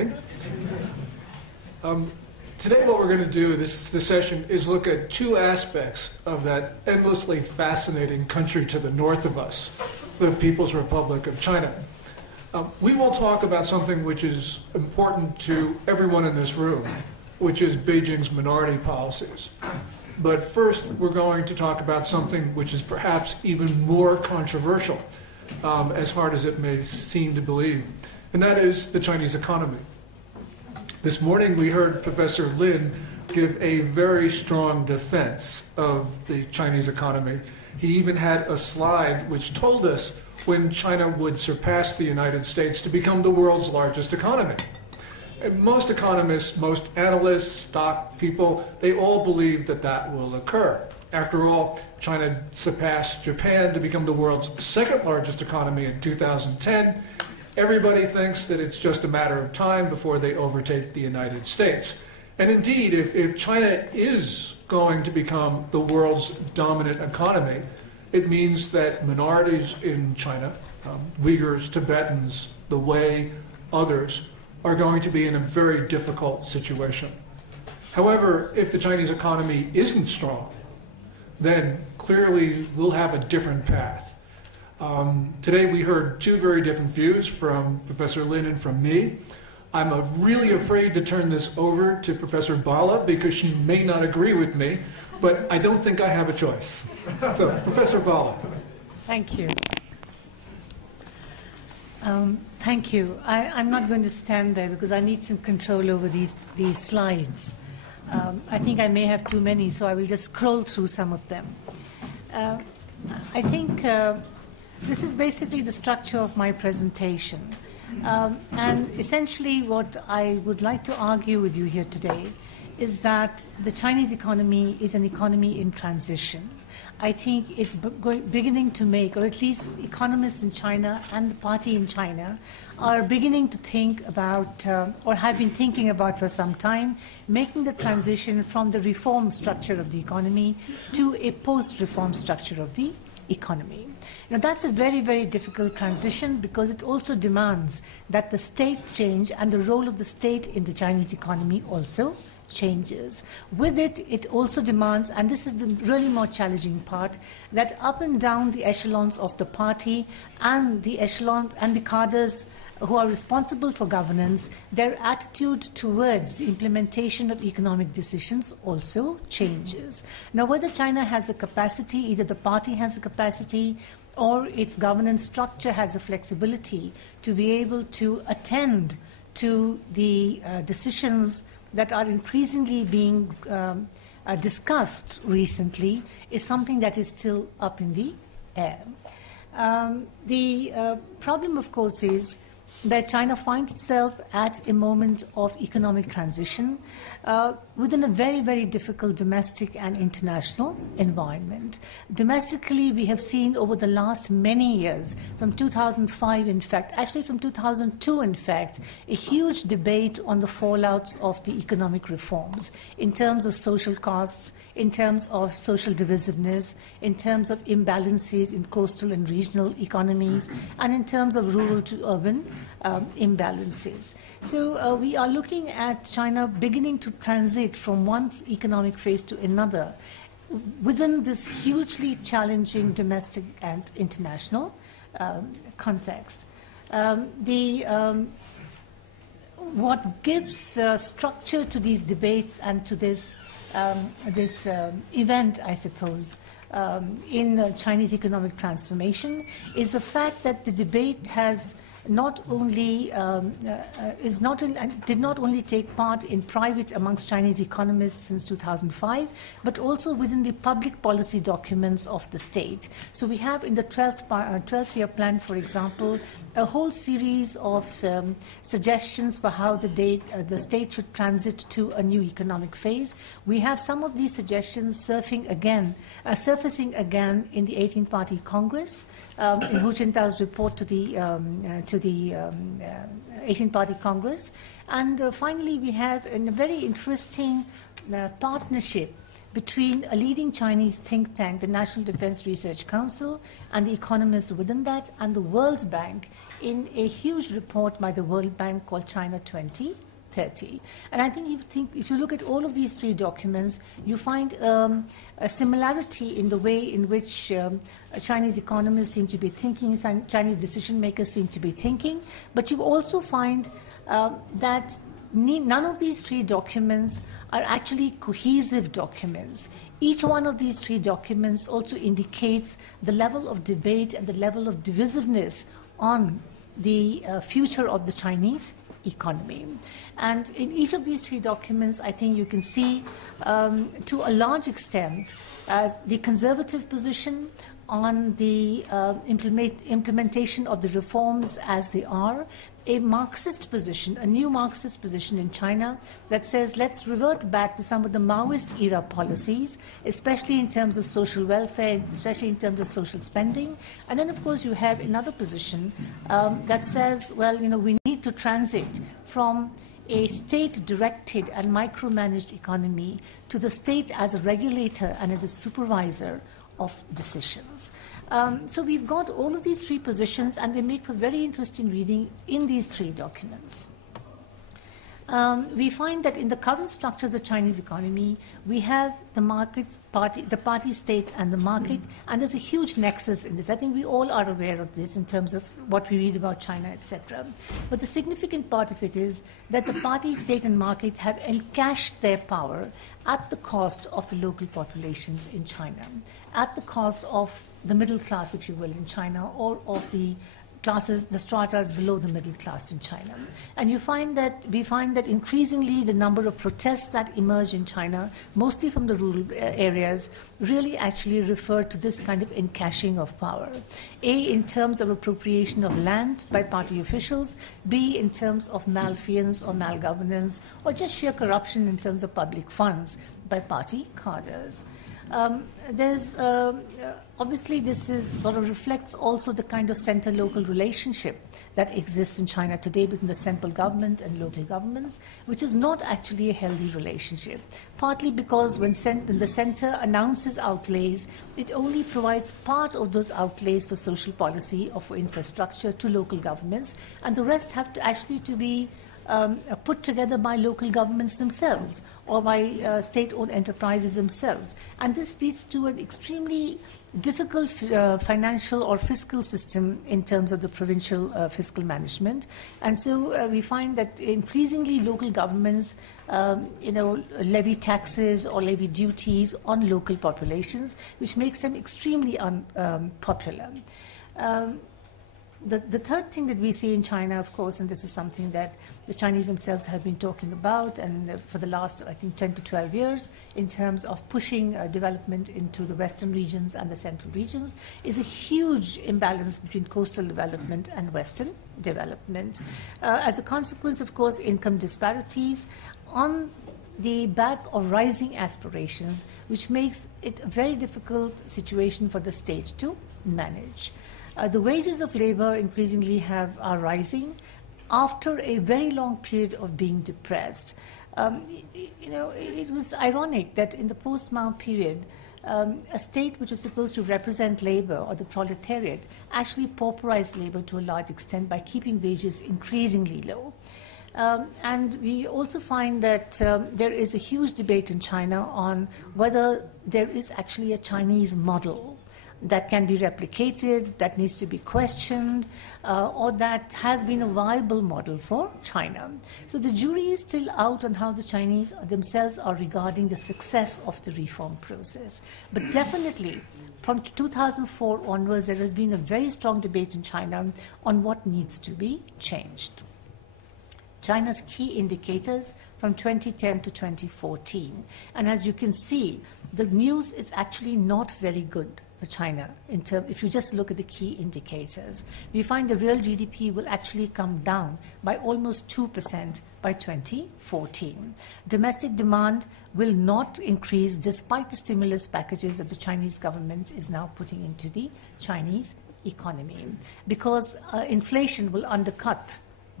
morning. Today what we're going to do, this session, is look at two aspects of that endlessly fascinating country to the north of us, the People's Republic of China. We will talk about something which is important to everyone in this room, which is Beijing's minority policies. But first, we're going to talk about something which is perhaps even more controversial, as hard as it may seem to believe, and that is the Chinese economy. This morning, we heard Professor Lin give a very strong defense of the Chinese economy. He even had a slide which told us when China would surpass the United States to become the world's largest economy. And most economists, most analysts, stock people, they all believe that that will occur. After all, China surpassed Japan to become the world's second largest economy in 2010. Everybody thinks that it's just a matter of time before they overtake the United States. And indeed, if China is going to become the world's dominant economy, it means that minorities in China, Uyghurs, Tibetans, the Hui, others, are going to be in a very difficult situation. However, if the Chinese economy isn't strong, then clearly we'll have a different path. Today we heard two very different views from Professor Lin and from me. I'm really afraid to turn this over to Professor Bhalla because she may not agree with me, but I don't think I have a choice. So, Professor Bhalla. Thank you. Thank you. I'm not going to stand there because I need some control over these slides. I think I may have too many, so I will just scroll through some of them. I think this is basically the structure of my presentation. And essentially what I would like to argue with you here today is that the Chinese economy is an economy in transition. I think it's beginning to make, or at least economists in China and the party in China are beginning to think about, or have been thinking about for some time, making the transition from the reform structure of the economy to a post-reform structure of the economy. Now that's a very, very difficult transition because it also demands that the state change and the role of the state in the Chinese economy also changes. With it, it also demands, and this is the really more challenging part, that up and down the echelons of the party and the echelons and the cadres who are responsible for governance, their attitude towards the implementation of economic decisions also changes. Now, whether China has the capacity, either the party has the capacity or its governance structure has the flexibility to be able to attend to the decisions that are increasingly being discussed recently, is something that is still up in the air. The problem, of course, is that China finds itself at a moment of economic transition within a very, very difficult domestic and international environment. Domestically, we have seen over the last many years, from 2005, in fact, actually from 2002, in fact, a huge debate on the fallouts of the economic reforms in terms of social costs, in terms of social divisiveness, in terms of imbalances in coastal and regional economies, and in terms of rural to urban imbalances. So we are looking at China beginning to transit from one economic phase to another within this hugely challenging domestic and international context. What gives structure to these debates and to this event, I suppose, in Chinese economic transformation is the fact that the debate has not only did not only take part in private amongst Chinese economists since 2005, but also within the public policy documents of the state. So we have in the 12th year plan, for example, a whole series of suggestions for how the state should transit to a new economic phase. We have some of these suggestions surfacing again in the 18th Party Congress, in Hu Jintao's report to the 18th Party Congress. And finally, we have a very interesting partnership between a leading Chinese think tank, the National Defense Research Council, and the economists within that, and the World Bank in a huge report by the World Bank called China 2030. And I think if you look at all of these three documents, you find a similarity in the way in which Chinese economists seem to be thinking, Chinese decision makers seem to be thinking, but you also find that none of these three documents are actually cohesive documents. Each one of these three documents also indicates the level of debate and the level of divisiveness on the future of the Chinese economy. And in each of these three documents, I think you can see, to a large extent, the conservative position on the implementation of the reforms as they are, a Marxist position, a new Marxist position in China that says let's revert back to some of the Maoist era policies, especially in terms of social welfare, especially in terms of social spending. And then, of course, you have another position that says, well, we need to transit from a state-directed and micromanaged economy to the state as a regulator and as a supervisor of decisions. So we've got all of these three positions, and they make for very interesting reading in these three documents. We find that in the current structure of the Chinese economy, we have the party state and the market, and there's a huge nexus in this. I think we all are aware of this in terms of what we read about China, etc. But the significant part of it is that the party state and market have encashed their power at the cost of the local populations in China, at the cost of the middle class, if you will, in China, or of the classes, the stratas below the middle class in China. And we find that increasingly the number of protests that emerge in China, mostly from the rural areas, really actually refer to this kind of encashing of power. A, in terms of appropriation of land by party officials, B, in terms of malfeasance or malgovernance, or just sheer corruption in terms of public funds by party cadres. Obviously, this sort of reflects also the kind of center-local relationship that exists in China today between the central government and local governments, which is not actually a healthy relationship. Partly because when the center announces outlays, it only provides part of those outlays for social policy or for infrastructure to local governments, and the rest have to actually to be put together by local governments themselves or by state-owned enterprises themselves. And this leads to an extremely difficult financial or fiscal system in terms of the provincial fiscal management. And so we find that increasingly local governments levy taxes or levy duties on local populations, which makes them extremely unpopular. The third thing that we see in China, of course, and this is something that the Chinese themselves have been talking about and for the last, I think, 10 to 12 years in terms of pushing development into the western regions and the central regions, is a huge imbalance between coastal development and western development. As a consequence, of course, income disparities on the back of rising aspirations, which makes it a very difficult situation for the state to manage. The wages of labor increasingly are rising after a very long period of being depressed. It was ironic that in the post-Mao period, a state which was supposed to represent labor or the proletariat actually pauperized labor to a large extent by keeping wages increasingly low. And we also find that there is a huge debate in China on whether there is actually a Chinese model that can be replicated, that needs to be questioned, or that has been a viable model for China. So the jury is still out on how the Chinese themselves are regarding the success of the reform process. But definitely, from 2004 onwards, there has been a very strong debate in China on what needs to be changed. China's key indicators from 2010 to 2014. And as you can see, the news is actually not very good for China if you just look at the key indicators. We find the real GDP will actually come down by almost 2% by 2014. Domestic demand will not increase despite the stimulus packages that the Chinese government is now putting into the Chinese economy, because inflation will undercut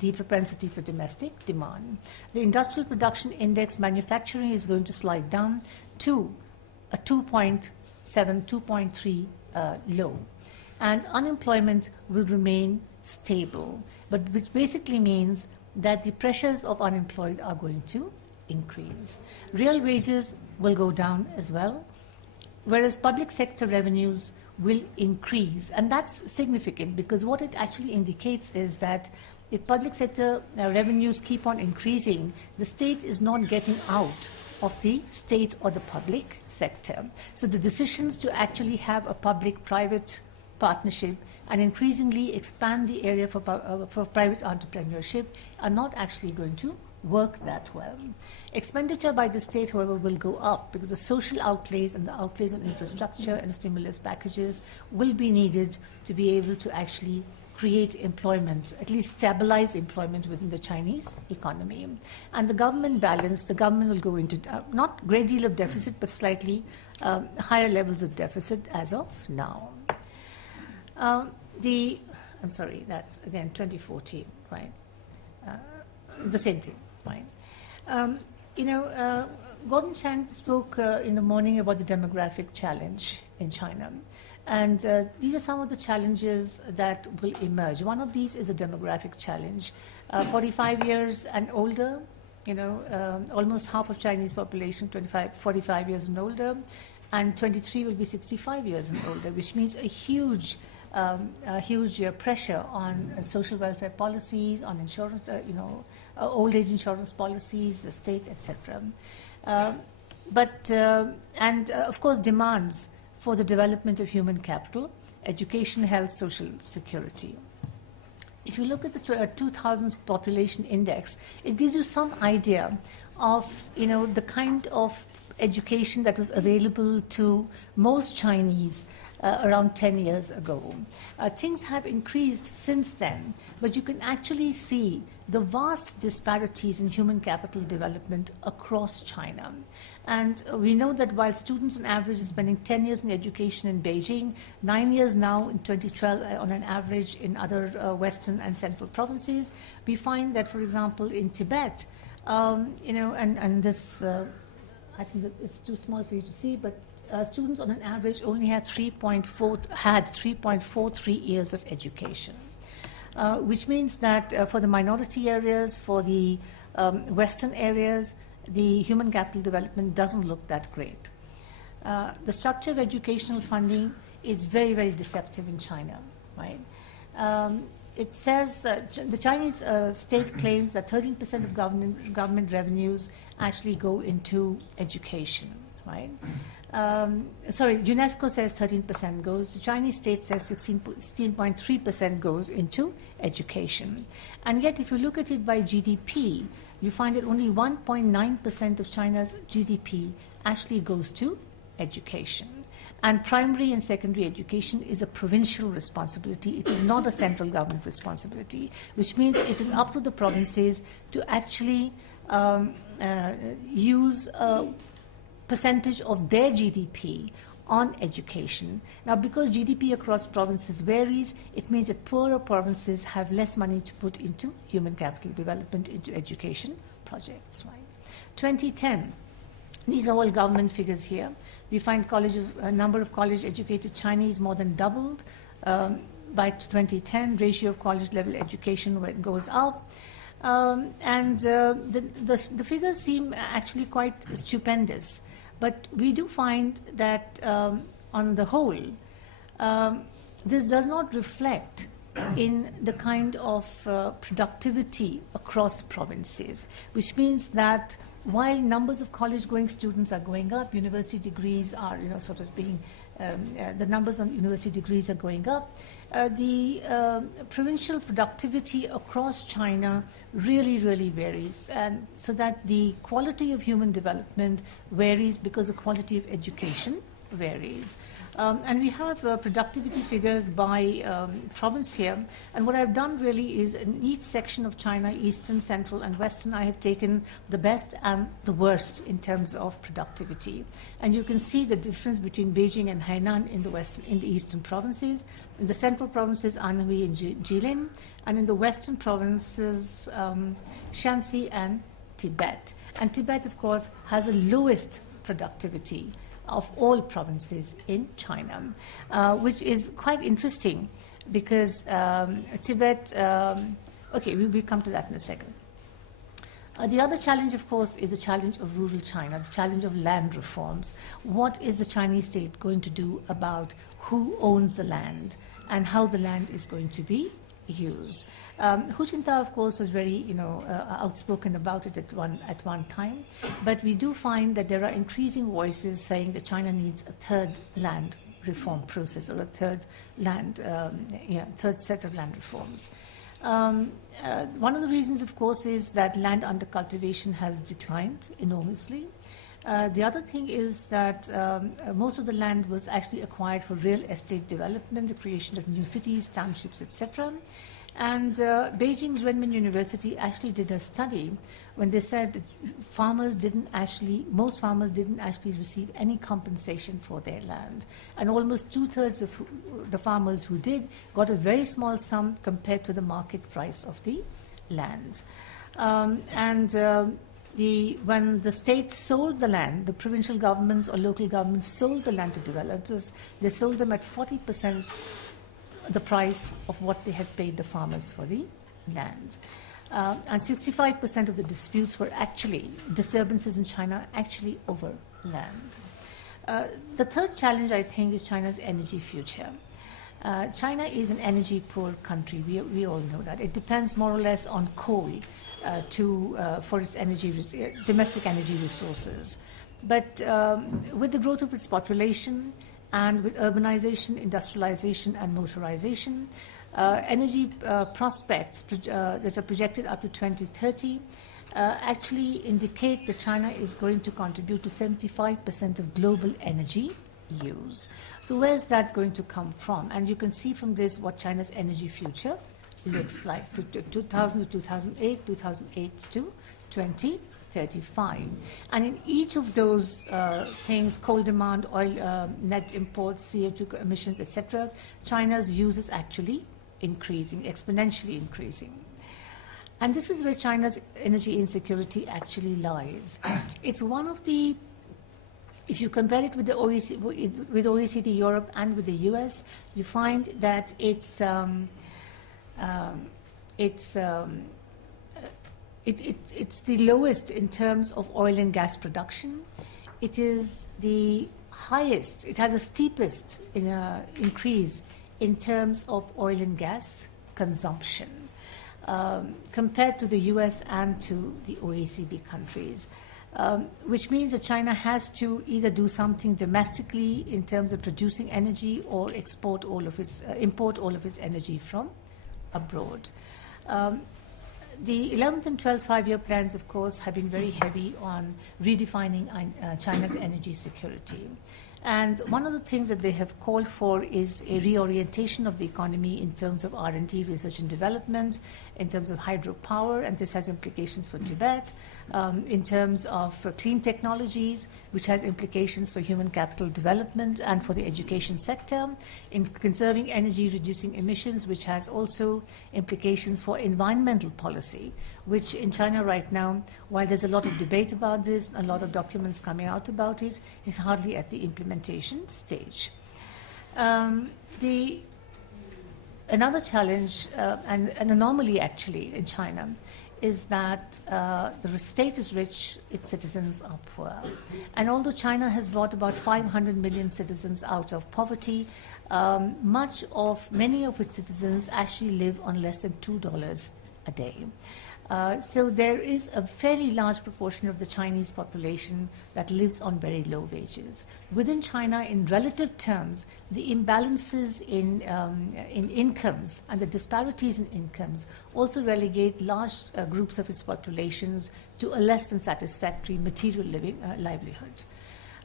the propensity for domestic demand. The industrial production index, manufacturing, is going to slide down to a 2.7, 2.3 low. And unemployment will remain stable, but which basically means that the pressures of unemployed are going to increase. Real wages will go down as well, whereas public sector revenues will increase. And that's significant because what it actually indicates is that if public sector revenues keep on increasing, the state is not getting out of the state or the public sector. So the decisions to actually have a public-private partnership and increasingly expand the area for private entrepreneurship are not actually going to work that well. Expenditure by the state, however, will go up because the social outlays and the outlays on infrastructure and stimulus packages will be needed to be able to actually create employment, at least stabilize employment within the Chinese economy. And the government balance, the government will go into not a great deal of deficit, but slightly higher levels of deficit as of now. I'm sorry, that's again 2014, right? The same thing, right? Gordon Chang spoke in the morning about the demographic challenge in China. And these are some of the challenges that will emerge. One of these is a demographic challenge. 45 years and older, almost half of Chinese population, 45 years and older, and 23 will be 65 years and older, which means a huge pressure on social welfare policies, on insurance, old age insurance policies, the state, etc. And of course, demands for the development of human capital, education, health, social security. If you look at the 2000s population index, it gives you some idea of the kind of education that was available to most Chinese around 10 years ago. Things have increased since then, but you can actually see the vast disparities in human capital development across China. And we know that while students on average are spending 10 years in education in Beijing, 9 years now in 2012 on an average in other western and central provinces, we find that, for example, in Tibet, and this, I think that it's too small for you to see, but students on an average only had 3.43 years of education, which means that for the minority areas, for the western areas, the human capital development doesn't look that great. The structure of educational funding is very, very deceptive in China, right? It says the Chinese state claims that 13% of government revenues actually go into education, right? UNESCO says 13% goes. The Chinese state says 16.3% goes into education. And yet, if you look at it by GDP, you find that only 1.9% of China's GDP actually goes to education. And primary and secondary education is a provincial responsibility. It is not a central government responsibility, which means it is up to the provinces to actually use a percentage of their GDP on education. Now, because GDP across provinces varies, it means that poorer provinces have less money to put into human capital development, into education projects, right? 2010, these are all government figures here. We find number of college-educated Chinese more than doubled. By 2010, ratio of college-level education goes up. The figures seem actually quite stupendous. But we do find that, on the whole, this does not reflect in the kind of productivity across provinces, which means that while numbers of college-going students are going up, university degrees are, the numbers on university degrees are going up, the provincial productivity across China really, really varies, and so that the quality of human development varies because the quality of education varies. And we have productivity figures by province here. And what I've done really is in each section of China, Eastern, Central, and Western, I have taken the best and the worst in terms of productivity. And you can see the difference between Beijing and Hainan in the Eastern provinces. In the Central provinces, Anhui and Jilin. And in the Western provinces, Shanxi and Tibet. And Tibet, of course, has the lowest productivity of all provinces in China, which is quite interesting because Tibet, okay, we'll come to that in a second. The other challenge, of course, is the challenge of rural China, the challenge of land reforms. What is the Chinese state going to do about who owns the land and how the land is going to be used? Hu Jintao, of course, was very, outspoken about it at one time. But we do find that there are increasing voices saying that China needs a third land reform process or a third set of land reforms. One of the reasons, of course, is that land under cultivation has declined enormously. The other thing is that most of the land was actually acquired for real estate development, the creation of new cities, townships, etc. And Beijing's Renmin University actually did a study when they said that most farmers didn't actually receive any compensation for their land. And almost 2/3 of the farmers who did got a very small sum compared to the market price of the land. When the state sold the land, the provincial governments or local governments sold the land to developers, they sold them at 40% the price of what they had paid the farmers for the land. And 65% of the disputes were actually disturbances in China actually over land. The third challenge, I think, is China's energy future. China is an energy-poor country. We all know that. It depends more or less on coal for its domestic energy resources. But with the growth of its population and with urbanization, industrialization, and motorization, energy prospects that are projected up to 2030 actually indicate that China is going to contribute to 75% of global energy use. So where's that going to come from? And you can see from this what China's energy future looks like, 2000 to 2008, 2008 to 2035. And in each of those things, coal demand, oil net imports, CO2 emissions, etc., China's use is actually increasing, exponentially increasing. And this is where China's energy insecurity actually lies. It's one of the, if you compare it with the OECD Europe and with the US, you find that it's the lowest in terms of oil and gas production. It is the highest, it has the steepest increase in terms of oil and gas consumption compared to the US and to the OECD countries. Which means that China has to either do something domestically in terms of producing energy or import all of its energy from abroad. The 11th and 12th five-year plans, of course, have been very heavy on redefining China's energy security. And one of the things that they have called for is a reorientation of the economy in terms of R&D, research and development, in terms of hydropower, and this has implications for Tibet, in terms of clean technologies, which has implications for human capital development and for the education sector, in conserving energy, reducing emissions, which has also implications for environmental policy, which in China right now, while there's a lot of debate about this, a lot of documents coming out about it, is hardly at the implementation stage. Another challenge, and an anomaly actually in China, is that the state is rich, its citizens are poor. And although China has brought about 500 million citizens out of poverty, many of its citizens actually live on less than $2 a day. So there is a fairly large proportion of the Chinese population that lives on very low wages. Within China, in relative terms, the imbalances in incomes and the disparities in incomes also relegate large groups of its populations to a less than satisfactory material livelihood.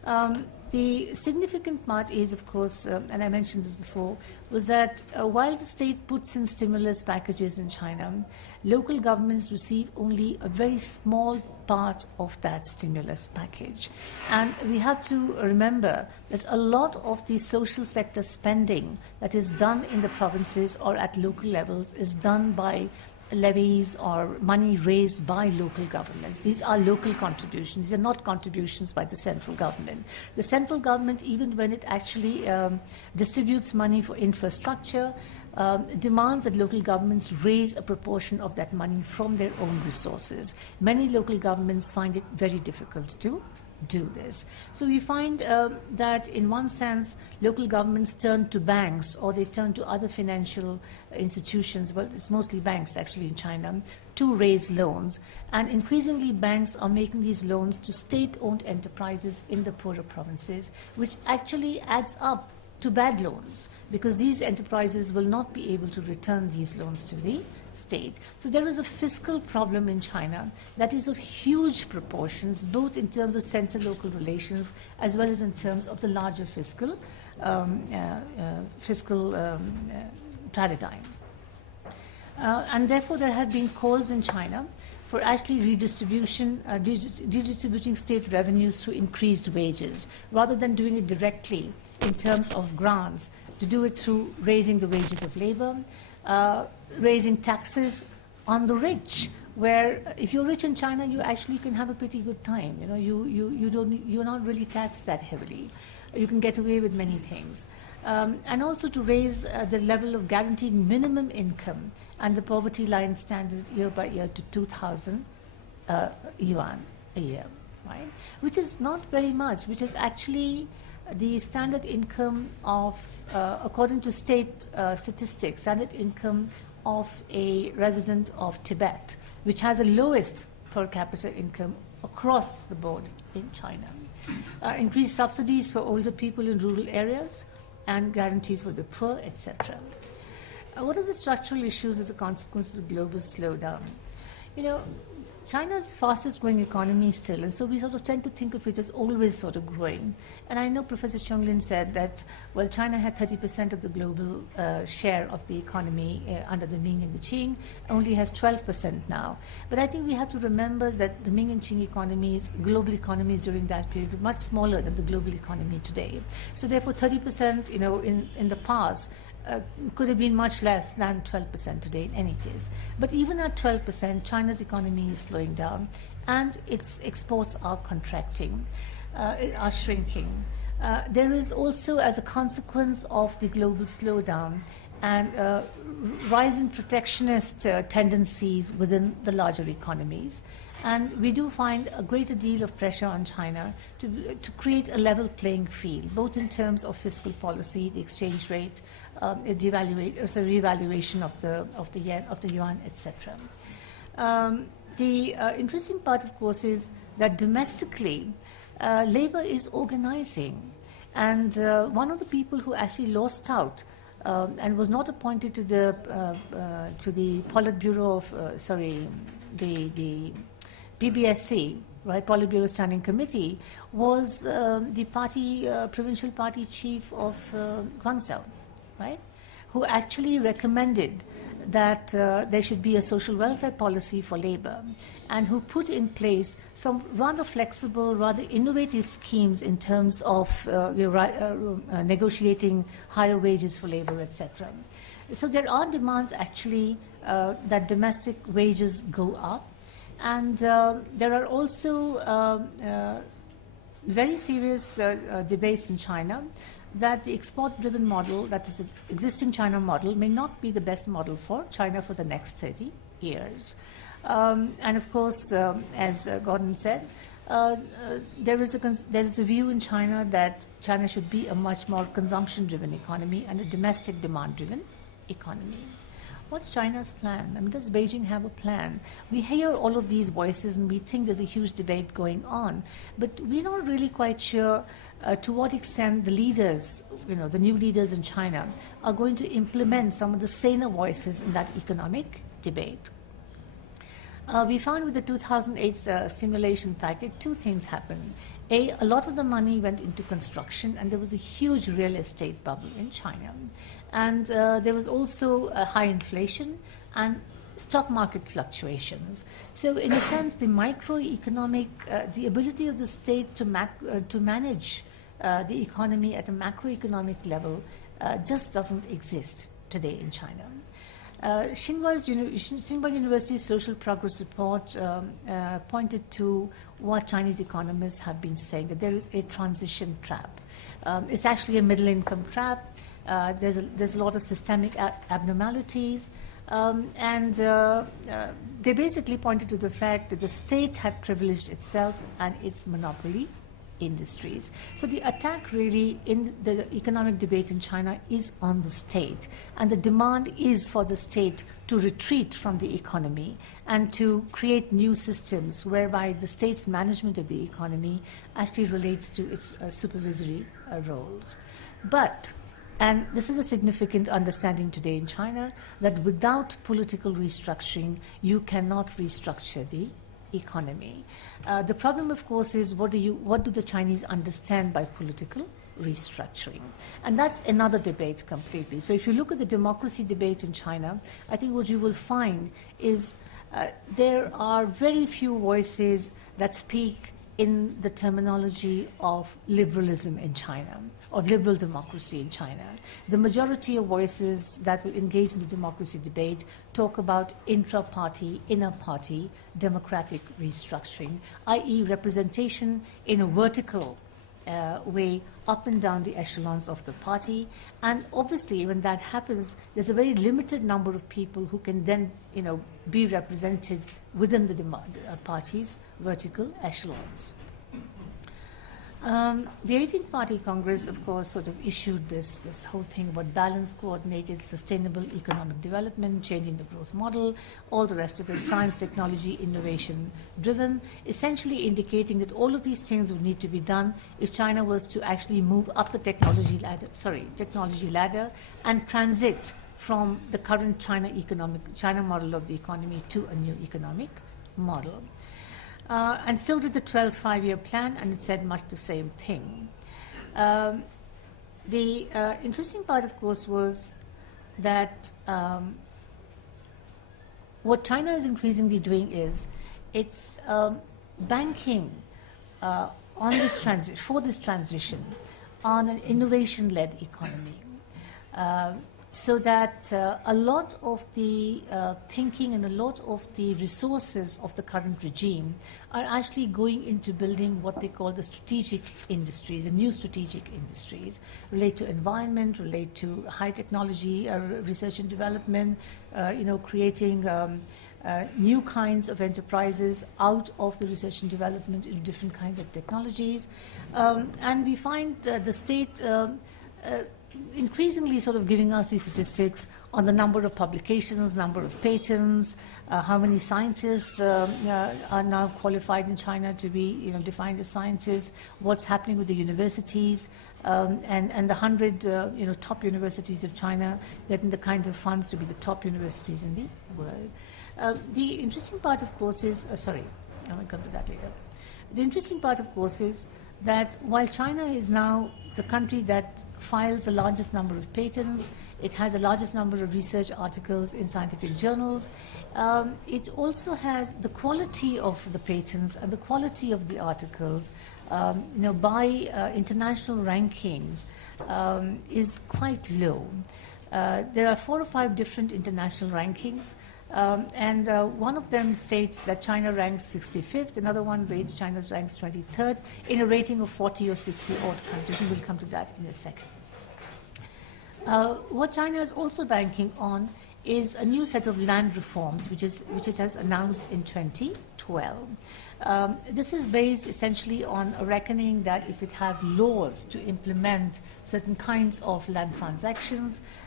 The significant part is, of course, and I mentioned this before, was that while the state puts in stimulus packages in China, local governments receive only a very small part of that stimulus package. And we have to remember that a lot of the social sector spending that is done in the provinces or at local levels is done by levies or money raised by local governments. These are local contributions. These are not contributions by the central government. The central government, even when it actually distributes money for infrastructure, demands that local governments raise a proportion of that money from their own resources. Many local governments find it very difficult to do this. So we find that in one sense local governments turn to banks or they turn to other financial institutions, well it's mostly banks actually in China, to raise loans, and increasingly banks are making these loans to state-owned enterprises in the poorer provinces, which actually adds up to bad loans because these enterprises will not be able to return these loans to the state. So there is a fiscal problem in China that is of huge proportions, both in terms of center-local relations as well as in terms of the larger fiscal paradigm. And therefore there have been calls in China for actually redistributing state revenues through increased wages, rather than doing it directly in terms of grants, to do it through raising the wages of labor, raising taxes on the rich, where if you're rich in China, you actually can have a pretty good time. You know, you're not really taxed that heavily. You can get away with many things. And also to raise the level of guaranteed minimum income and the poverty line standard year by year to 2,000 yuan a year, right? Which is not very much, which is actually the standard income of, according to state statistics, standard income of a resident of Tibet, which has the lowest per capita income across the board in China. Increased subsidies for older people in rural areas, and guarantees for the poor, etc. What are the structural issues as a consequence of the global slowdown? You know, China's fastest growing economy still, and so we sort of tend to think of it as always sort of growing. And I know Professor Chonglin said that, well, China had 30% of the global share of the economy under the Ming and the Qing, only has 12% now. But I think we have to remember that the Ming and Qing economies, global economies during that period, were much smaller than the global economy today. So therefore 30%, you know, in the past, could have been much less than 12% today in any case. But even at 12%, China's economy is slowing down and its exports are contracting, are shrinking. There is also, as a consequence of the global slowdown and rising protectionist tendencies within the larger economies. And we do find a greater deal of pressure on China to create a level playing field, both in terms of fiscal policy, the exchange rate, revaluation of the yen, of the yuan, etc. The interesting part, of course, is that domestically, labor is organizing, and one of the people who actually lost out and was not appointed to the Politburo of the PBSC, right, Politburo Standing Committee, was the party, provincial party chief of Guangzhou, right, who actually recommended that there should be a social welfare policy for labor, and who put in place some rather flexible, rather innovative schemes in terms of negotiating higher wages for labor, etc. So there are demands actually that domestic wages go up. And there are also very serious debates in China that the export-driven model, that is the existing China model, may not be the best model for China for the next 30 years. And of course, as Gordon said, there is a view in China that China should be a much more consumption-driven economy and a domestic demand-driven economy. What's China's plan? I mean, does Beijing have a plan? We hear all of these voices and we think there's a huge debate going on, but we're not really quite sure to what extent the leaders, you know, the new leaders in China, are going to implement some of the saner voices in that economic debate. We found with the 2008 stimulation package, two things happened. A lot of the money went into construction, and there was a huge real estate bubble in China. And there was also a high inflation and stock market fluctuations. So in a sense, the microeconomic, the ability of the state to manage the economy at a macroeconomic level just doesn't exist today in China. Tsinghua University's Social Progress Report pointed to what Chinese economists have been saying, that there is a transition trap. It's actually a middle-income trap. There's a lot of systemic abnormalities. They basically pointed to the fact that the state had privileged itself and its monopoly industries. So the attack really in the economic debate in China is on the state, and the demand is for the state to retreat from the economy and to create new systems whereby the state's management of the economy actually relates to its supervisory roles. But, and this is a significant understanding today in China, that without political restructuring, you cannot restructure the economy. The problem, of course, is what do the Chinese understand by political restructuring? And that's another debate completely. So if you look at the democracy debate in China, I think what you will find is there are very few voices that speak in the terminology of liberalism in China, or liberal democracy in China. The majority of voices that will engage in the democracy debate talk about intra-party, inner-party democratic restructuring, i.e. representation in a vertical way up and down the echelons of the party. And obviously, when that happens, there's a very limited number of people who can then, be represented within the party's vertical echelons. The 18th Party Congress, of course, sort of issued this whole thing about balanced, coordinated, sustainable economic development, changing the growth model, all the rest of it, science, technology, innovation driven, essentially indicating that all of these things would need to be done if China was to actually move up the technology ladder and transit from the current China model of the economy to a new economic model. And so did the 12th five-year plan, and it said much the same thing. The interesting part, of course, was that what China is increasingly doing is it's banking on this for this transition on an innovation-led economy. So that a lot of the thinking and a lot of the resources of the current regime are actually going into building what they call the strategic industries, the new strategic industries, relate to environment, relate to high technology, research and development, creating new kinds of enterprises out of the research and development into different kinds of technologies. And we find the state increasingly sort of giving us these statistics on the number of publications, number of patents, how many scientists are now qualified in China to be defined as scientists, what's happening with the universities, and the 100 top universities of China getting the kind of funds to be the top universities in the world. The interesting part, of course, is, I will come to that later. The interesting part, of course, is that while China is now the country that files the largest number of patents, it has the largest number of research articles in scientific journals, it also has the quality of the patents and the quality of the articles, by international rankings, is quite low. There are 4 or 5 different international rankings. And one of them states that China ranks 65th, another one rates China's ranks 23rd in a rating of 40 or 60 odd countries, and we'll come to that in a second. What China is also banking on is a new set of land reforms, which it has announced in 2012. This is based essentially on a reckoning that if it has laws to implement certain kinds of land transactions,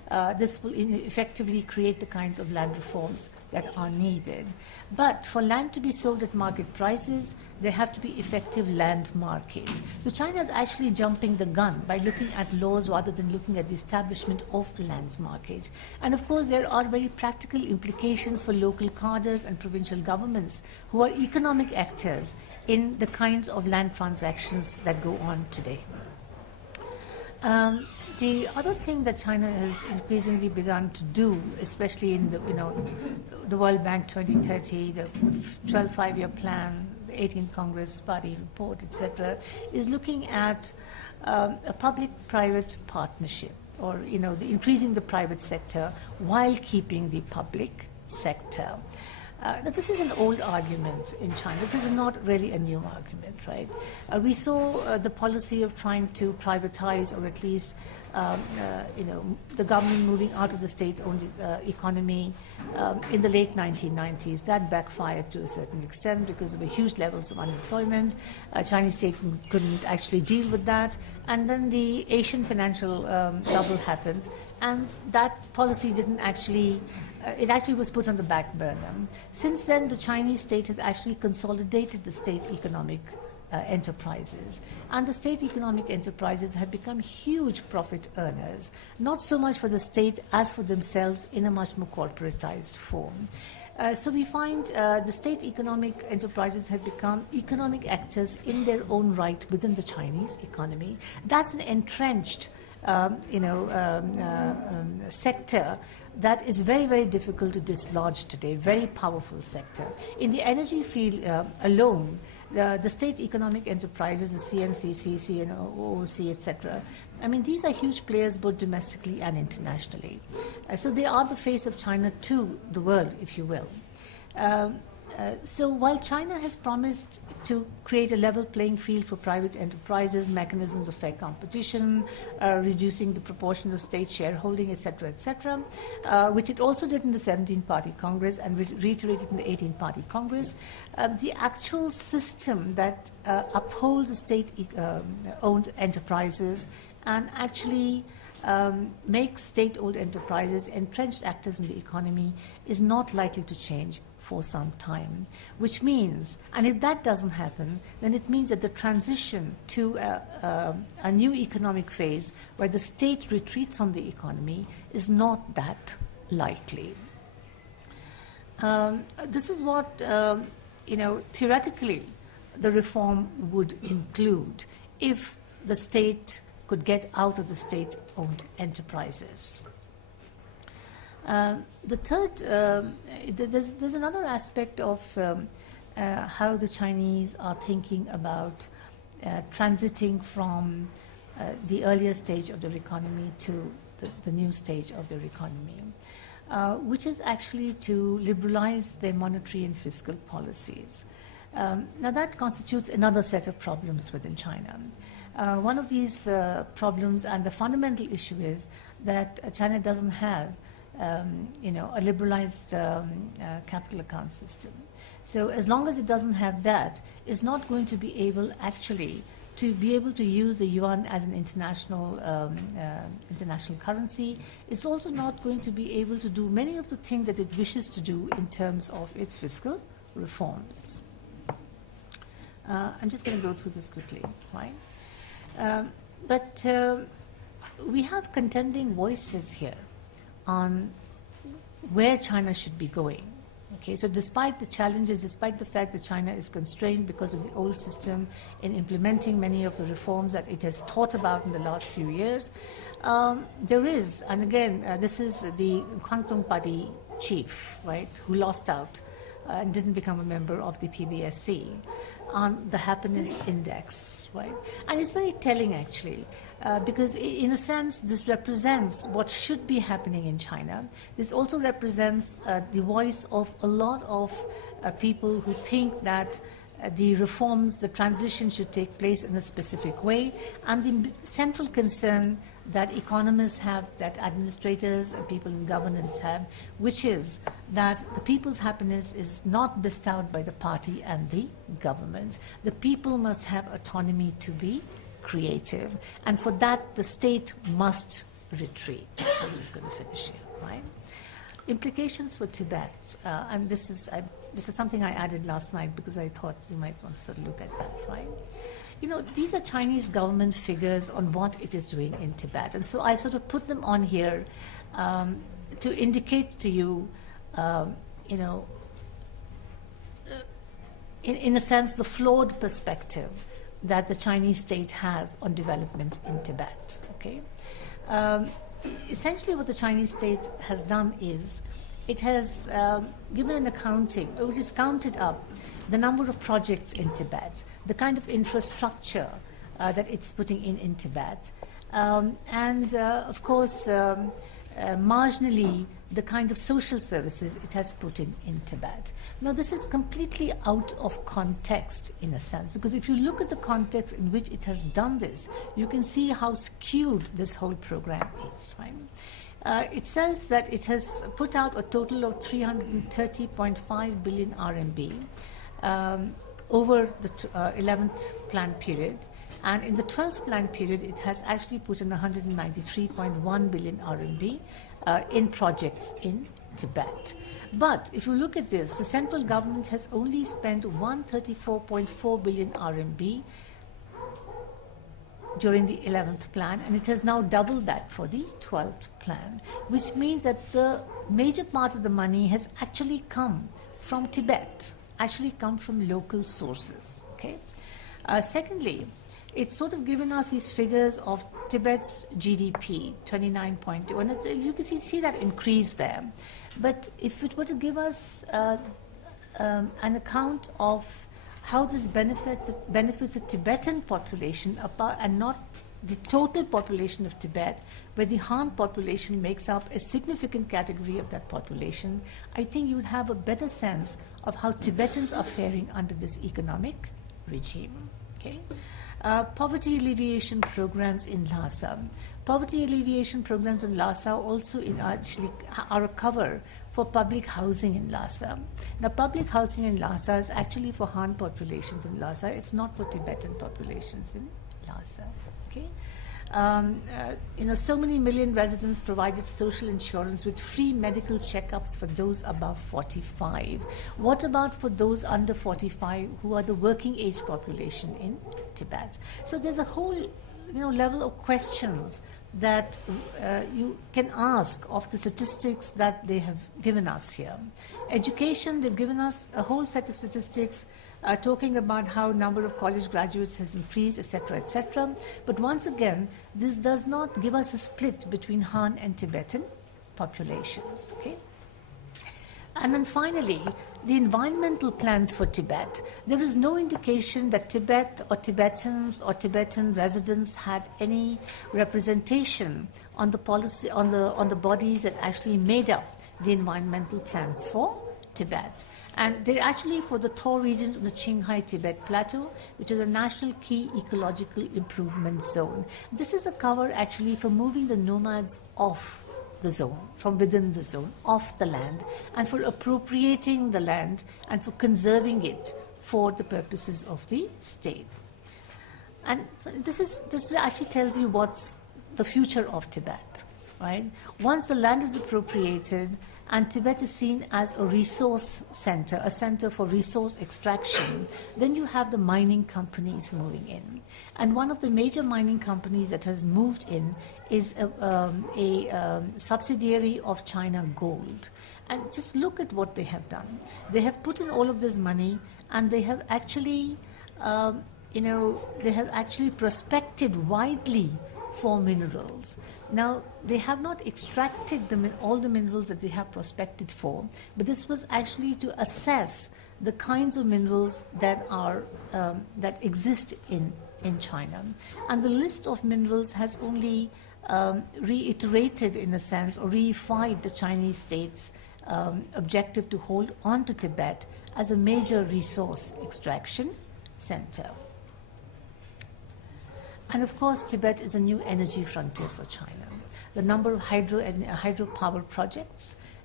this will effectively create the kinds of land reforms that are needed. But for land to be sold at market prices, there have to be effective land markets. So China is actually jumping the gun by looking at laws rather than looking at the establishment of a land market. And of course, there are very practical implications for local cadres and provincial governments who are economic actors in the kinds of land transactions that go on today. The other thing that China has increasingly begun to do, especially in the World Bank 2030, the 12th five-year plan, the 18th Congress Party report, etc., is looking at a public-private partnership, or increasing the private sector while keeping the public sector. Now, this is an old argument in China. This is not really a new argument, right? We saw the policy of trying to privatize, or at least, the government moving out of the state-owned economy in the late 1990s. That backfired to a certain extent because there were huge levels of unemployment. Chinese state couldn't actually deal with that. And then the Asian financial bubble happened, and that policy didn't actually... it actually was put on the back burner. Since then, the Chinese state has actually consolidated the state economic enterprises. And the state economic enterprises have become huge profit earners, not so much for the state as for themselves in a much more corporatized form. So we find the state economic enterprises have become economic actors in their own right within the Chinese economy. That's an entrenched sector that is very, very difficult to dislodge today, very powerful sector. In the energy field alone, the state economic enterprises, the CNCC, CNOOC, etc., I mean, these are huge players both domestically and internationally. So they are the face of China to the world, if you will. So while China has promised to create a level playing field for private enterprises, mechanisms of fair competition, reducing the proportion of state shareholding, etc., which it also did in the 17th Party Congress and reiterated in the 18th Party Congress, the actual system that upholds state-owned enterprises and actually makes state-owned enterprises entrenched actors in the economy is not likely to change for some time, which means, and if that doesn't happen, then it means that the transition to a new economic phase where the state retreats from the economy is not that likely. This is what, theoretically, the reform would include if the state could get out of the state-owned enterprises. The third, there's another aspect of how the Chinese are thinking about transiting from the earlier stage of their economy to the new stage of their economy, which is actually to liberalize their monetary and fiscal policies. Now that constitutes another set of problems within China. One of these problems, and the fundamental issue, is that China doesn't have a liberalized capital account system. So as long as it doesn't have that, it's not going to be able actually to be able to use the yuan as an international currency. It's also not going to be able to do many of the things that it wishes to do in terms of its fiscal reforms. I'm just going to go through this quickly, right? But we have contending voices here on where China should be going. Okay, so despite the challenges, despite the fact that China is constrained because of the old system in implementing many of the reforms that it has thought about in the last few years, there is, and again, this is the Kwangtung Party chief, right, who lost out and didn't become a member of the PBSC on the happiness index, right? And it's very telling, actually, because in a sense, this represents what should be happening in China. This also represents the voice of a lot of people who think that the reforms, the transition should take place in a specific way, and the central concern that economists have, that administrators and people in governance have, which is that the people's happiness is not bestowed by the party and the government. The people must have autonomy to be creative, and for that the state must retreat. I'm just going to finish here, right? Implications for Tibet, and this is something I added last night because I thought you might want to sort of look at that, right? You know, these are Chinese government figures on what it is doing in Tibet, and so I sort of put them on here to indicate to you, you know, in a sense, the flawed perspective that the Chinese state has on development in Tibet, okay? Essentially what the Chinese state has done is it has given an accounting, or it has counted up the number of projects in Tibet, the kind of infrastructure that it's putting in Tibet, and of course marginally the kind of social services it has put in Tibet. Now this is completely out of context in a sense, because if you look at the context in which it has done this, you can see how skewed this whole program is, right? It says that it has put out a total of 330.5 billion RMB over the 11th plan period, and in the 12th plan period it has actually put in 193.1 billion RMB in projects in Tibet. But if you look at this, the central government has only spent 134.4 billion RMB during the 11th plan, and it has now doubled that for the 12th plan, which means that the major part of the money has actually come from Tibet, actually come from local sources, okay? Secondly, it's sort of given us these figures of Tibet's GDP, 29.2, and you can see that increase there. But if it were to give us an account of how this benefits the Tibetan population and not the total population of Tibet, where the Han population makes up a significant category of that population, I think you would have a better sense of how Tibetans are faring under this economic regime, okay? Poverty alleviation programs in Lhasa. Poverty alleviation programs in Lhasa also actually are a cover for public housing in Lhasa. Now, public housing in Lhasa is actually for Han populations in Lhasa. It's not for Tibetan populations in Lhasa. Okay. You know, so many million residents provided social insurance with free medical checkups for those above 45. What about for those under 45 who are the working age population in Tibet? So there's a whole level of questions that you can ask of the statistics that they have given us here. Education, they've given us a whole set of statistics talking about how number of college graduates has increased, etc., etc. But once again, this does not give us a split between Han and Tibetan populations. Okay? And then finally, the environmental plans for Tibet. There is no indication that Tibet or Tibetans or Tibetan residents had any representation on the policy, on the bodies that actually made up the environmental plans for Tibet. And they're actually for the Thaw regions of the Qinghai Tibet Plateau, which is a national key ecological improvement zone. This is a cover actually for moving the nomads off the zone, from within the zone, off the land, and for appropriating the land and for conserving it for the purposes of the state. And this actually tells you what's the future of Tibet, right? Once the land is appropriated and Tibet is seen as a resource center, a center for resource extraction, then you have the mining companies moving in. And one of the major mining companies that has moved in is a subsidiary of China Gold. And just look at what they have done. They have put in all of this money, and they have actually, prospected widely for minerals. Now, they have not extracted all the minerals that they have prospected for, but this was actually to assess the kinds of minerals that are that exist in China. And the list of minerals has only reiterated, in a sense, or reified the Chinese state's objective to hold on to Tibet as a major resource extraction center. And of course, Tibet is a new energy frontier for China. The number of hydropower projects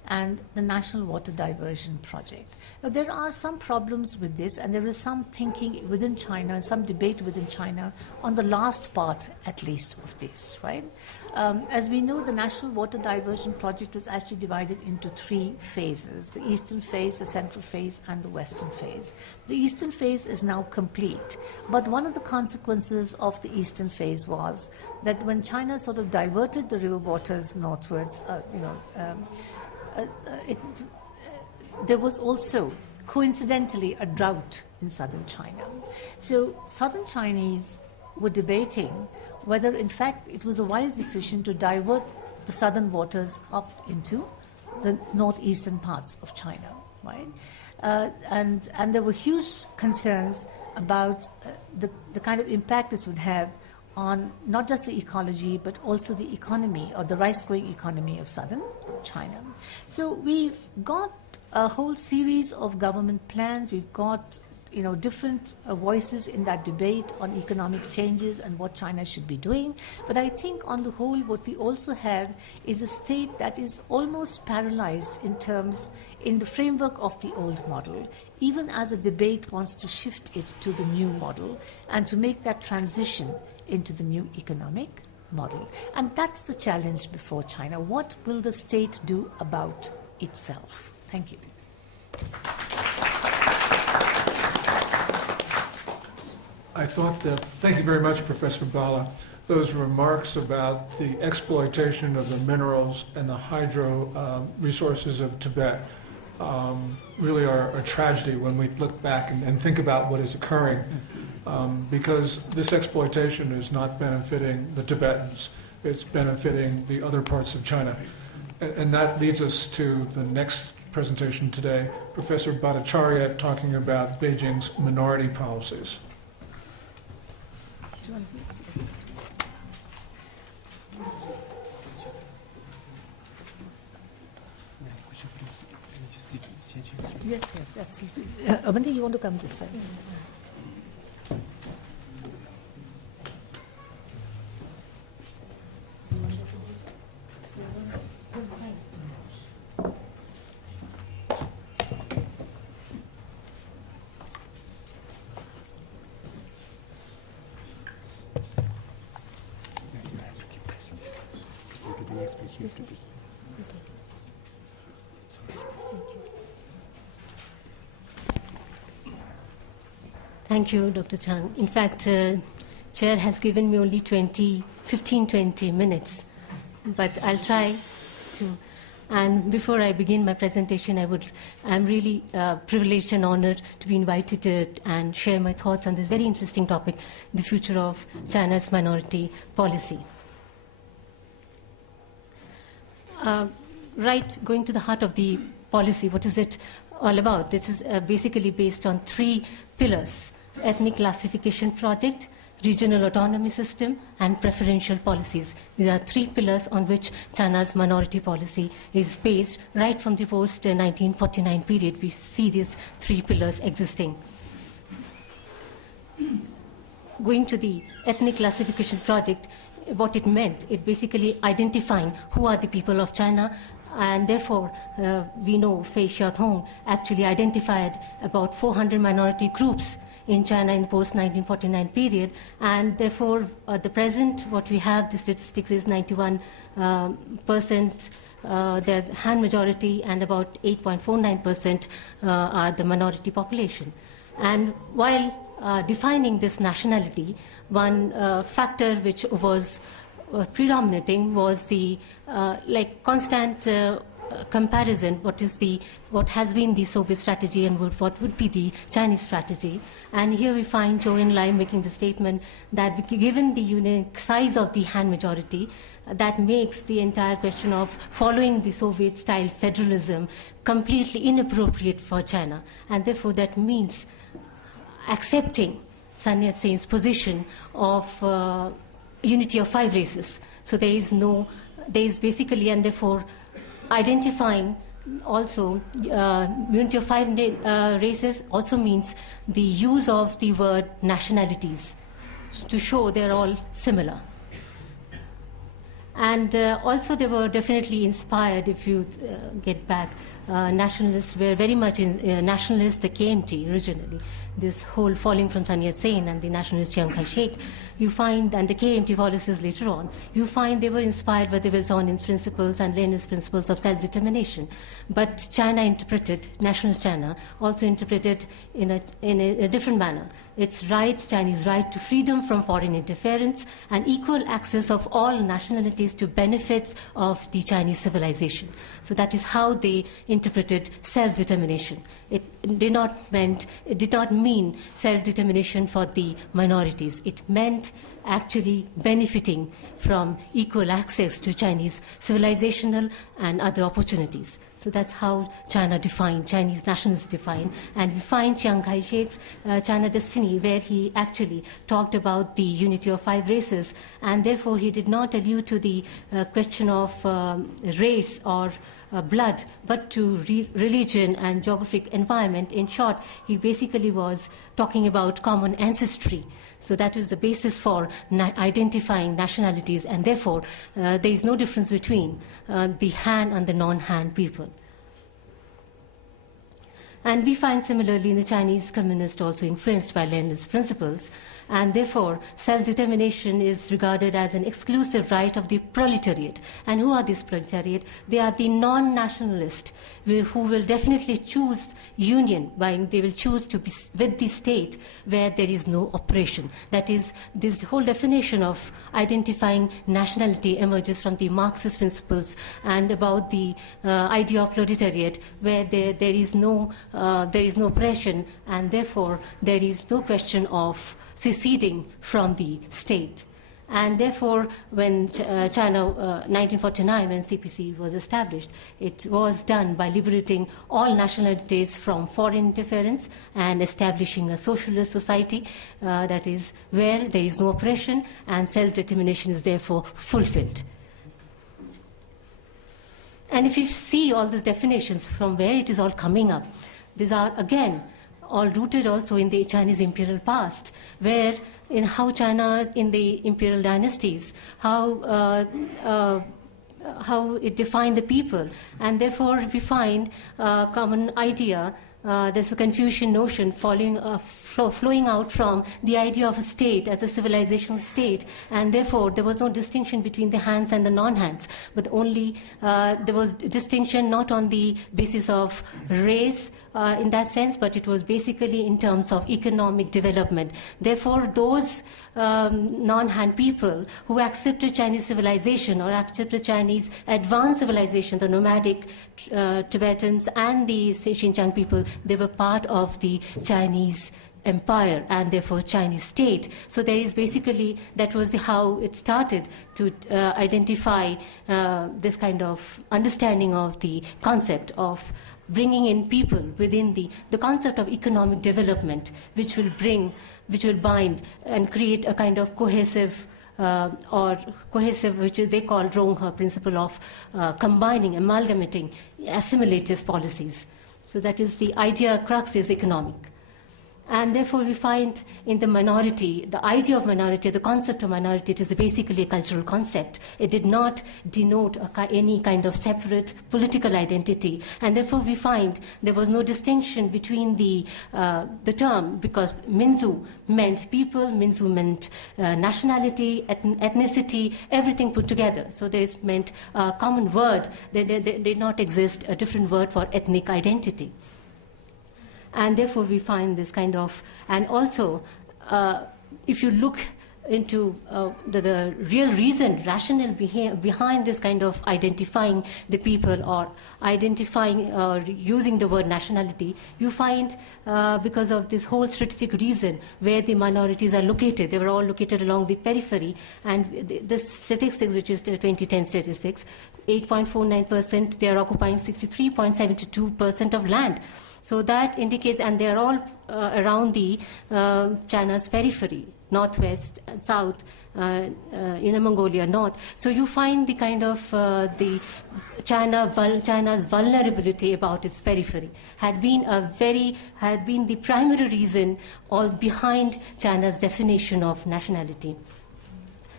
and the National Water Diversion Project. Now, there are some problems with this, and there is some thinking within China, some debate within China on the last part, at least, of this, right? As we know, the National Water Diversion Project was actually divided into 3 phases: the eastern phase, the central phase, and the western phase. The eastern phase is now complete, but one of the consequences of the eastern phase was that when China sort of diverted the river waters northwards, there was also, coincidentally, a drought in southern China. So southern Chinese were debating whether, in fact, it was a wise decision to divert the southern waters up into the northeastern parts of China, right? And there were huge concerns about the kind of impact this would have on not just the ecology, but also the economy, or the rice-growing economy of southern China. So we've got a whole series of government plans. We've got different voices in that debate on economic changes and what China should be doing. But I think on the whole, what we also have is a state that is almost paralyzed in the framework of the old model, even as a debate wants to shift it to the new model and to make that transition into the new economic model. And that's the challenge before China. What will the state do about itself? Thank you. I thought that, thank you very much, Professor Bhalla. Those remarks about the exploitation of the minerals and the hydro resources of Tibet really are a tragedy when we look back and think about what is occurring, because this exploitation is not benefiting the Tibetans, it's benefiting the other parts of China. And that leads us to the next presentation today, Professor Bhattacharya talking about Beijing's minority policies. Yes, absolutely. Abanti, you want to come this side? Thank you, Dr. Chang. In fact, Chair has given me only 15-20 minutes, but I'll try to. And before I begin my presentation, I'm really privileged and honored to be invited to and share my thoughts on this very interesting topic, the future of China's minority policy. Going to the heart of the policy, what is it all about? This is basically based on 3 pillars: ethnic classification project, regional autonomy system, and preferential policies. These are 3 pillars on which China's minority policy is based. Right from the post-1949 period, we see these 3 pillars existing. Going to the ethnic classification project, what it meant, it basically identifying who are the people of China, and therefore we know Fei Xiaotong actually identified about 400 minority groups in China in the post-1949 period, and therefore at the present what we have, the statistics is 91% the Han majority, and about 8.49% are the minority population. And while defining this nationality, one factor which was predominating was the constant comparison, what has been the Soviet strategy and what would be the Chinese strategy. And here we find Zhou Enlai making the statement that given the unique size of the Han majority, that makes the entire question of following the Soviet-style federalism completely inappropriate for China. And therefore that means accepting Sun Yat-sen's position of unity of 5 races. So there is basically, and therefore identifying also unity of 5 races also means the use of the word nationalities to show they're all similar. And also they were definitely inspired, if you get back, nationalists were very much nationalists, the KMT originally, this whole falling from Sun Yat-sen and the nationalist Chiang Kai-shek, you find, and the KMT policies later on, you find they were inspired by the Wilsonian principles and Leninist principles of self-determination. But China interpreted, nationalist China, also interpreted in a different manner. Its right, Chinese right to freedom from foreign interference and equal access of all nationalities to benefits of the Chinese civilization. So that is how they interpreted self-determination. It did not mean self-determination for the minorities. It meant actually benefiting from equal access to Chinese civilizational and other opportunities. So that's how China defined, Chinese nationalists defined. And we find Chiang Kai-shek's China Destiny, where he actually talked about the unity of 5 races, and therefore he did not allude to the question of race or blood, but to religion and geographic environment. In short, he basically was talking about common ancestry. So that is the basis for identifying nationalities, and therefore there is no difference between the Han and the non-Han people. And we find similarly in the Chinese communist also influenced by Leninist principles, and therefore self-determination is regarded as an exclusive right of the proletariat. And who are this proletariat? They are the non-nationalists who will definitely choose union, they will choose to be with the state where there is no oppression. That is, this whole definition of identifying nationality emerges from the Marxist principles and about the idea of proletariat, where there is no oppression, and therefore there is no question of seceding from the state. And therefore, when China, 1949, when CPC was established, it was done by liberating all nationalities from foreign interference and establishing a socialist society, that is, where there is no oppression and self-determination is therefore fulfilled. And if you see all these definitions from where it is all coming up, these are, again, all rooted also in the Chinese imperial past, where in how China, in the imperial dynasties, how it defined the people. And therefore, we find a common idea. There's a Confucian notion flowing out from the idea of a state as a civilizational state, and therefore there was no distinction between the Hans and the non-Hans, but only there was distinction not on the basis of race in that sense, but it was basically in terms of economic development. Therefore, those non-Han people who accepted Chinese civilization or accepted Chinese advanced civilization, the nomadic Tibetans and the Xinjiang people, they were part of the Chinese empire and therefore Chinese state. So there is basically, that was how it started to identify this kind of understanding of the concept of bringing in people within the concept of economic development, which will bind and create a kind of cohesive, which is they call Ronghe principle of combining, amalgamating, assimilative policies. So that is the idea, crux is economic. And therefore, we find in the minority, the idea of minority, the concept of minority, it is basically a cultural concept. It did not denote any kind of separate political identity. And therefore, we find there was no distinction between the term, because Minzu meant people, Minzu meant nationality, ethnicity, everything put together. So this meant a common word. There did not exist a different word for ethnic identity. And therefore, we find this kind of, and also, if you look into the real reason, rationale behind this kind of identifying the people or identifying or using the word nationality, you find because of this whole strategic reason where the minorities are located. They were all located along the periphery, and the statistics, which is the 2010 statistics, 8.49%, they are occupying 63.72% of land. So that indicates, and they are all around the China's periphery, northwest, south, Inner Mongolia, north. So you find the kind of the China's vulnerability about its periphery had been the primary reason all behind China's definition of nationality.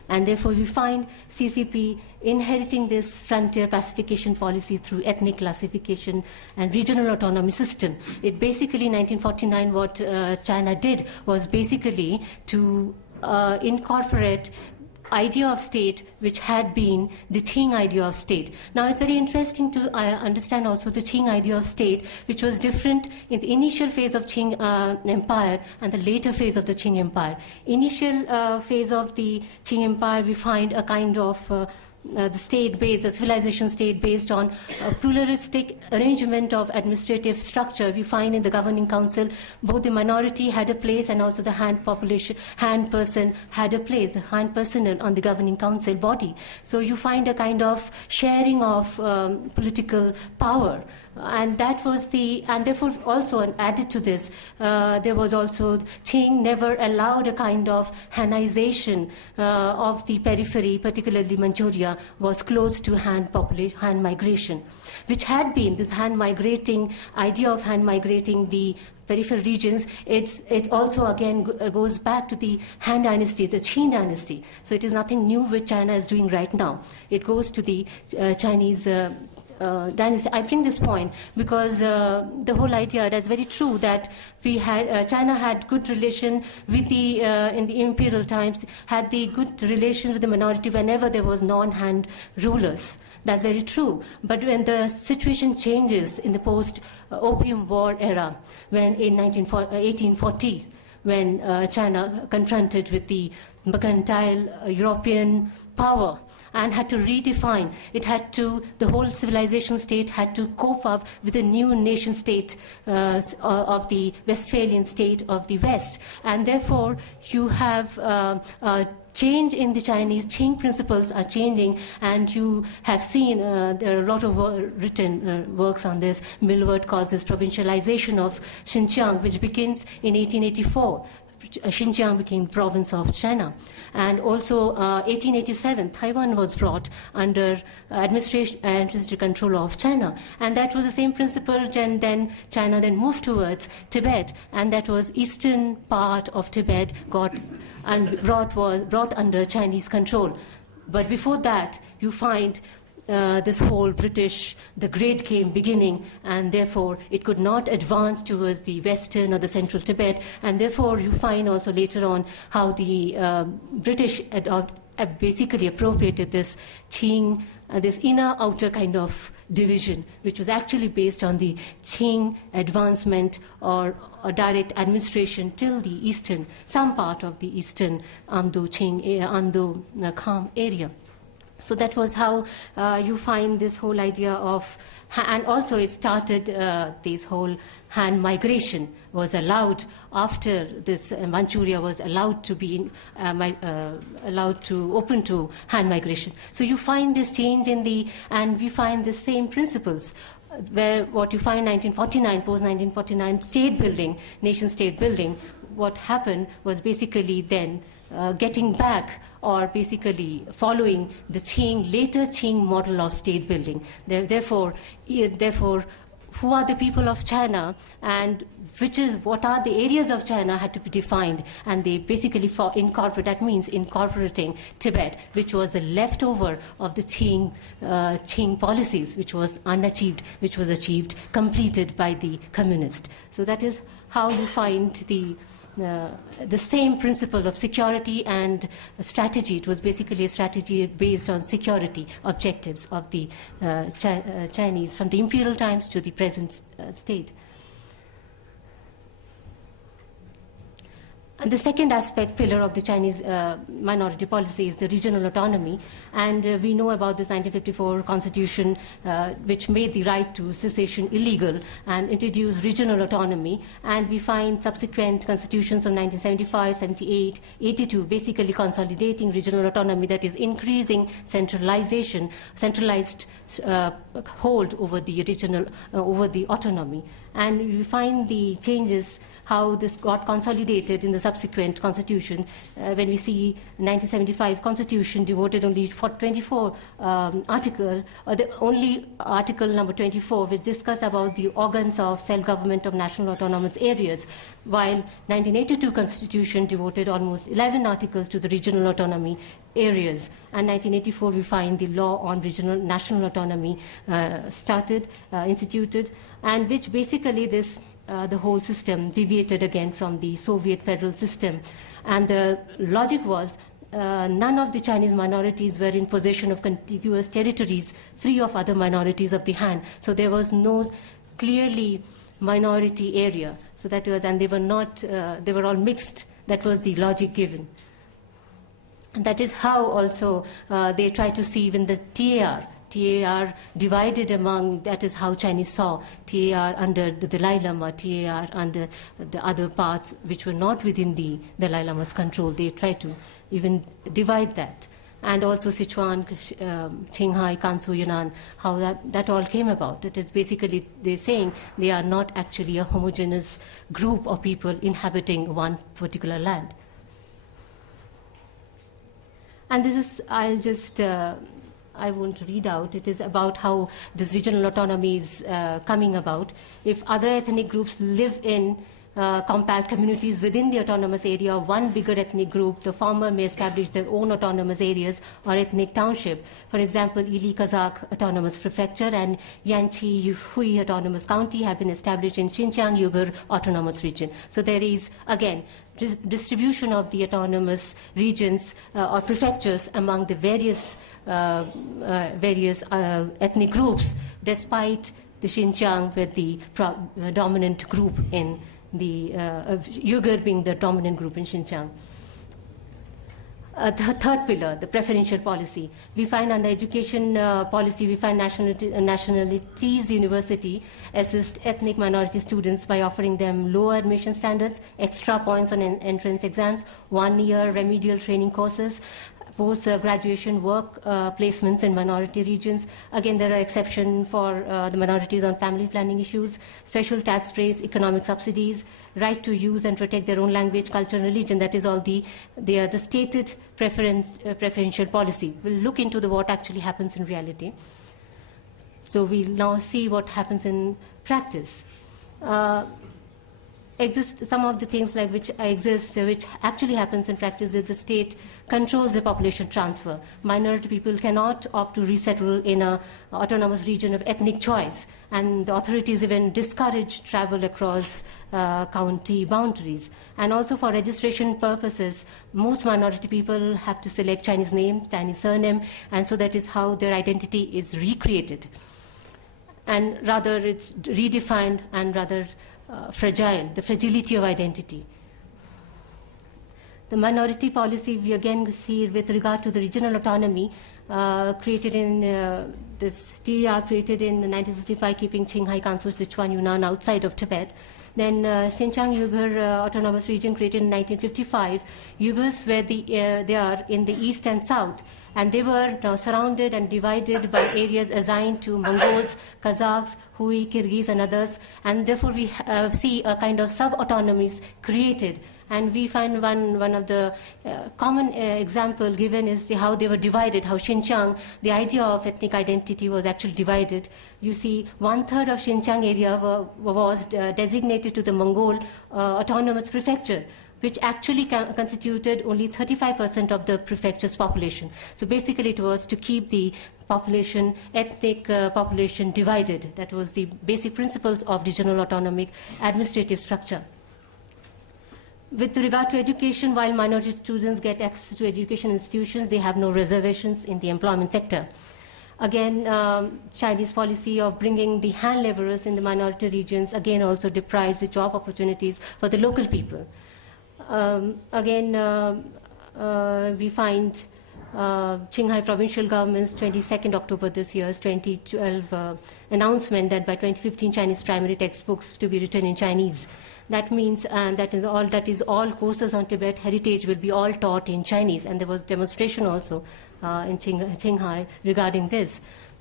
And therefore, we find CCP inheriting this frontier pacification policy through ethnic classification and regional autonomy system. It basically, in 1949, what China did was basically to incorporate idea of state which had been the Qing idea of state. Now it's very interesting to understand also the Qing idea of state, which was different in the initial phase of Qing Empire and the later phase of the Qing Empire. Initial phase of the Qing Empire, we find a kind of the state-based, the civilization state based on a pluralistic arrangement of administrative structure. We find in the governing council both the minority had a place and also the hand person had a place, the hand personnel on the governing council body. So you find a kind of sharing of political power. And that was and therefore also added to this, there was also, Qing never allowed a kind of Hanization of the periphery, particularly Manchuria, was close to Han migration, which had been this hand migrating, idea of hand migrating the peripheral regions. It also again goes back to the Han Dynasty, the Qin Dynasty. So it is nothing new which China is doing right now. It goes to the Chinese dynasty. I bring this point because the whole idea, that's very true that China had good relation with the, in the imperial times, had the good relations with the minority whenever there was non-Han rulers. That's very true. But when the situation changes in the post-Opium War era, when in 1840, when China confronted with the mercantile European power and had to redefine. The whole civilization state had to cope up with a new nation state of the Westphalian state of the West. And therefore, you have change in the Chinese Qing principles are changing, and you have seen there are a lot of written works on this. Millward calls this provincialization of Xinjiang, which begins in 1884. Xinjiang became province of China. And also 1887, Taiwan was brought under administrative control of China. And that was the same principle, and then China then moved towards Tibet, and that was eastern part of Tibet brought under Chinese control. But before that, you find this whole the Great Game beginning, and therefore it could not advance towards the western or the central Tibet, and therefore you find also later on how the British basically appropriated this Qing, this inner-outer kind of division, which was actually based on the Qing advancement or direct administration till the eastern, some part of the eastern Amdo-Kham area. So that was how you find this whole idea of, and also it started this whole Han migration was allowed after this Manchuria was allowed to be open to Han migration. So you find this change and we find the same principles. Where what you find 1949, post-1949 state building, nation state building, what happened was basically then getting back or basically following the later Qing model of state building. Therefore, who are the people of China, and what are the areas of China had to be defined, and they basically that means incorporating Tibet, which was the leftover of the Qing policies, which was unachieved, which was completed by the communists. So that is how you find the same principle of security and strategy. It was basically a strategy based on security objectives of the Chinese from the imperial times to the present state. And the second pillar of the Chinese minority policy is the regional autonomy. And we know about this 1954 constitution, which made the right to secession illegal and introduced regional autonomy. And we find subsequent constitutions of 1975, 78, 82, basically consolidating regional autonomy, that is increasing centralized hold over the autonomy. And we find the changes how this got consolidated in the subsequent constitution. When we see 1975 constitution devoted only for 24 article, or the only article number 24, which discuss about the organs of self-government of national autonomous areas, while 1982 constitution devoted almost 11 articles to the regional autonomy areas. And 1984 we find the law on regional national autonomy instituted, and which basically this the whole system deviated again from the Soviet federal system. And the logic was none of the Chinese minorities were in possession of contiguous territories free of other minorities of the Han. So there was no clearly minority area. So that was, and they were not, they were all mixed. That was the logic given. And that is how also they try to see even the TAR divided among, that is how Chinese saw TAR under the Dalai Lama, TAR under the other parts which were not within the Dalai Lama's control. They tried to even divide that. And also Sichuan, Qinghai, Gansu, Yunnan, how that all came about. It is basically they're saying they are not actually a homogeneous group of people inhabiting one particular land. And this is, I'll just, I won't read out. It is about how this regional autonomy is coming about. If other ethnic groups live in compact communities within the autonomous area of one bigger ethnic group, the former may establish their own autonomous areas or ethnic township. For example, Ili Kazakh Autonomous Prefecture and Yanqi Hui Autonomous County have been established in Xinjiang Uyghur Autonomous Region. So there is, again, distribution of the autonomous regions or prefectures among the various ethnic groups, despite the Xinjiang with the dominant group in the Uyghur being the dominant group in Xinjiang. The third pillar, the preferential policy. We find under education policy, we find nationalities university assist ethnic minority students by offering them lower admission standards, extra points on entrance exams, 1 year remedial training courses, post-graduation work placements in minority regions. Again, there are exceptions for the minorities on family planning issues, special tax breaks, economic subsidies, right to use and protect their own language, culture, and religion. That is all the stated preferential policy. We'll look into what actually happens in reality. So we'll now see what happens in practice. Some of the things like which actually happens in practice is the state controls the population transfer. Minority people cannot opt to resettle in an autonomous region of ethnic choice, and the authorities even discourage travel across county boundaries. And also for registration purposes, most minority people have to select Chinese name, Chinese surname, and so that is how their identity is recreated. And rather it's redefined and rather fragile, the fragility of identity. The minority policy we again see with regard to the regional autonomy created in this TAR created in 1965, keeping Qinghai, Gansu, Sichuan, Yunnan outside of Tibet. Then Xinjiang Uyghur Autonomous Region created in 1955. Uyghurs were they are in the east and south, and they were now surrounded and divided by areas assigned to Mongols, Kazakhs, Hui, Kyrgyz, and others. And therefore, we see a kind of sub-autonomies created. And we find one of the common example given is how they were divided, how Xinjiang, the idea of ethnic identity was actually divided. You see 1/3 of Xinjiang area was designated to the Mongol autonomous prefecture, which actually constituted only 35% of the prefecture's population. So basically it was to keep the population, ethnic population divided. That was the basic principles of regional autonomic administrative structure. With regard to education, while minority students get access to education institutions, they have no reservations in the employment sector. Again, Chinese policy of bringing the hand laborers in the minority regions again also deprives the job opportunities for the local people. We find Qinghai provincial government's 22nd October this year's 2012 announcement that by 2015 Chinese primary textbooks to be written in Chinese. That means that is all courses on Tibet heritage will be all taught in Chinese, and there was demonstration also in Qinghai regarding this.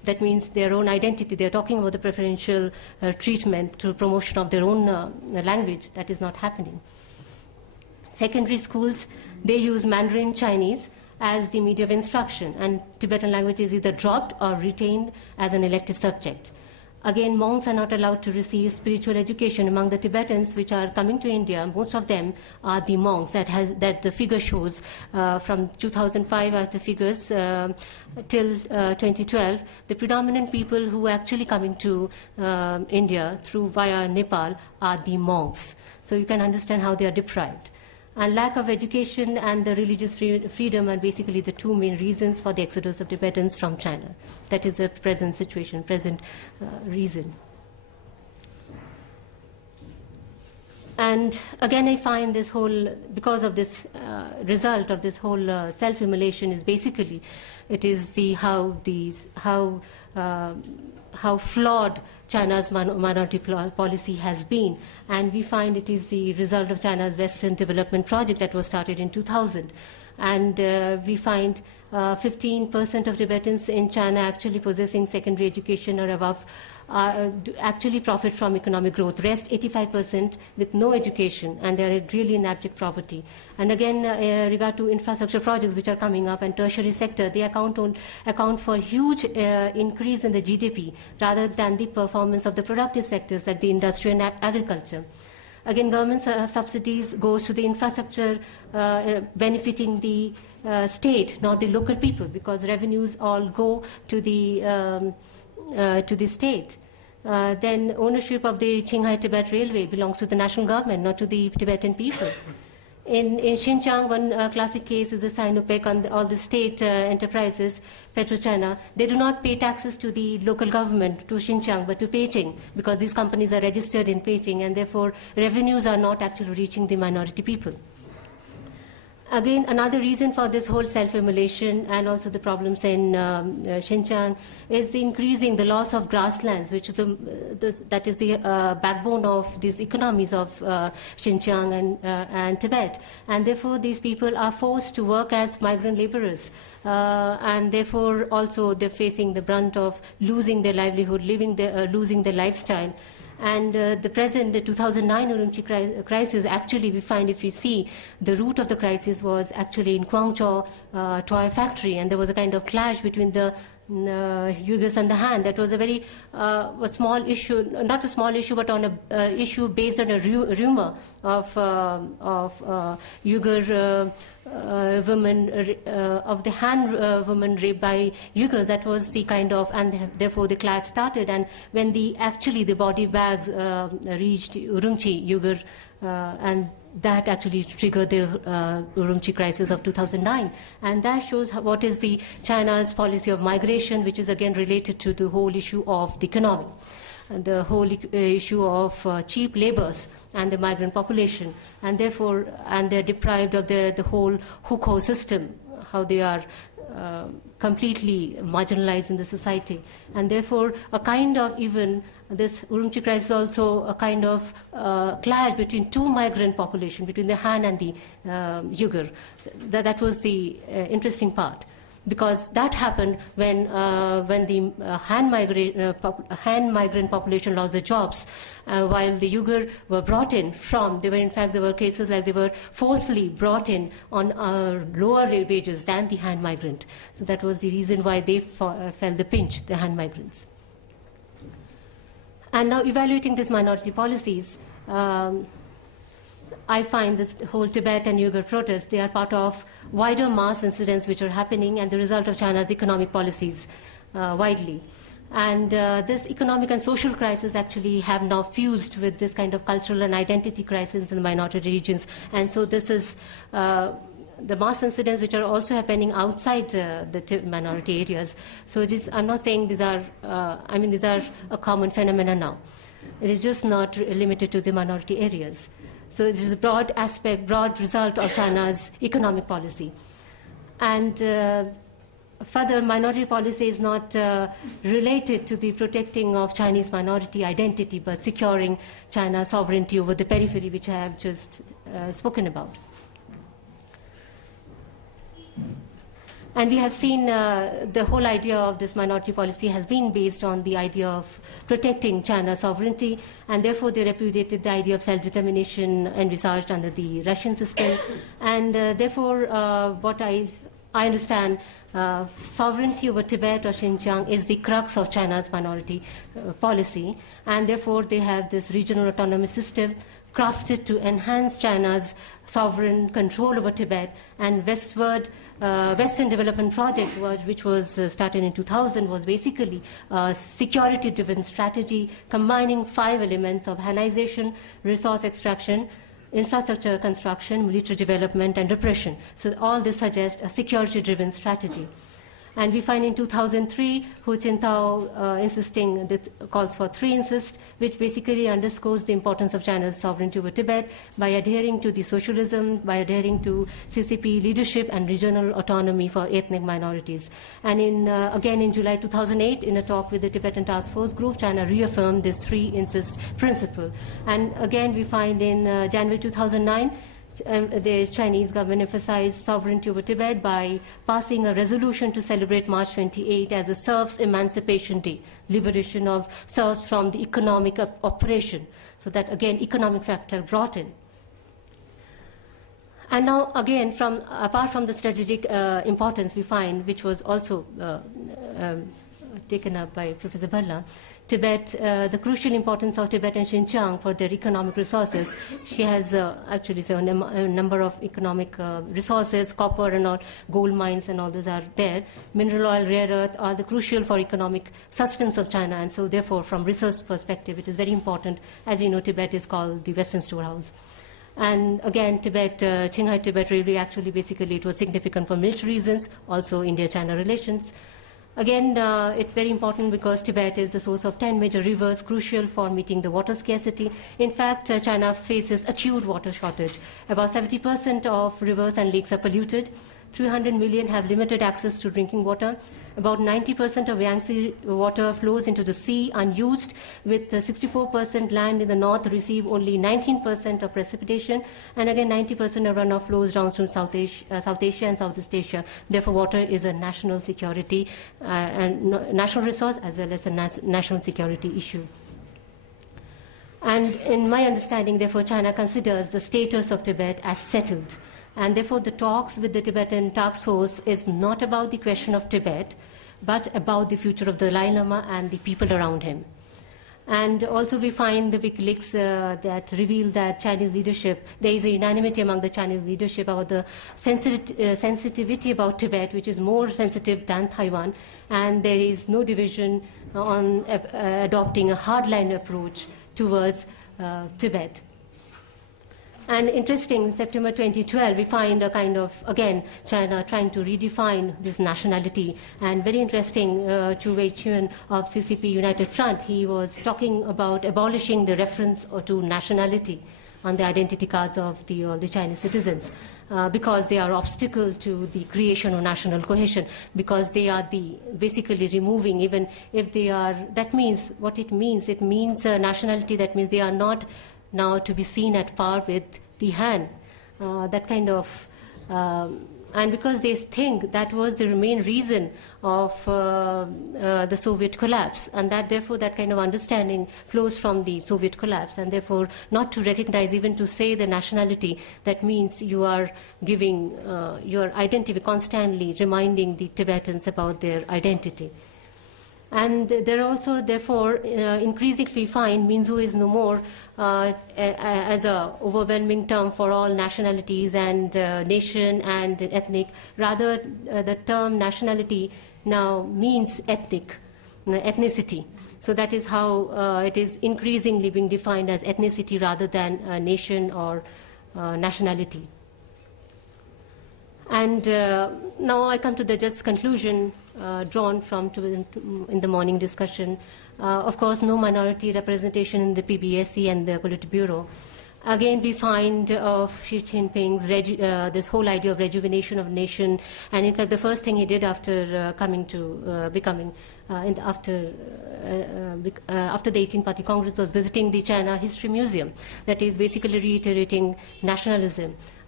that means their own identity. They're talking about the preferential treatment to promotion of their own language. That is not happening. Secondary schools, they use Mandarin Chinese as the media of instruction, and Tibetan language is either dropped or retained as an elective subject. Again, monks are not allowed to receive spiritual education. Among the Tibetans which are coming to India, most of them are the monks. That the figure shows from 2005 are the figures till 2012. The predominant people who are actually coming to India through via Nepal are the monks. So you can understand how they are deprived. And lack of education and the religious freedom are basically the two main reasons for the exodus of Tibetans from China. That is the present situation, present reason. And again, I find this whole, because of this result of this whole self-immolation is basically, it is the how flawed China's minority policy has been. And we find it is the result of China's Western Development Project that was started in 2000. And we find 15% of Tibetans in China actually possessing secondary education or above actually profit from economic growth. Rest 85% with no education, and they are really in abject poverty. And again, regard to infrastructure projects which are coming up and tertiary sector, they account for huge increase in the GDP rather than the performance of the productive sectors like the industry and agriculture. Again, government subsidies goes to the infrastructure benefiting the state, not the local people, because revenues all go to the state. Then ownership of the Qinghai-Tibet Railway belongs to the national government, not to the Tibetan people. In Xinjiang, one classic case is the Sinopec on all the state enterprises, PetroChina. They do not pay taxes to the local government, to Xinjiang, but to Beijing, because these companies are registered in Beijing, and therefore revenues are not actually reaching the minority people. Again, another reason for this whole self-immolation and also the problems in Xinjiang is the increasing the loss of grasslands, which is that is the backbone of these economies of Xinjiang and Tibet. And therefore, these people are forced to work as migrant laborers. And therefore, also they're facing the brunt of losing their livelihood, losing their lifestyle. And the 2009 Urumqi crisis, actually we find, if you see, the root of the crisis was actually in Guangzhou toy factory, and there was a kind of clash between the Uyghurs and the Han. That was a very a small issue, not a small issue, but on a issue based on a rumor of Uyghur women, of the Han women raped by Uyghurs. That was the kind of, and therefore the clash started. And when the body bags reached Urumqi, Uyghur, and that actually triggered the Urumqi crisis of 2009. And that shows what is the China's policy of migration, which is again related to the whole issue of the economy, and the whole issue of cheap labors and the migrant population. And therefore, and they're deprived of the whole hukou system, how they are completely marginalized in the society. And therefore, a kind of, even this Urumqi crisis, also a kind of clash between two migrant population, between the Han and the Uyghur. That was the interesting part, because that happened when the Han migrant population lost their jobs, while the Uyghur were brought in from, there were cases like they were forcibly brought in on lower wages than the Han migrant. So that was the reason why they felt the pinch, the Han migrants. And now evaluating these minority policies, I find this whole Tibet and Uyghur protests, they are part of wider mass incidents which are happening and the result of China's economic policies widely. And this economic and social crisis actually have now fused with this kind of cultural and identity crisis in the minority regions. And so this is the mass incidents which are also happening outside the minority areas. So it is, I'm not saying these are, these are a common phenomenon now. It is just not limited to the minority areas. So it is a broad aspect, broad result of China's economic policy. And further, minority policy is not related to the protecting of Chinese minority identity, but securing China's sovereignty over the periphery, which I have just spoken about. And we have seen the whole idea of this minority policy has been based on the idea of protecting China's sovereignty, and therefore they repudiated the idea of self-determination envisaged under the Russian system. And therefore, what I understand, sovereignty over Tibet or Xinjiang is the crux of China's minority policy, and therefore they have this regional autonomous system crafted to enhance China's sovereign control over Tibet. And Western Development Project, which was started in 2000, was basically a security-driven strategy combining 5 elements of Hanization, resource extraction, infrastructure construction, military development, and repression. So all this suggests a security-driven strategy. And we find in 2003, Hu Jintao insisting that calls for 3 insist, which basically underscores the importance of China's sovereignty over Tibet by adhering to the socialism, by adhering to CCP leadership and regional autonomy for ethnic minorities. And again in July 2008, in a talk with the Tibetan Task Force Group, China reaffirmed this 3 insist principle. And again, we find in January 2009, the Chinese government emphasized sovereignty over Tibet by passing a resolution to celebrate March 28 as the serfs' emancipation day, liberation of serfs from the economic oppression. So that, again, economic factor brought in. And now, again, apart from the strategic importance we find, which was also taken up by Professor Bhalla, Tibet, the crucial importance of Tibet and Xinjiang for their economic resources. She has actually a number of economic resources, copper and all, gold mines and all those are there. Mineral oil, rare earth are the crucial for economic sustenance of China, and so therefore from research perspective it is very important. As we know, Tibet is called the Western storehouse. And again, Tibet, Qinghai Tibet Railway actually basically it was significant for military reasons, also India-China relations. Again, it's very important because Tibet is the source of 10 major rivers, crucial for meeting the water scarcity. In fact, China faces acute water shortage. About 70% of rivers and lakes are polluted. 300 million have limited access to drinking water. About 90% of Yangtze water flows into the sea unused, with 64% land in the north receive only 19% of precipitation, and again 90% of runoff flows down to South Asia and Southeast Asia. Therefore, water is a national security and national resource as well as a national security issue. And in my understanding, therefore, China considers the status of Tibet as settled. And therefore, the talks with the Tibetan Task Force is not about the question of Tibet, but about the future of the Dalai Lama and the people around him. And also we find the WikiLeaks that reveal that Chinese leadership, there is a unanimity among the Chinese leadership about the sensitivity about Tibet, which is more sensitive than Taiwan, and there is no division on adopting a hardline approach towards Tibet. And interesting, September 2012, we find a kind of, again, China trying to redefine this nationality. And very interesting, Chu Wei-chun of CCP United Front, he was talking about abolishing the reference to nationality on the identity cards of the Chinese citizens because they are obstacle to the creation of national cohesion, because they are basically removing, even if they are, that means, what it means nationality, that means they are not now to be seen at par with the Han. That kind of, and because they think that was the main reason of the Soviet collapse, and that therefore that kind of understanding flows from the Soviet collapse, and therefore not to recognize, even to say the nationality, that means you are giving your identity, constantly reminding the Tibetans about their identity. And there also, therefore, increasingly find Minzu is no more as an overwhelming term for all nationalities and nation and ethnic. Rather, the term nationality now means ethnicity. So that is how it is increasingly being defined as ethnicity rather than nation or nationality. And now I come to the just conclusion drawn from in the morning discussion. Of course, no minority representation in the PBSC and the Politburo. Again, we find of Xi Jinping's this whole idea of rejuvenation of nation, and in fact, the first thing he did after coming to after the 18th Party Congress was visiting the China History Museum. That is basically reiterating nationalism.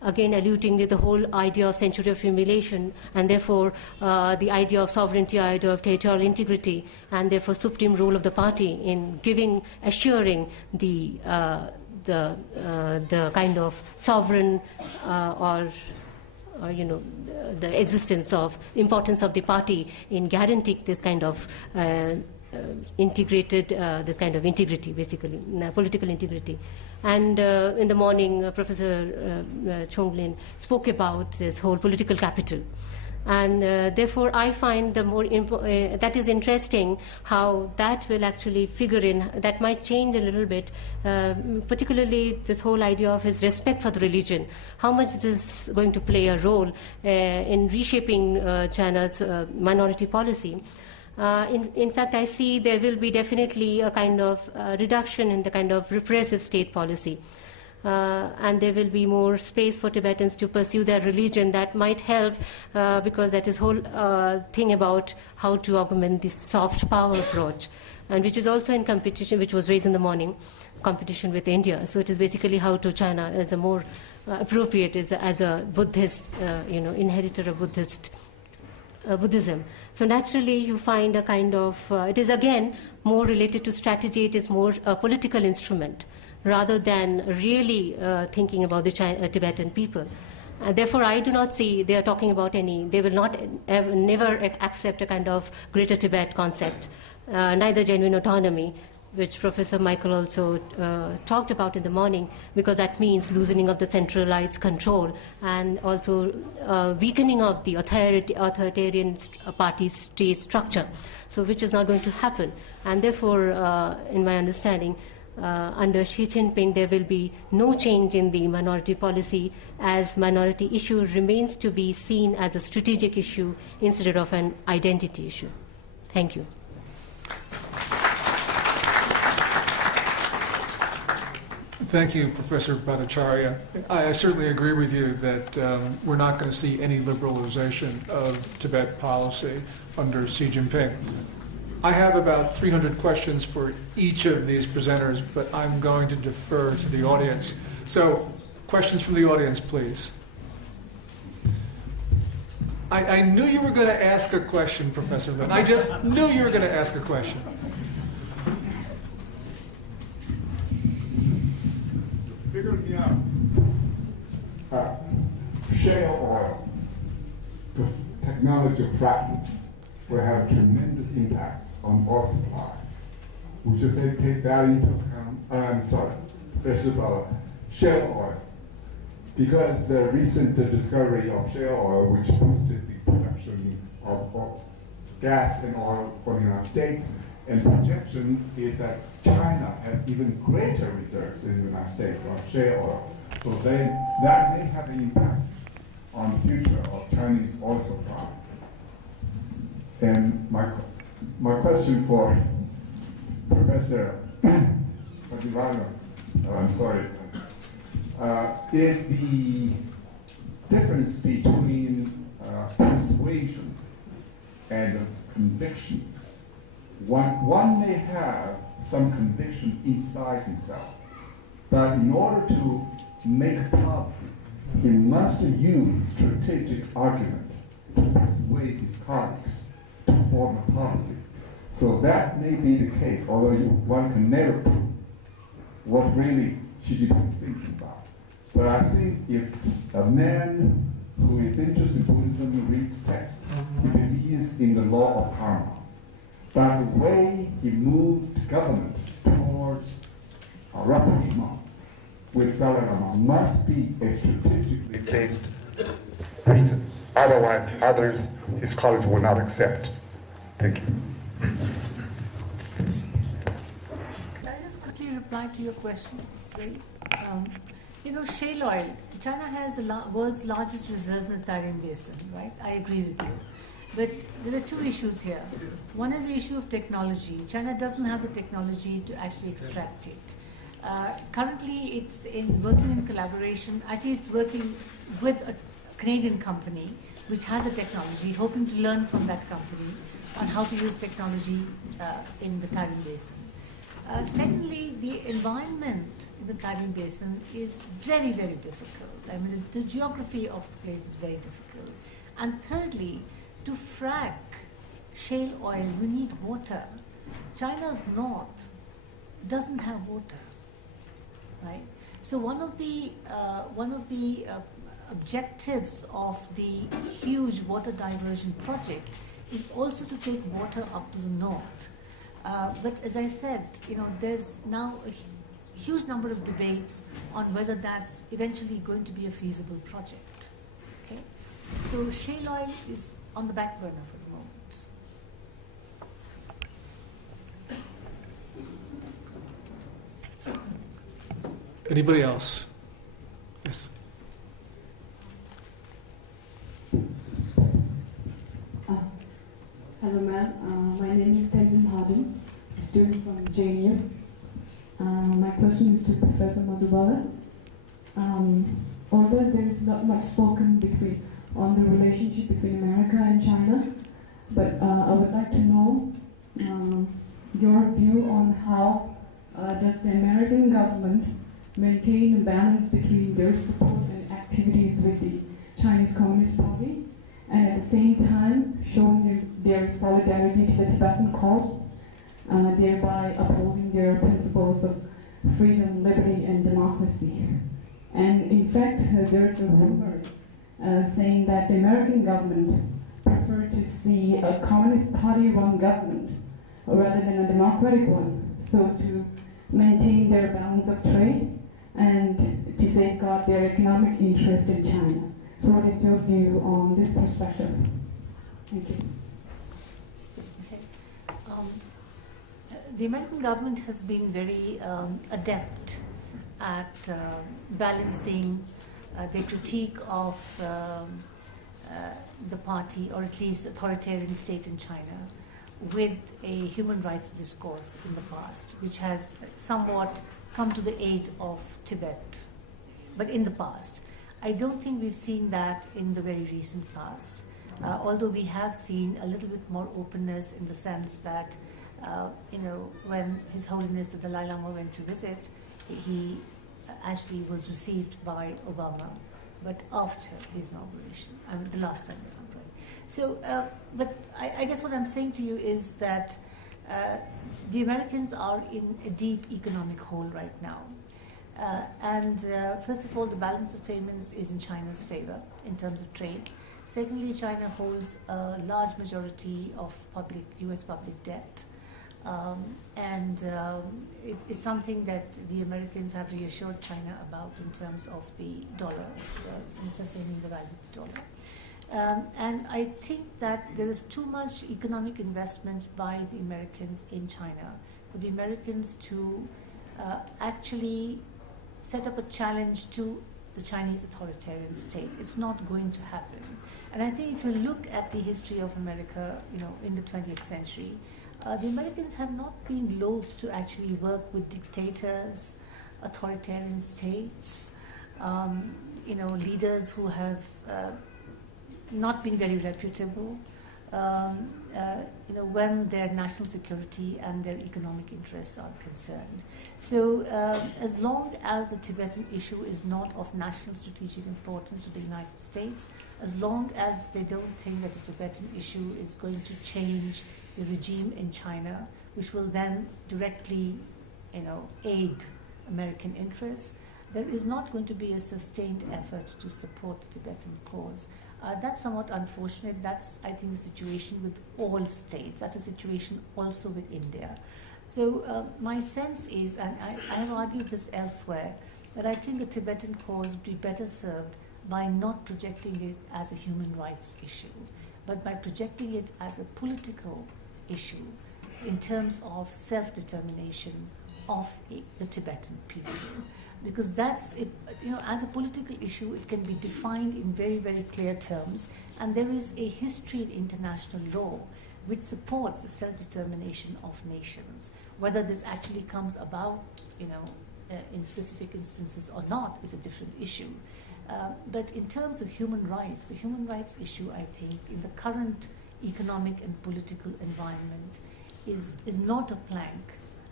again alluding to the whole idea of century of humiliation, and therefore the idea of sovereignty, idea of territorial integrity, and therefore supreme role of the party in assuring the kind of sovereign the existence of importance of the party in guaranteeing this kind of integrated, this kind of integrity, basically, political integrity. And in the morning, Professor Chonglin spoke about this whole political capital. And therefore, I find that is interesting how that will actually figure in. That might change a little bit, particularly this whole idea of his respect for the religion. How much is this going to play a role in reshaping China's minority policy? In fact, I see there will be definitely a kind of reduction in the kind of repressive state policy. And there will be more space for Tibetans to pursue their religion. That might help because that is whole thing about how to augment this soft power approach, and which is also in competition, which was raised in the morning, competition with India. So it is basically how to China as a more appropriate as a Buddhist, inheritor of Buddhism. So naturally you find a kind of, it is again more related to strategy, it is more a political instrument, rather than really thinking about the Tibetan people. Therefore, I do not see they are talking about they will not never accept a kind of Greater Tibet concept, neither genuine autonomy, which Professor Michael also talked about in the morning, because that means loosening of the centralized control and also weakening of the authoritarian party state structure, so which is not going to happen. And therefore, in my understanding, under Xi Jinping, there will be no change in the minority policy, as minority issue remains to be seen as a strategic issue instead of an identity issue. Thank you. Thank you, Professor Bhattacharya. I certainly agree with you that we're not going to see any liberalization of Tibet policy under Xi Jinping. I have about 300 questions for each of these presenters, but I'm going to defer to the audience. So, questions from the audience, please. I knew you were going to ask a question, Professor Lin. I just knew you were going to ask a question. Figure me out. Shale oil, the technology of fracking, will have tremendous impact on oil supply. Which if they take that into account, first of all, shale oil. Because the recent discovery of shale oil, which boosted the production of gas and oil for the United States, and projection is that China has even greater reserves in the United States of shale oil. So that may have an impact on the future of Chinese oil supply. And my question for Professor Bhattacharya, is the difference between persuasion and conviction. One may have some conviction inside himself, but in order to make policy, he must use strategic argument to persuade his colleagues to form a policy. So that may be the case, although one can never prove what really Xi Jinping is thinking about. But I think if a man who is interested in Buddhism reads text, he believes in the law of karma. But the way he moved government towards a rapprochement with Dalai Lama must be a strategically placed reason. Otherwise, his colleagues will not accept. Thank you. Can I just quickly reply to your question? Shale oil. China has the world's largest reserves in the Tarim Basin, right? I agree with you. But there are two issues here. One is the issue of technology. China doesn't have the technology to actually extract it. Currently, it's working in collaboration. Actually, it's working with a Canadian company which has the technology, hoping to learn from that company on how to use technology in the Tarim Basin. Secondly, the environment in the Tarim Basin is very, very difficult. I mean, the geography of the place is very difficult. And thirdly, to frack shale oil, you need water. China's north doesn't have water, right? So one of the objectives of the huge water diversion project is also to take water up to the north. But as I said, there's now a huge number of debates on whether that's eventually going to be a feasible project. Okay, so shale oil is on the back burner for the moment. Anybody else? Yes. Hello, ma'am. My name is Madhu, a student from JNU. My question is to Professor Madhu Bhalla. Although there is not much spoken on the relationship between America and China, but I would like to know your view on how does the American government maintain a balance between their support and activities with the Chinese Communist Party, and at the same time showing their solidarity to the Tibetan cause, thereby upholding their principles of freedom, liberty, and democracy. And in fact, there's a rumor saying that the American government prefer to see a Communist Party-run government rather than a democratic one, so to maintain their balance of trade and to safeguard their economic interest in China. So what is your view on this perspective? Thank you. Okay. The American government has been very adept at balancing their critique of the party, or at least authoritarian state in China, with a human rights discourse in the past, which has somewhat come to the aid of Tibet. But in the past, I don't think we've seen that in the very recent past, although we have seen a little bit more openness in the sense that, when His Holiness the Dalai Lama went to visit, he actually was received by Obama, but after his inauguration, I mean the last time around, right? So, but I guess what I'm saying to you is that the Americans are in a deep economic hole right now. First of all, the balance of payments is in China's favor in terms of trade. Secondly, China holds a large majority of U.S. public debt. It's something that the Americans have reassured China about in terms of the dollar, sustaining the value of the dollar. And I think that there is too much economic investment by the Americans in China for the Americans to actually set up a challenge to the Chinese authoritarian state. It's not going to happen. And I think if you look at the history of America, in the 20th century, the Americans have not been loath to actually work with dictators, authoritarian states, leaders who have not been very reputable, when their national security and their economic interests are concerned. So as long as the Tibetan issue is not of national strategic importance to the United States, as long as they don't think that the Tibetan issue is going to change the regime in China, which will then directly, aid American interests, there is not going to be a sustained effort to support the Tibetan cause. That's somewhat unfortunate. That's, I think, the situation with all states. That's a situation also with India. So my sense is, and I have argued this elsewhere, that I think the Tibetan cause would be better served by not projecting it as a human rights issue, but by projecting it as a political issue in terms of self-determination of the Tibetan people. Because that's, as a political issue, it can be defined in very, very clear terms, and there is a history in international law which supports the self-determination of nations. Whether this actually comes about, in specific instances or not is a different issue. But in terms of human rights, the human rights issue, I think, in the current economic and political environment is not a plank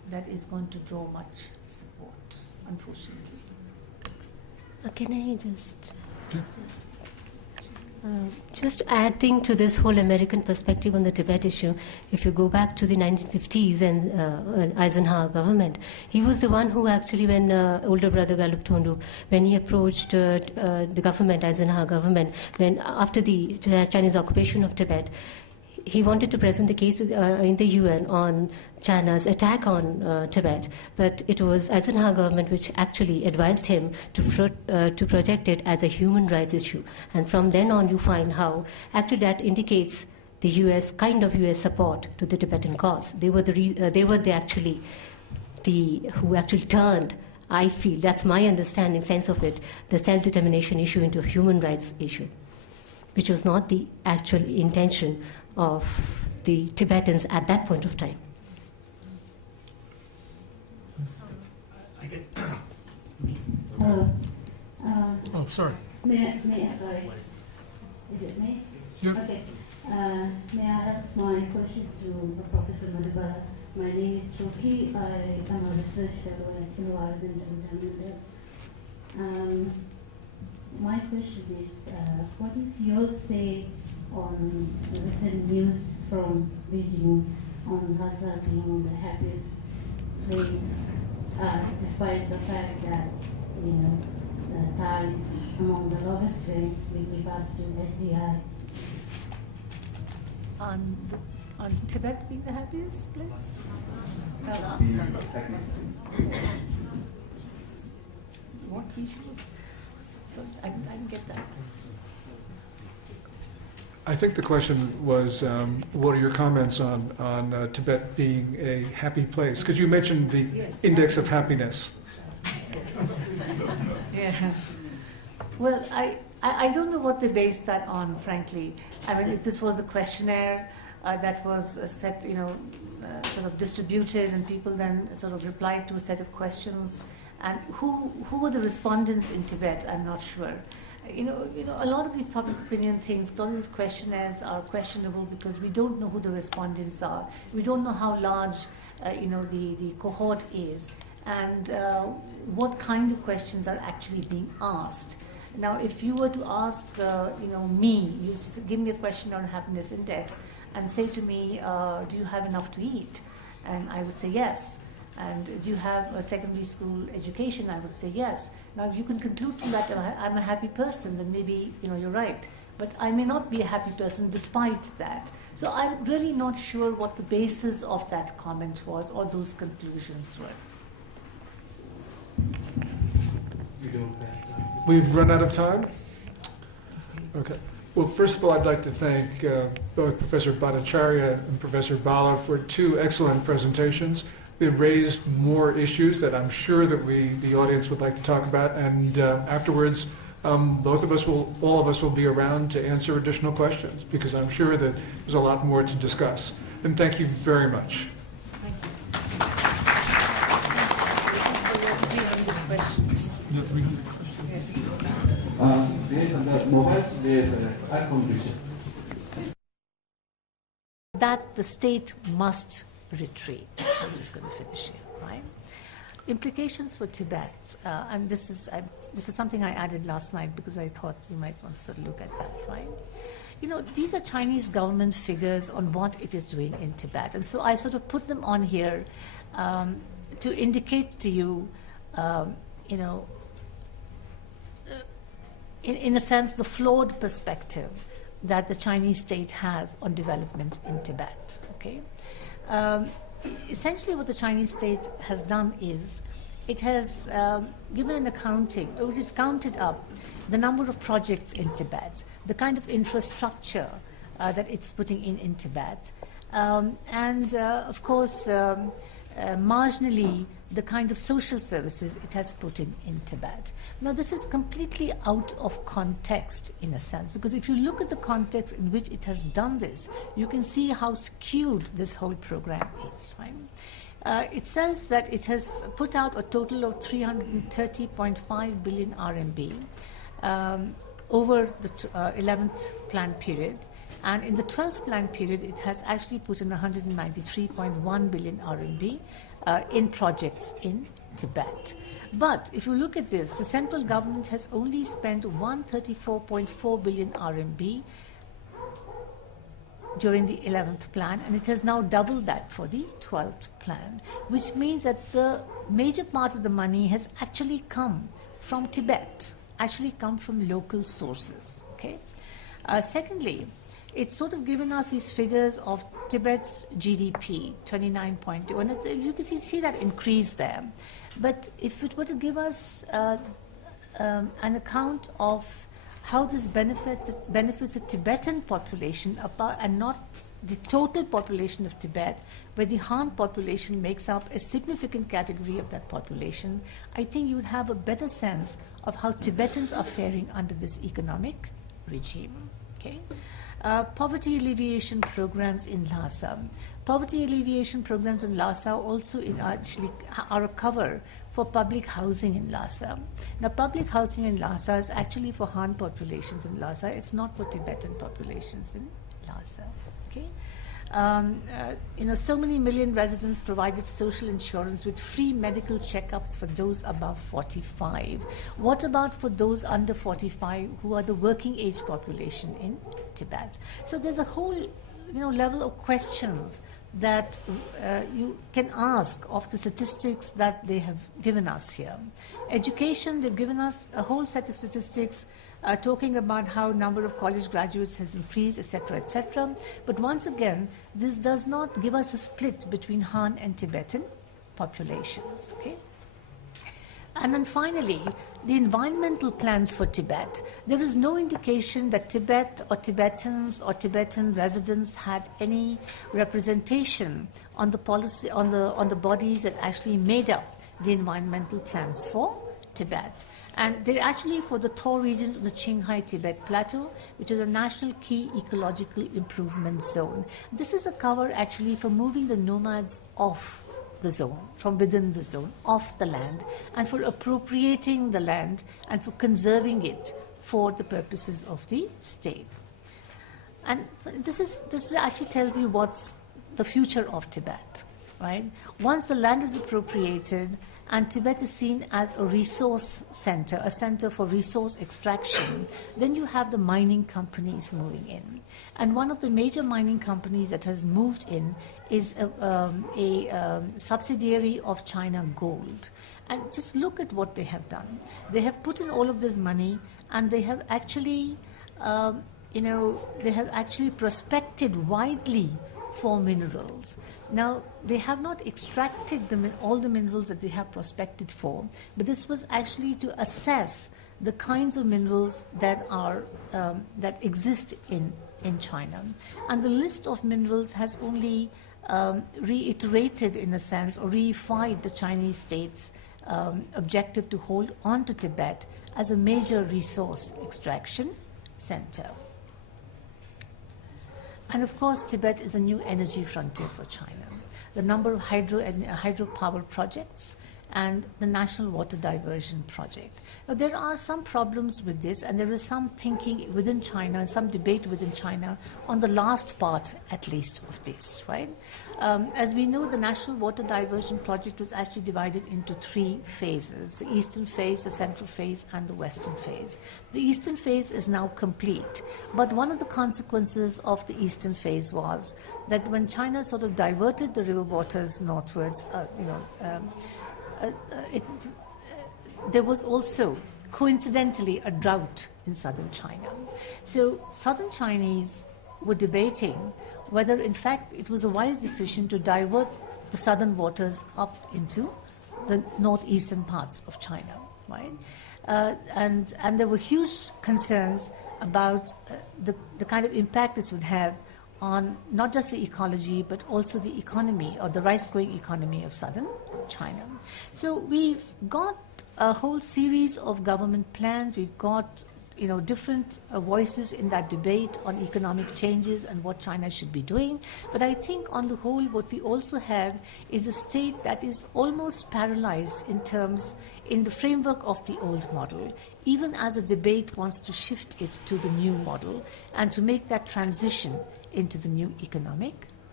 that is going to draw much support, unfortunately. Can I just adding to this whole American perspective on the Tibet issue, if you go back to the 1950s and Eisenhower government, he was the one who actually, when older brother Gallup Thondup, when he approached the government, Eisenhower government, when after the Chinese occupation of Tibet, he wanted to present the case in the UN on China's attack on Tibet, but it was Eisenhower government which actually advised him to project it as a human rights issue. And from then on, you find how actually that indicates the U.S. kind of U.S. support to the Tibetan cause. They were who actually turned. I feel that's my understanding, sense of it, the self-determination issue into a human rights issue, which was not the actual intention of the Tibetans at that point of time. Oh, sorry. Sorry. Is it me? Yep. Okay. May I ask my question to Professor Madhu? My name is Choki. I am a research fellow at FullEvent and my question is, what is your say on recent news from Beijing on Lhasa being the happiest place, despite the fact that, the TAR is among the lowest ranked with regards to SDI? On Tibet being the happiest place? What region was? So I didn't get that. I think the question was, what are your comments on Tibet being a happy place? Because you mentioned the index of happiness. Yeah. Well, I don't know what they based that on, frankly. I mean, if this was a questionnaire that was set, sort of distributed, and people then sort of replied to a set of questions, and who were the respondents in Tibet, I'm not sure. A lot of these public opinion things, a lot of these questionnaires are questionable because we don't know who the respondents are. We don't know how large, the cohort is, and what kind of questions are actually being asked. Now, if you were to ask, me, you give me a question on happiness index, and say to me, do you have enough to eat? And I would say yes. And do you have a secondary school education? I would say yes. Now, if you can conclude from that I'm a happy person, then maybe you're right. But I may not be a happy person despite that. So I'm really not sure what the basis of that comment was or those conclusions were. We've run out of time? Okay. Well, first of all, I'd like to thank both Professor Bhattacharya and Professor Bhalla for two excellent presentations. They raised more issues that I'm sure that the audience would like to talk about, and afterwards, all of us will be around to answer additional questions, because I'm sure that there's a lot more to discuss. And thank you very much. Thank you. Questions. That the state must retreat. I'm just going to finish here, right? Implications for Tibet, and this is something I added last night because I thought you might want to sort of look at that, right? These are Chinese government figures on what it is doing in Tibet, and so I sort of put them on here to indicate to you, in a sense, the flawed perspective that the Chinese state has on development in Tibet. Okay. Essentially what the Chinese state has done is it has given an accounting, it has counted up the number of projects in Tibet, the kind of infrastructure that it's putting in Tibet, and of course marginally the kind of social services it has put in Tibet. Now this is completely out of context in a sense, because if you look at the context in which it has done this, you can see how skewed this whole program is, right? It says that it has put out a total of 330.5 billion RMB over the 11th plan period. And in the 12th plan period, it has actually put in 193.1 billion RMB, in projects in Tibet. But if you look at this, the central government has only spent 134.4 billion RMB during the 11th plan, and it has now doubled that for the 12th plan, which means that the major part of the money has actually come from Tibet, actually come from local sources. Okay. Secondly, it's sort of given us these figures of Tibet's GDP, 29.2, and you can see that increase there. But if it were to give us an account of how this benefits the Tibetan population and not the total population of Tibet, where the Han population makes up a significant category of that population, I think you would have a better sense of how Tibetans are faring under this economic regime. Okay? Poverty alleviation programs in Lhasa. Poverty alleviation programs in Lhasa also actually are a cover for public housing in Lhasa. Now, public housing in Lhasa is actually for Han populations in Lhasa. It's not for Tibetan populations in Lhasa. Okay. So many million residents provided social insurance with free medical checkups for those above 45. What about for those under 45 who are the working age population in Tibet? So there's a whole level of questions that you can ask of the statistics that they have given us here. Education, they've given us a whole set of statistics talking about how number of college graduates has increased, etc., etc. But once again, this does not give us a split between Han and Tibetan populations. Okay? And then finally, the environmental plans for Tibet. There is no indication that Tibet or Tibetans or Tibetan residents had any representation on the policy, on the bodies that actually made up the environmental plans for Tibet. And they're actually for the Thaw regions of the Qinghai Tibet Plateau, which is a national key ecological improvement zone. This is a cover actually for moving the nomads off the zone, from within the zone, off the land, and for appropriating the land and for conserving it for the purposes of the state. And this actually tells you what's the future of Tibet, right? Once the land is appropriated and Tibet is seen as a resource center, a center for resource extraction, then you have the mining companies moving in. And one of the major mining companies that has moved in is a subsidiary of China Gold. And just look at what they have done. They have put in all of this money, and they have actually, prospected widely for minerals. Now, they have not extracted all the minerals that they have prospected for, but this was actually to assess the kinds of minerals that are that exist in China. And the list of minerals has only reiterated, in a sense, or reified the Chinese state's objective to hold on to Tibet as a major resource extraction center. And of course, Tibet is a new energy frontier for China. The number of hydropower projects and the National Water Diversion Project. Now, there are some problems with this, and there is some thinking within China and some debate within China on the last part, at least, of this, right? As we know, the National Water Diversion Project was actually divided into 3 phases: the eastern phase, the central phase, and the western phase. The eastern phase is now complete, but one of the consequences of the eastern phase was that when China sort of diverted the river waters northwards, there was also, coincidentally, a drought in southern China. So southern Chinese were debating whether, in fact, it was a wise decision to divert the southern waters up into the northeastern parts of China, right? And there were huge concerns about the kind of impact this would have on not just the ecology, but also the economy, or the rice-growing economy of southern China. So we've got a whole series of government plans. We've got different voices in that debate on economic changes and what China should be doing. But I think on the whole, what we also have is a state that is almost paralyzed in the framework of the old model, even as the debate wants to shift it to the new model and to make that transition into the new economic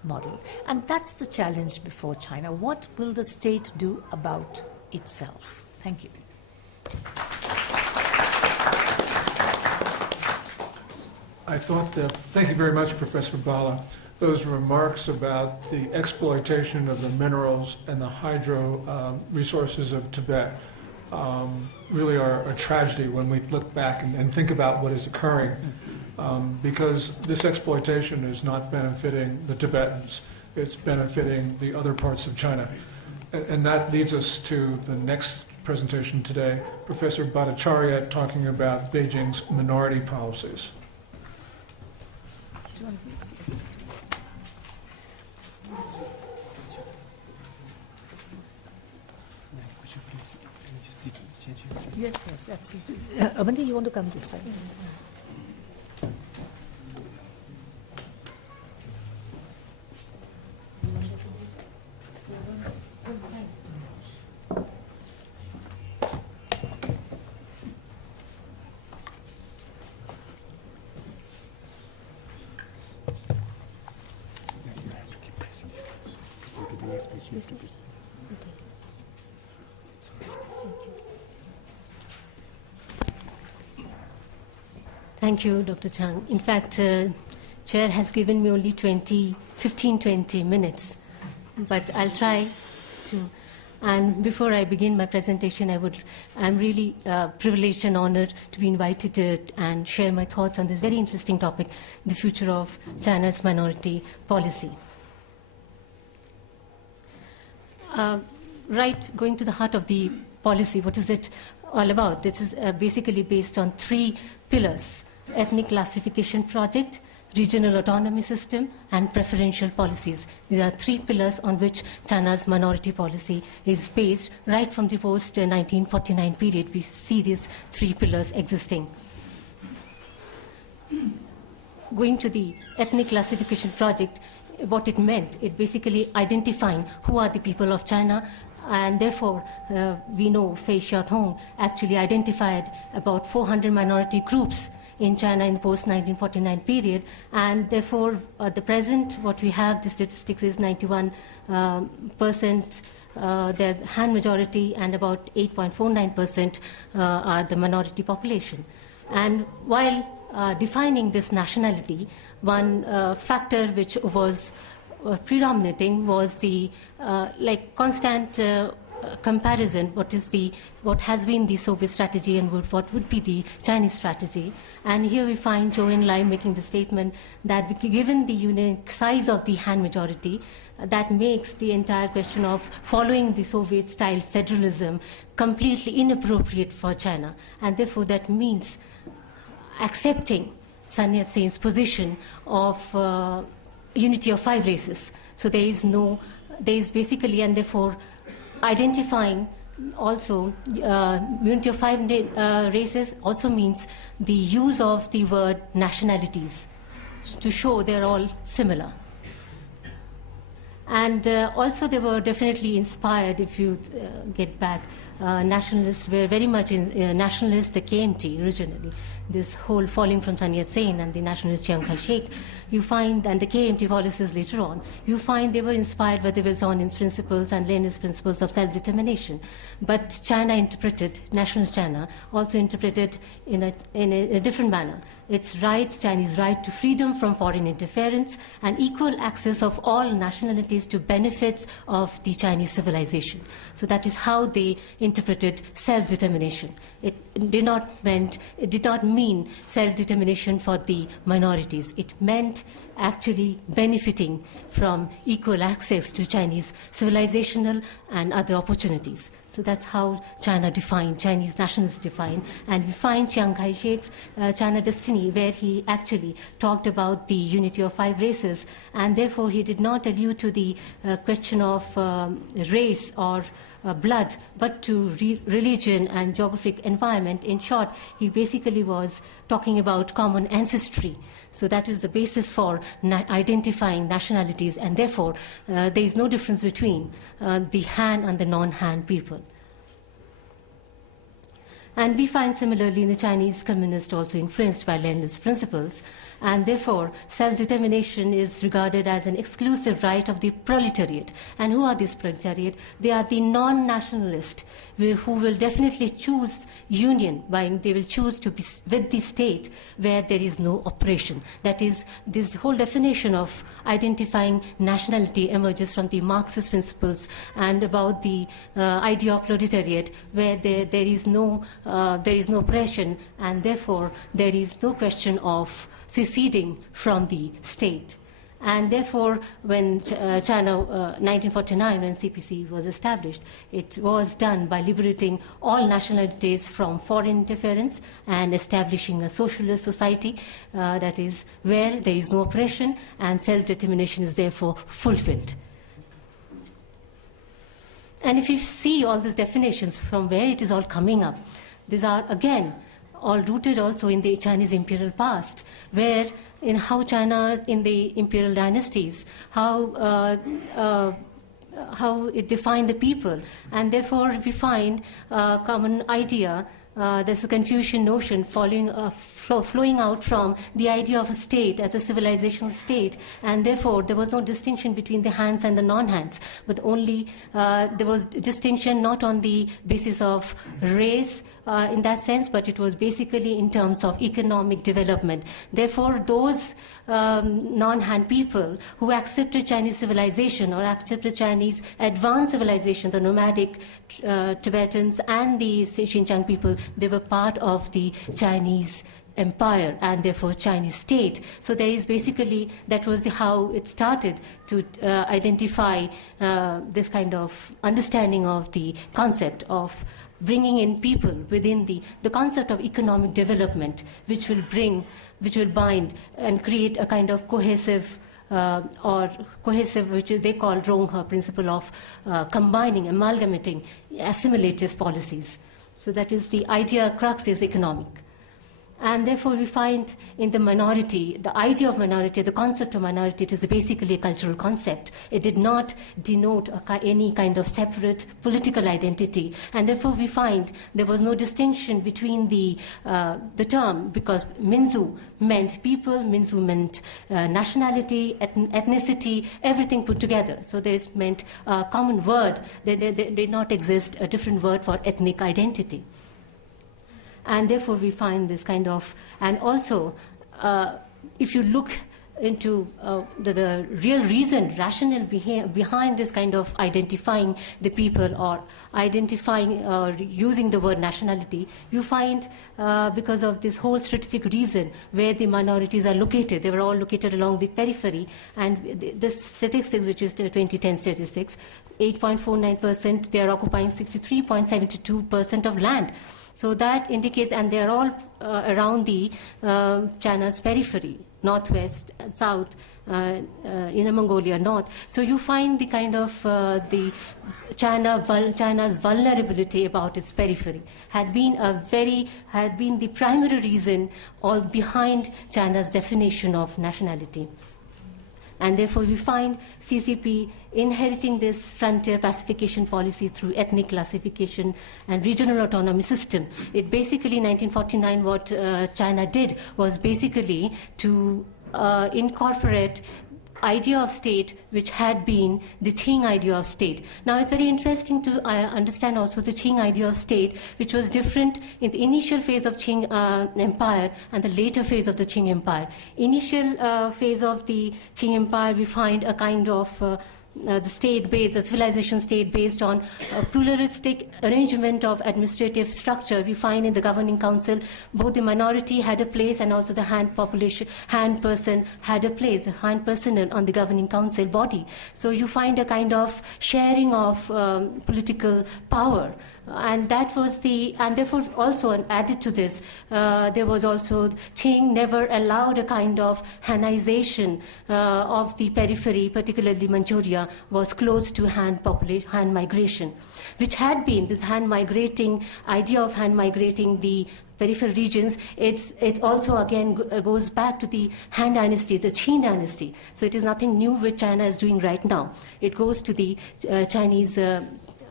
model. And that's the challenge before China. What will the state do about itself? Thank you. I thought that, thank you very much, Professor Bhalla. Those remarks about the exploitation of the minerals and the hydro resources of Tibet really are a tragedy when we look back and think about what is occurring, because this exploitation is not benefiting the Tibetans, it's benefiting the other parts of China. And that leads us to the next presentation today, Professor Bhattacharya talking about Beijing's minority policies. Do you want to see? Yes, yes, absolutely. Abanti, you want to come this side? Thank you, Dr. Chang. In fact, Chair has given me only 15-20 minutes, but I'll try to. And before I begin my presentation, I'm really privileged and honored to be invited to and share my thoughts on this very interesting topic, the future of China's minority policy. Going to the heart of the policy, what is it all about? This is basically based on 3 pillars: ethnic classification project, regional autonomy system, and preferential policies. These are 3 pillars on which China's minority policy is based. Right from the post-1949 period, we see these 3 pillars existing. Going to the ethnic classification project, what it meant, it basically identifying who are the people of China, and therefore we know Fei Xiaotong actually identified about 400 minority groups in China in the post-1949 period, and therefore at the present what we have, the statistics is 91% they're Han majority, and about 8.49% are the minority population. And while defining this nationality, one factor which was predominating was the constant comparison, what has been the Soviet strategy and what would be the Chinese strategy. And here we find Zhou Enlai making the statement that given the unique size of the Han majority, that makes the entire question of following the Soviet-style federalism completely inappropriate for China. And therefore that means accepting Sun Yat-sen's position of unity of 5 races. So there is basically, and therefore identifying also unity of 5 races also means the use of the word nationalities to show they're all similar. And also they were definitely inspired, if you get back, nationalists were very much nationalists, the KMT originally, this whole falling from Sun Yat-sen and the nationalist Chiang Kai-shek, you find, and the KMT policies later on, you find they were inspired by the Wilsonian principles and Leninist principles of self-determination. But China interpreted, nationalist China, also interpreted in a different manner. Its right, Chinese right to freedom from foreign interference and equal access of all nationalities to benefits of the Chinese civilization. So that is how they interpreted self-determination. It did not mean self-determination for the minorities. It meant actually benefiting from equal access to Chinese civilizational and other opportunities. So that's how China defined, Chinese nationalists defined. And we find Chiang Kai-shek's China Destiny, where he actually talked about the unity of 5 races, and therefore he did not allude to the question of race or blood, but to religion and geographic environment. In short, he basically was talking about common ancestry. So that is the basis for identifying nationalities, and therefore there is no difference between the Han and the non-Han people. And we find similarly in the Chinese communist also influenced by Leninist principles, and therefore self-determination is regarded as an exclusive right of the proletariat. And who are these proletariat? They are the non-nationalists who will definitely choose union, they will choose to be with the state where there is no oppression. That is, this whole definition of identifying nationality emerges from the Marxist principles and about the idea of proletariat, where there is no oppression, and therefore there is no question of seceding from the state. And therefore, when China, 1949, when CPC was established, it was done by liberating all nationalities from foreign interference and establishing a socialist society, that is, where there is no oppression and self-determination is therefore fulfilled. And if you see all these definitions from where it is all coming up, these are, again, all rooted also in the Chinese imperial past, where in how China, in the imperial dynasties, how it defined the people. And therefore, we find a common idea. There's a Confucian notion flowing out from the idea of a state as a civilizational state, and therefore there was no distinction between the Hans and the non-Hans, but only there was distinction not on the basis of race in that sense, but it was basically in terms of economic development. Therefore, those non-Han people who accepted Chinese civilization or accepted Chinese advanced civilization, the nomadic Tibetans and the Xinjiang people, they were part of the Chinese empire and therefore Chinese state. So there is basically, that was how it started to identify this kind of understanding of the concept of bringing in people within the concept of economic development, which will bind and create a kind of cohesive, which is they call Ronghe principle of combining, amalgamating, assimilative policies. So that is the idea, crux is economic. And therefore, we find in the minority, the idea of minority, the concept of minority, it is basically a cultural concept. It did not denote any kind of separate political identity. And therefore, we find there was no distinction between the term, because Minzu meant people, Minzu meant nationality, ethnicity, everything put together. So this meant a common word. There did not exist a different word for ethnic identity. And therefore, we find this kind of, and also, if you look into the real reason, rationale behind this kind of identifying the people or identifying or using the word nationality, you find because of this whole strategic reason where the minorities are located. They were all located along the periphery. And the statistics, which is the 2010 statistics, 8.49%, they are occupying 63.72% of land. So that indicates, and they are all around the China's periphery, northwest, south, Inner Mongolia, north. So you find the kind of China's vulnerability about its periphery had been the primary reason all behind China's definition of nationality. And therefore, we find CCP inheriting this frontier pacification policy through ethnic classification and regional autonomy system. It basically, 1949, what China did was basically to incorporate idea of state, which had been the Qing idea of state. Now, it's very interesting to understand also the Qing idea of state, which was different in the initial phase of Qing Empire and the later phase of the Qing Empire. Initial phase of the Qing Empire, we find a kind of the state-based, the civilization state based on a pluralistic arrangement of administrative structure. We find in the governing council, both the minority had a place and also the Han person had a place, the Han personnel on the governing council body. So you find a kind of sharing of political power. And that was and therefore also added to this, there was also, Qing never allowed a kind of Hanization of the periphery, particularly Manchuria, was close to Han migration, which had been this idea of Han migrating the peripheral regions. It also again goes back to the Han dynasty, the Qin dynasty. So it is nothing new which China is doing right now. It goes to the Chinese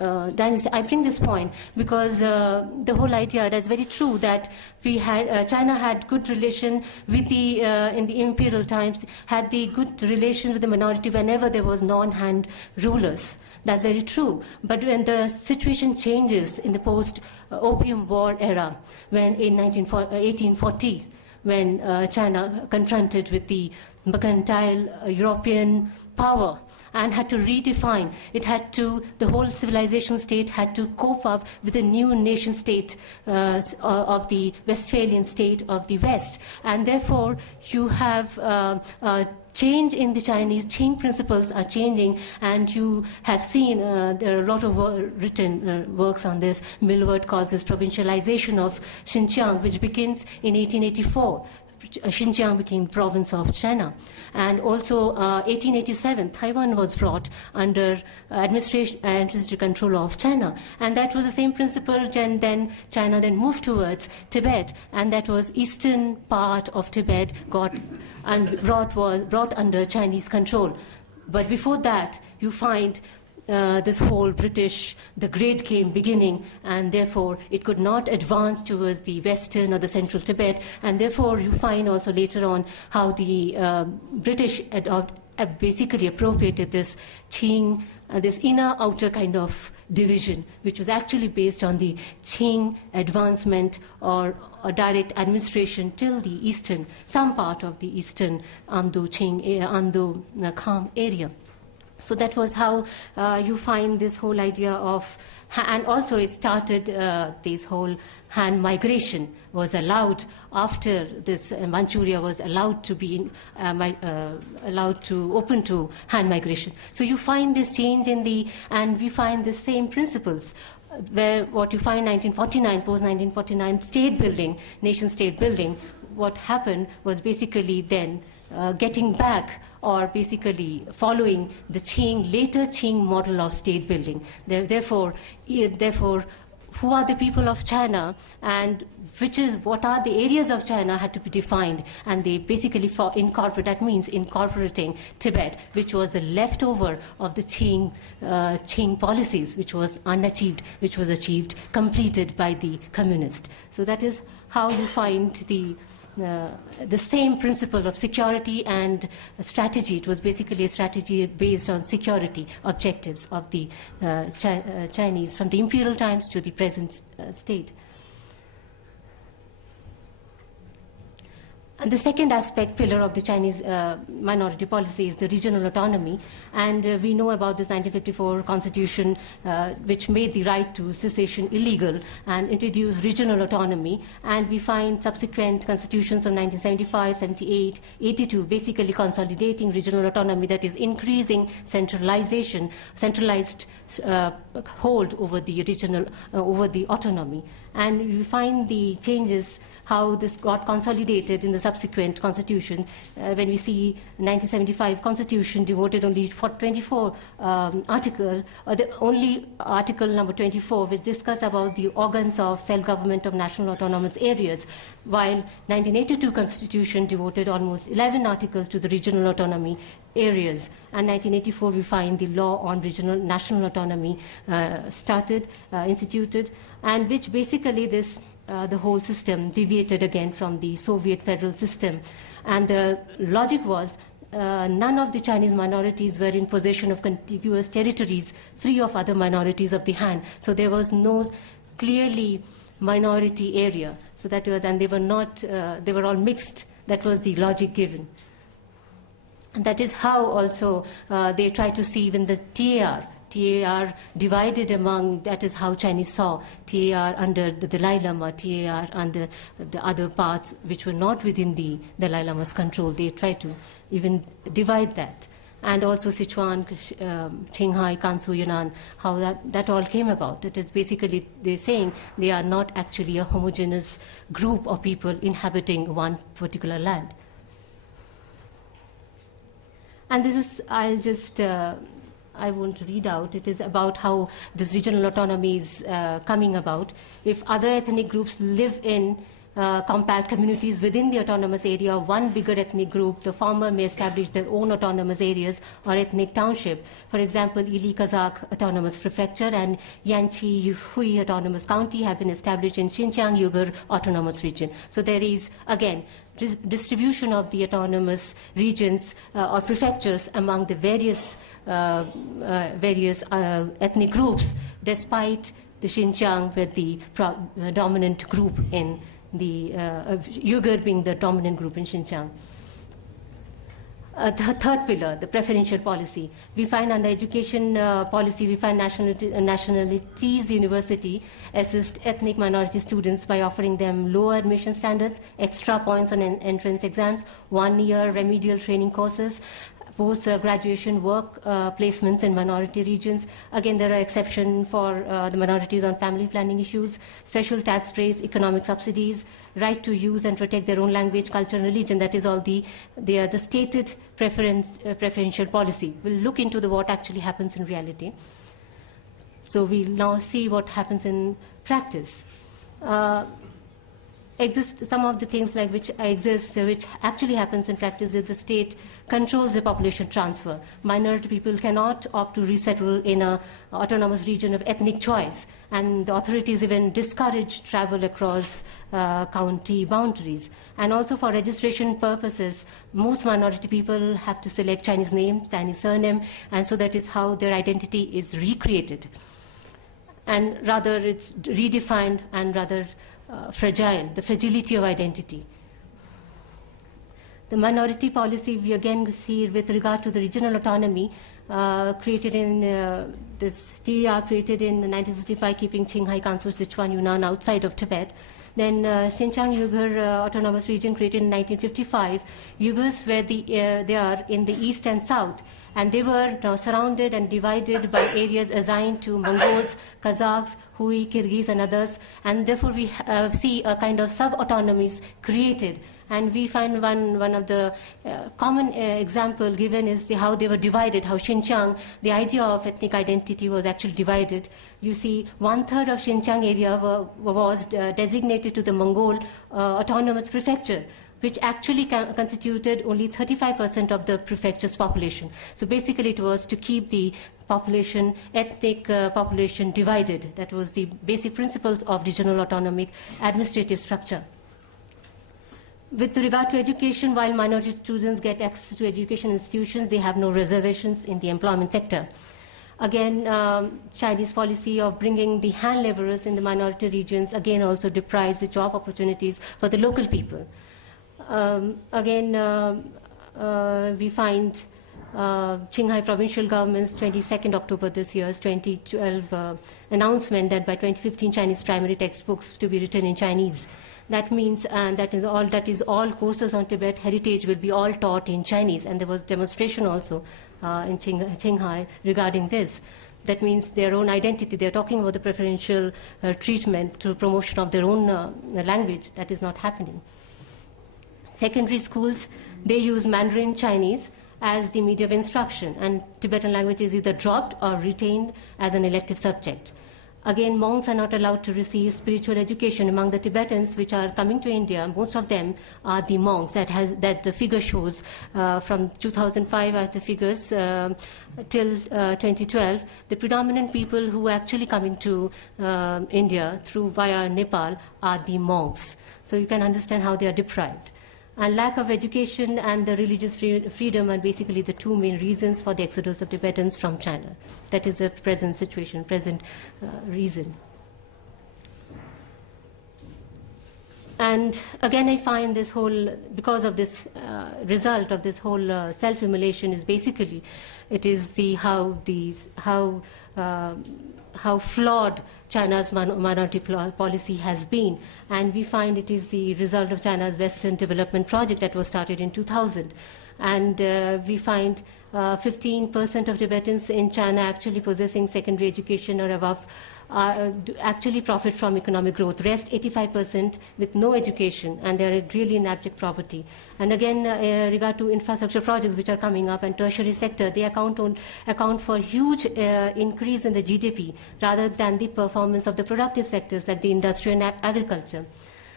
dynasty. I bring this point because the whole idea, that's very true, that we had, China had good relation with the, in the imperial times, had the good relations with the minority whenever there was non-Han rulers. That's very true. But when the situation changes in the post-Opium War era, when in 1840, when China confronted with the mercantile European power and had to redefine, it had to, the whole civilization state had to cope up with a new nation state of the Westphalian state of the West. And therefore, you have change in the Chinese, Qing principles are changing, and you have seen there are a lot of written works on this. Millward calls this provincialization of Xinjiang, which begins in 1884. Xinjiang became province of China. And also 1887, Taiwan was brought under administrative control of China. And that was the same principle, and then China then moved towards Tibet, and that was eastern part of Tibet got and brought under Chinese control. But before that, you find this whole British, the Great Game beginning, and therefore it could not advance towards the western or the central Tibet, and therefore you find also later on how the British basically appropriated this Qing, this inner-outer kind of division, which was actually based on the Qing advancement or a direct administration till the eastern, some part of the eastern Amdo-Kham area. So that was how you find this whole idea of, and also it started this whole Han migration was allowed after this Manchuria was allowed to be allowed to open to Han migration. So you find this change in the, and we find the same principles where what you find 1949, post-1949 state building, nation state building, what happened was basically then getting back or basically following the later Qing model of state building. Therefore, who are the people of China, and what are the areas of China had to be defined, and they basically that means incorporating Tibet, which was the leftover of the Qing policies, which was unachieved, which was achieved, completed by the communists. So that is how you find the same principle of security and strategy. It was basically a strategy based on security objectives of the Chinese from the imperial times to the present state. And the second aspect, pillar of the Chinese minority policy is the regional autonomy. And we know about this 1954 constitution, which made the right to secession illegal and introduced regional autonomy. And we find subsequent constitutions of 1975, 78, 82, basically consolidating regional autonomy, that is increasing centralized hold over the regional, over the autonomy. And we find the changes, how this got consolidated in the subsequent constitution. When we see 1975 constitution devoted only for 24 article, or the only article number 24, which discuss about the organs of self-government of national autonomous areas, while 1982 constitution devoted almost 11 articles to the regional autonomy areas. And 1984 we find the law on regional national autonomy instituted, and which basically this the whole system deviated again from the Soviet federal system. And the logic was none of the Chinese minorities were in possession of contiguous territories free of other minorities of the Han. So there was no clearly minority area. So that was, and they were not, they were all mixed. That was the logic given. And that is how also they try to see even the TAR divided among, that is how Chinese saw TAR under the Dalai Lama, TAR under the other parts which were not within the Dalai Lama's control. They tried to even divide that. And also Sichuan, Qinghai, Gansu, Yunnan, how that all came about. It is basically they're saying they are not actually a homogeneous group of people inhabiting one particular land. And this is, I won't read out. It is about how this regional autonomy is coming about. If other ethnic groups live in compact communities within the autonomous area, one bigger ethnic group, the former may establish their own autonomous areas or ethnic township. For example, Ili Kazakh Autonomous Prefecture and Yanqi Hui Autonomous County have been established in Xinjiang Uyghur Autonomous Region. So there is, again, distribution of the autonomous regions or prefectures among the various ethnic groups, despite the Xinjiang with the dominant group in the Uyghur being the dominant group in Xinjiang. The third pillar, the preferential policy. We find under education policy, we find nationalities university assist ethnic minority students by offering them lower admission standards, extra points on entrance exams, 1-year remedial training courses, post-graduation work placements in minority regions. Again, there are exceptions for the minorities on family planning issues, special tax breaks, economic subsidies, right to use and protect their own language, culture, and religion. That is all the stated preferential policy. We'll look into what actually happens in reality. So we'll now see what happens in practice. Some of the things like which actually happens in practice is the state controls the population transfer. Minority people cannot opt to resettle in an autonomous region of ethnic choice, and the authorities even discourage travel across county boundaries. And also for registration purposes, most minority people have to select Chinese name, Chinese surname, and so that is how their identity is recreated. And rather it's redefined and rather fragile, the fragility of identity. The minority policy we again see with regard to the regional autonomy created in this TER created in 1965, keeping Qinghai, Gansu, Sichuan, Yunnan outside of Tibet. Then Xinjiang Uyghur Autonomous Region created in 1955. Uyghurs were they are in the east and south, and they were now surrounded and divided by areas assigned to Mongols, Kazakhs, Hui, Kyrgyz, and others. And therefore, we see a kind of sub-autonomies created. And we find one of the common example given is how they were divided, how Xinjiang, the idea of ethnic identity was actually divided. You see, 1/3 of Xinjiang area was designated to the Mongol autonomous prefecture, which actually constituted only 35% of the prefecture's population. So basically it was to keep the population, ethnic population divided. That was the basic principles of regional autonomic administrative structure. With regard to education, while minority students get access to education institutions, they have no reservations in the employment sector. Again, Chinese policy of bringing the hand laborers in the minority regions again also deprives the job opportunities for the local people. We find Qinghai provincial government's 22nd October this year's 2012 announcement that by 2015 Chinese primary textbooks to be written in Chinese. That means that is all courses on Tibet heritage will be all taught in Chinese, and there was demonstration also in Qinghai regarding this. That means their own identity. They're talking about the preferential treatment to promotion of their own language. That is not happening. Secondary schools, they use Mandarin Chinese as the media of instruction, and Tibetan language is either dropped or retained as an elective subject. Again, monks are not allowed to receive spiritual education. Among the Tibetans which are coming to India, most of them are the monks. That the figure shows from 2005 at the figures till 2012. The predominant people who are actually coming to India via Nepal are the monks. So you can understand how they are deprived. And lack of education and the religious freedom are basically the two main reasons for the exodus of Tibetans from China. That is the present situation, present reason. And again, I find this whole, because of this result of this whole self-immolation is basically, it is how flawed China's minority policy has been. And we find it is the result of China's Western Development Project that was started in 2000. And we find 15% of Tibetans in China actually possessing secondary education or above actually profit from economic growth. Rest 85% with no education, and they are really in abject poverty. And again, regard to infrastructure projects which are coming up and tertiary sector, they account for huge increase in the GDP rather than the performance of the productive sectors like the industry and agriculture.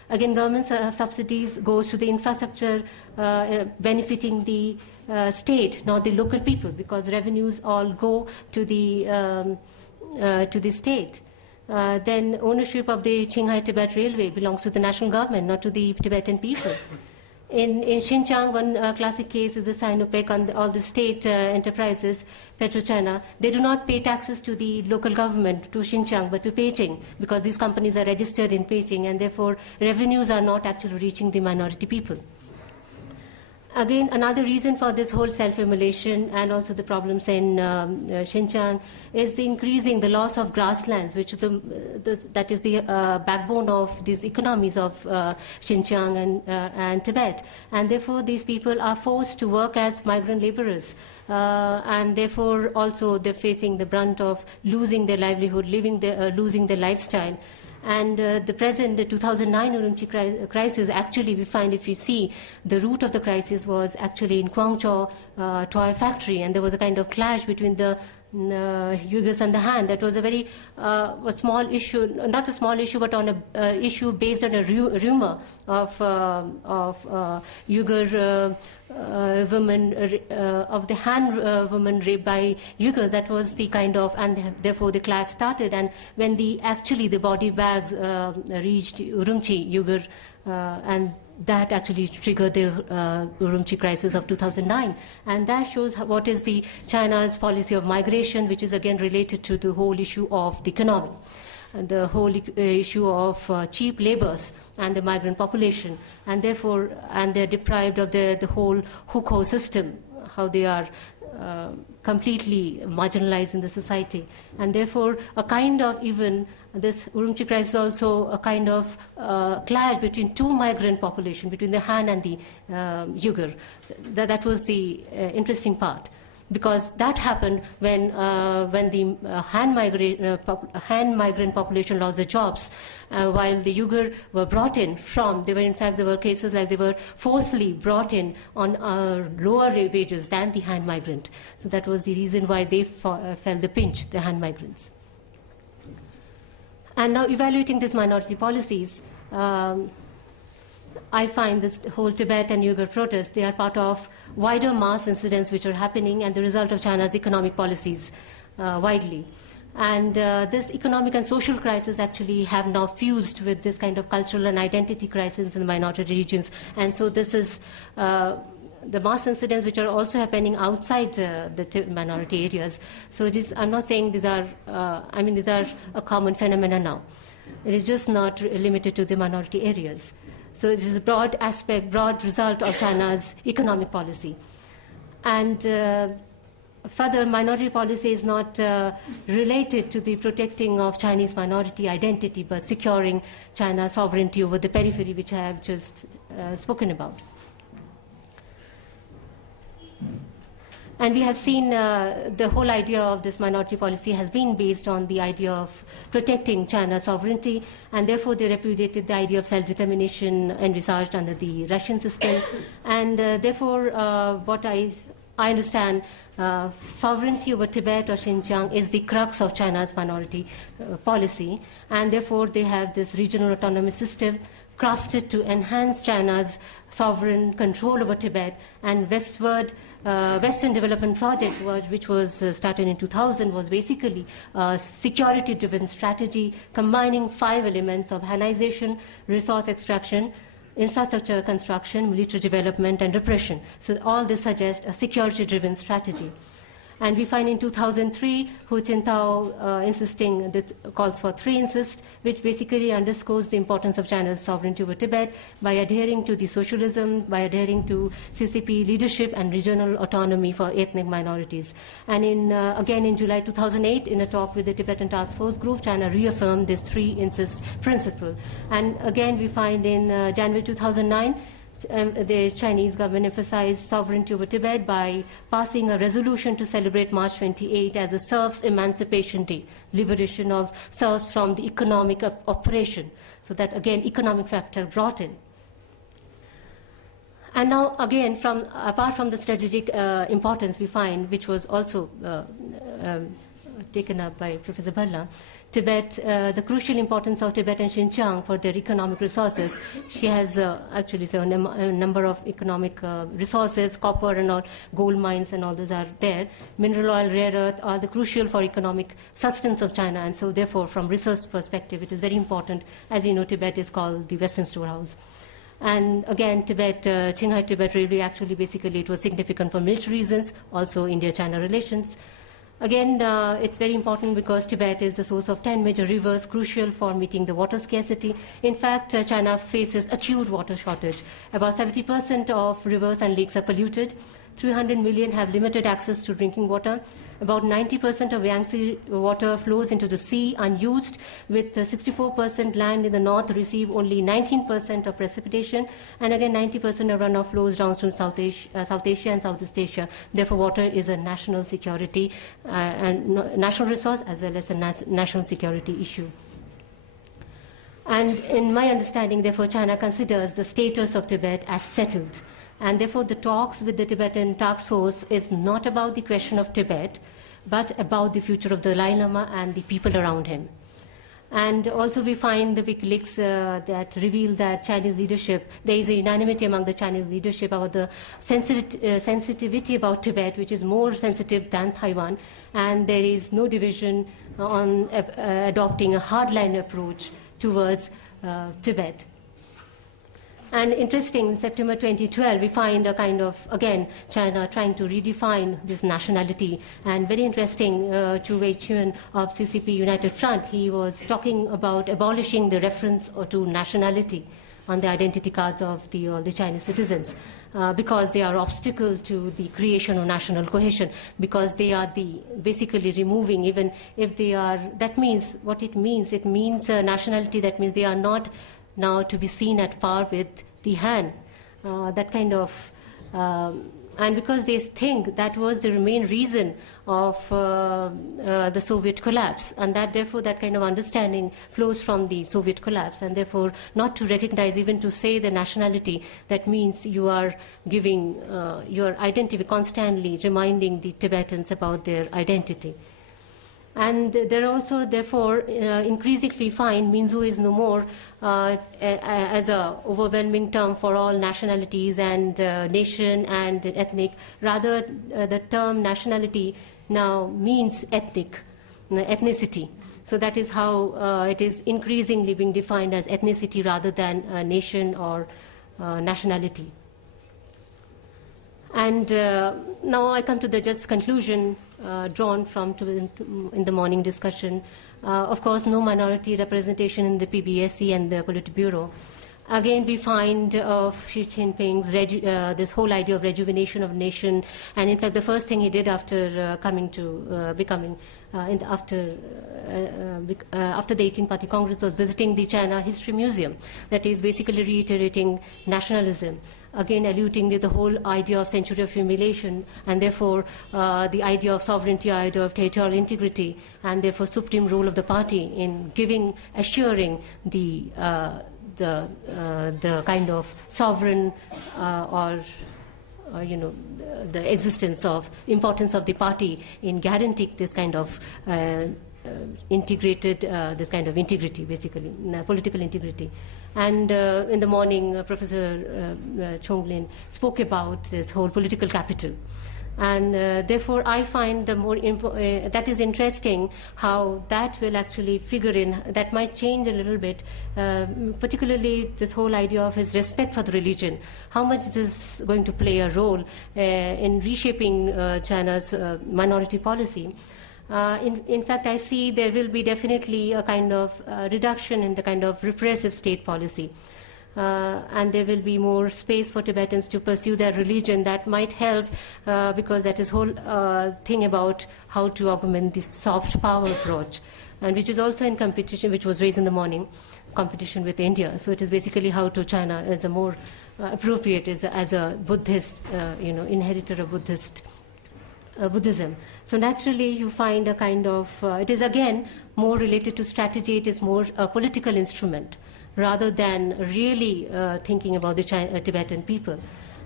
Again, government subsidies goes to the infrastructure benefiting the state, not the local people, because revenues all go to the state. Then ownership of the Qinghai-Tibet Railway belongs to the national government, not to the Tibetan people. In Xinjiang, one classic case is the Sinopec on all the state enterprises, PetroChina. They do not pay taxes to the local government, to Xinjiang, but to Beijing, because these companies are registered in Beijing, and therefore revenues are not actually reaching the minority people. Again, another reason for this whole self-immolation and also the problems in Xinjiang is the loss of grasslands, which that is the backbone of these economies of Xinjiang and Tibet. And therefore, these people are forced to work as migrant laborers. And therefore, also they're facing the brunt of losing their livelihood, losing their lifestyle. And the 2009 Urumqi crisis, actually we find, if you see, the root of the crisis was actually in Guangzhou toy factory, and there was a kind of clash between the Uyghurs and the Han. That was a very a small issue, not a small issue, but on a issue based on a rumor of Uyghur women, of the Han women raped by Uyghurs. That was the kind of, and therefore the clash started. And when the body bags reached Urumqi, Uyghur, and that actually triggered the Urumqi crisis of 2009. And that shows what is the China's policy of migration, which is again related to the whole issue of the economy, and the whole issue of cheap labors and the migrant population. And therefore, they're deprived of the whole hukou system, how they are completely marginalized in the society. And therefore, a kind of, even this Urumqi crisis is also a kind of clash between two migrant population, between the Han and the Uyghur. That was the interesting part, because that happened when the Han migrant population lost their jobs, while the Uyghur were brought in there were cases like they were forcibly brought in on lower wages than the Han migrant. So that was the reason why they felt the pinch, the Han migrants. And now, evaluating these minority policies, I find this whole Tibet and Uyghur protests, they are part of wider mass incidents which are happening and the result of China's economic policies widely. And this economic and social crisis actually have now fused with this kind of cultural and identity crisis in the minority regions. And so this is the mass incidents which are also happening outside the minority areas. So it is, I'm not saying these are, these are a common phenomenon now. It is just not limited to the minority areas. So it is a broad result of China's economic policy. And further, minority policy is not related to the protecting of Chinese minority identity, but securing China's sovereignty over the periphery, which I have just spoken about. And we have seen the whole idea of this minority policy has been based on the idea of protecting China's sovereignty, and therefore they repudiated the idea of self-determination envisaged under the Russian system. And therefore, what I understand, sovereignty over Tibet or Xinjiang is the crux of China's minority policy, and therefore they have this regional autonomy system crafted to enhance China's sovereign control over Tibet. And Western Development Project, which was started in 2000, was basically a security-driven strategy combining 5 elements of Hanization, resource extraction, infrastructure construction, military development, and repression. So all this suggests a security-driven strategy. And we find in 2003, Hu Jintao insisting that calls for 3 insist, which basically underscores the importance of China's sovereignty over Tibet by adhering to the socialism, by adhering to CCP leadership and regional autonomy for ethnic minorities. And again in July 2008, in a talk with the Tibetan Task Force Group, China reaffirmed this 3 insist principle. And again, we find in January 2009, the Chinese government emphasized sovereignty over Tibet by passing a resolution to celebrate March 28 as the serfs' Emancipation Day, liberation of serfs from the economic oppression. So that, again, economic factor brought in. And now, again, apart from the strategic importance we find, which was also taken up by Professor Bhalla, Tibet, the crucial importance of Tibet and Xinjiang for their economic resources. She has actually a number of economic resources, copper and all, gold mines and all those are there. Mineral oil, rare earth are the crucial for economic sustenance of China, and so therefore from research perspective it is very important. As we know, Tibet is called the Western Storehouse. And again, Tibet, Qinghai Tibet really actually basically it was significant for military reasons, also India-China relations. Again, it's very important because Tibet is the source of 10 major rivers, crucial for meeting the water scarcity. In fact, China faces acute water shortage. About 70% of rivers and lakes are polluted. 300 million have limited access to drinking water. About 90% of Yangtze water flows into the sea unused, with 64% land in the north receive only 19% of precipitation, and again 90% of runoff flows down to South Asia and Southeast Asia. Therefore, water is a national security and national resource as well as a national security issue. And in my understanding, therefore, China considers the status of Tibet as settled. And therefore, the talks with the Tibetan task force is not about the question of Tibet, but about the future of the Dalai Lama and the people around him. And also we find the WikiLeaks that reveal that Chinese leadership, there is a unanimity among the Chinese leadership about the sensitivity about Tibet, which is more sensitive than Taiwan, and there is no division on adopting a hardline approach towards Tibet. And interesting, in September 2012, we find a kind of, again, China trying to redefine this nationality. And very interesting, Chu Wei-chun of CCP United Front, he was talking about abolishing the reference to nationality on the identity cards of the Chinese citizens, because they are obstacle to the creation of national cohesion, because they are basically removing, even if they are, that means, what it means nationality, that means they are not now to be seen at par with the Han. That kind of, and because they think that was the main reason of the Soviet collapse, and that therefore that kind of understanding flows from the Soviet collapse, and therefore not to recognize, even to say the nationality, that means you are giving your identity, constantly reminding the Tibetans about their identity. And there also, therefore, increasingly find Minzu is no more as an overwhelming term for all nationalities and nation and ethnic. Rather, the term nationality now means ethnicity. So that is how it is increasingly being defined as ethnicity rather than nation or nationality. And now I come to the just conclusion drawn from in the morning discussion. Of course, no minority representation in the PBSC and the Politburo. Again, we find of Xi Jinping's this whole idea of rejuvenation of nation, and in fact, the first thing he did after coming to becoming after the 18th Party Congress was visiting the China History Museum. That is basically reiterating nationalism, again alluding to the whole idea of century of humiliation, and therefore the idea of sovereignty, idea of territorial integrity, and therefore supreme role of the party in assuring the kind of sovereign the existence of importance of the party in guaranteeing this kind of integrated, this kind of integrity, basically, political integrity. And in the morning, Professor Chonglin spoke about this whole political capital. And therefore, I find the more that is interesting how that will actually figure in. That might change a little bit, particularly this whole idea of his respect for the religion. How much is this going to play a role in reshaping China's minority policy? In fact, I see there will be definitely a kind of reduction in the kind of repressive state policy. And there will be more space for Tibetans to pursue their religion. That might help because that is whole thing about how to augment this soft power approach, and which is also in competition, which was raised in the morning, competition with India. So it is basically how to China as a more appropriate as a Buddhist, inheritor of Buddhism. So naturally you find a kind of, it is again more related to strategy, it is more a political instrument, rather than really thinking about the Tibetan people.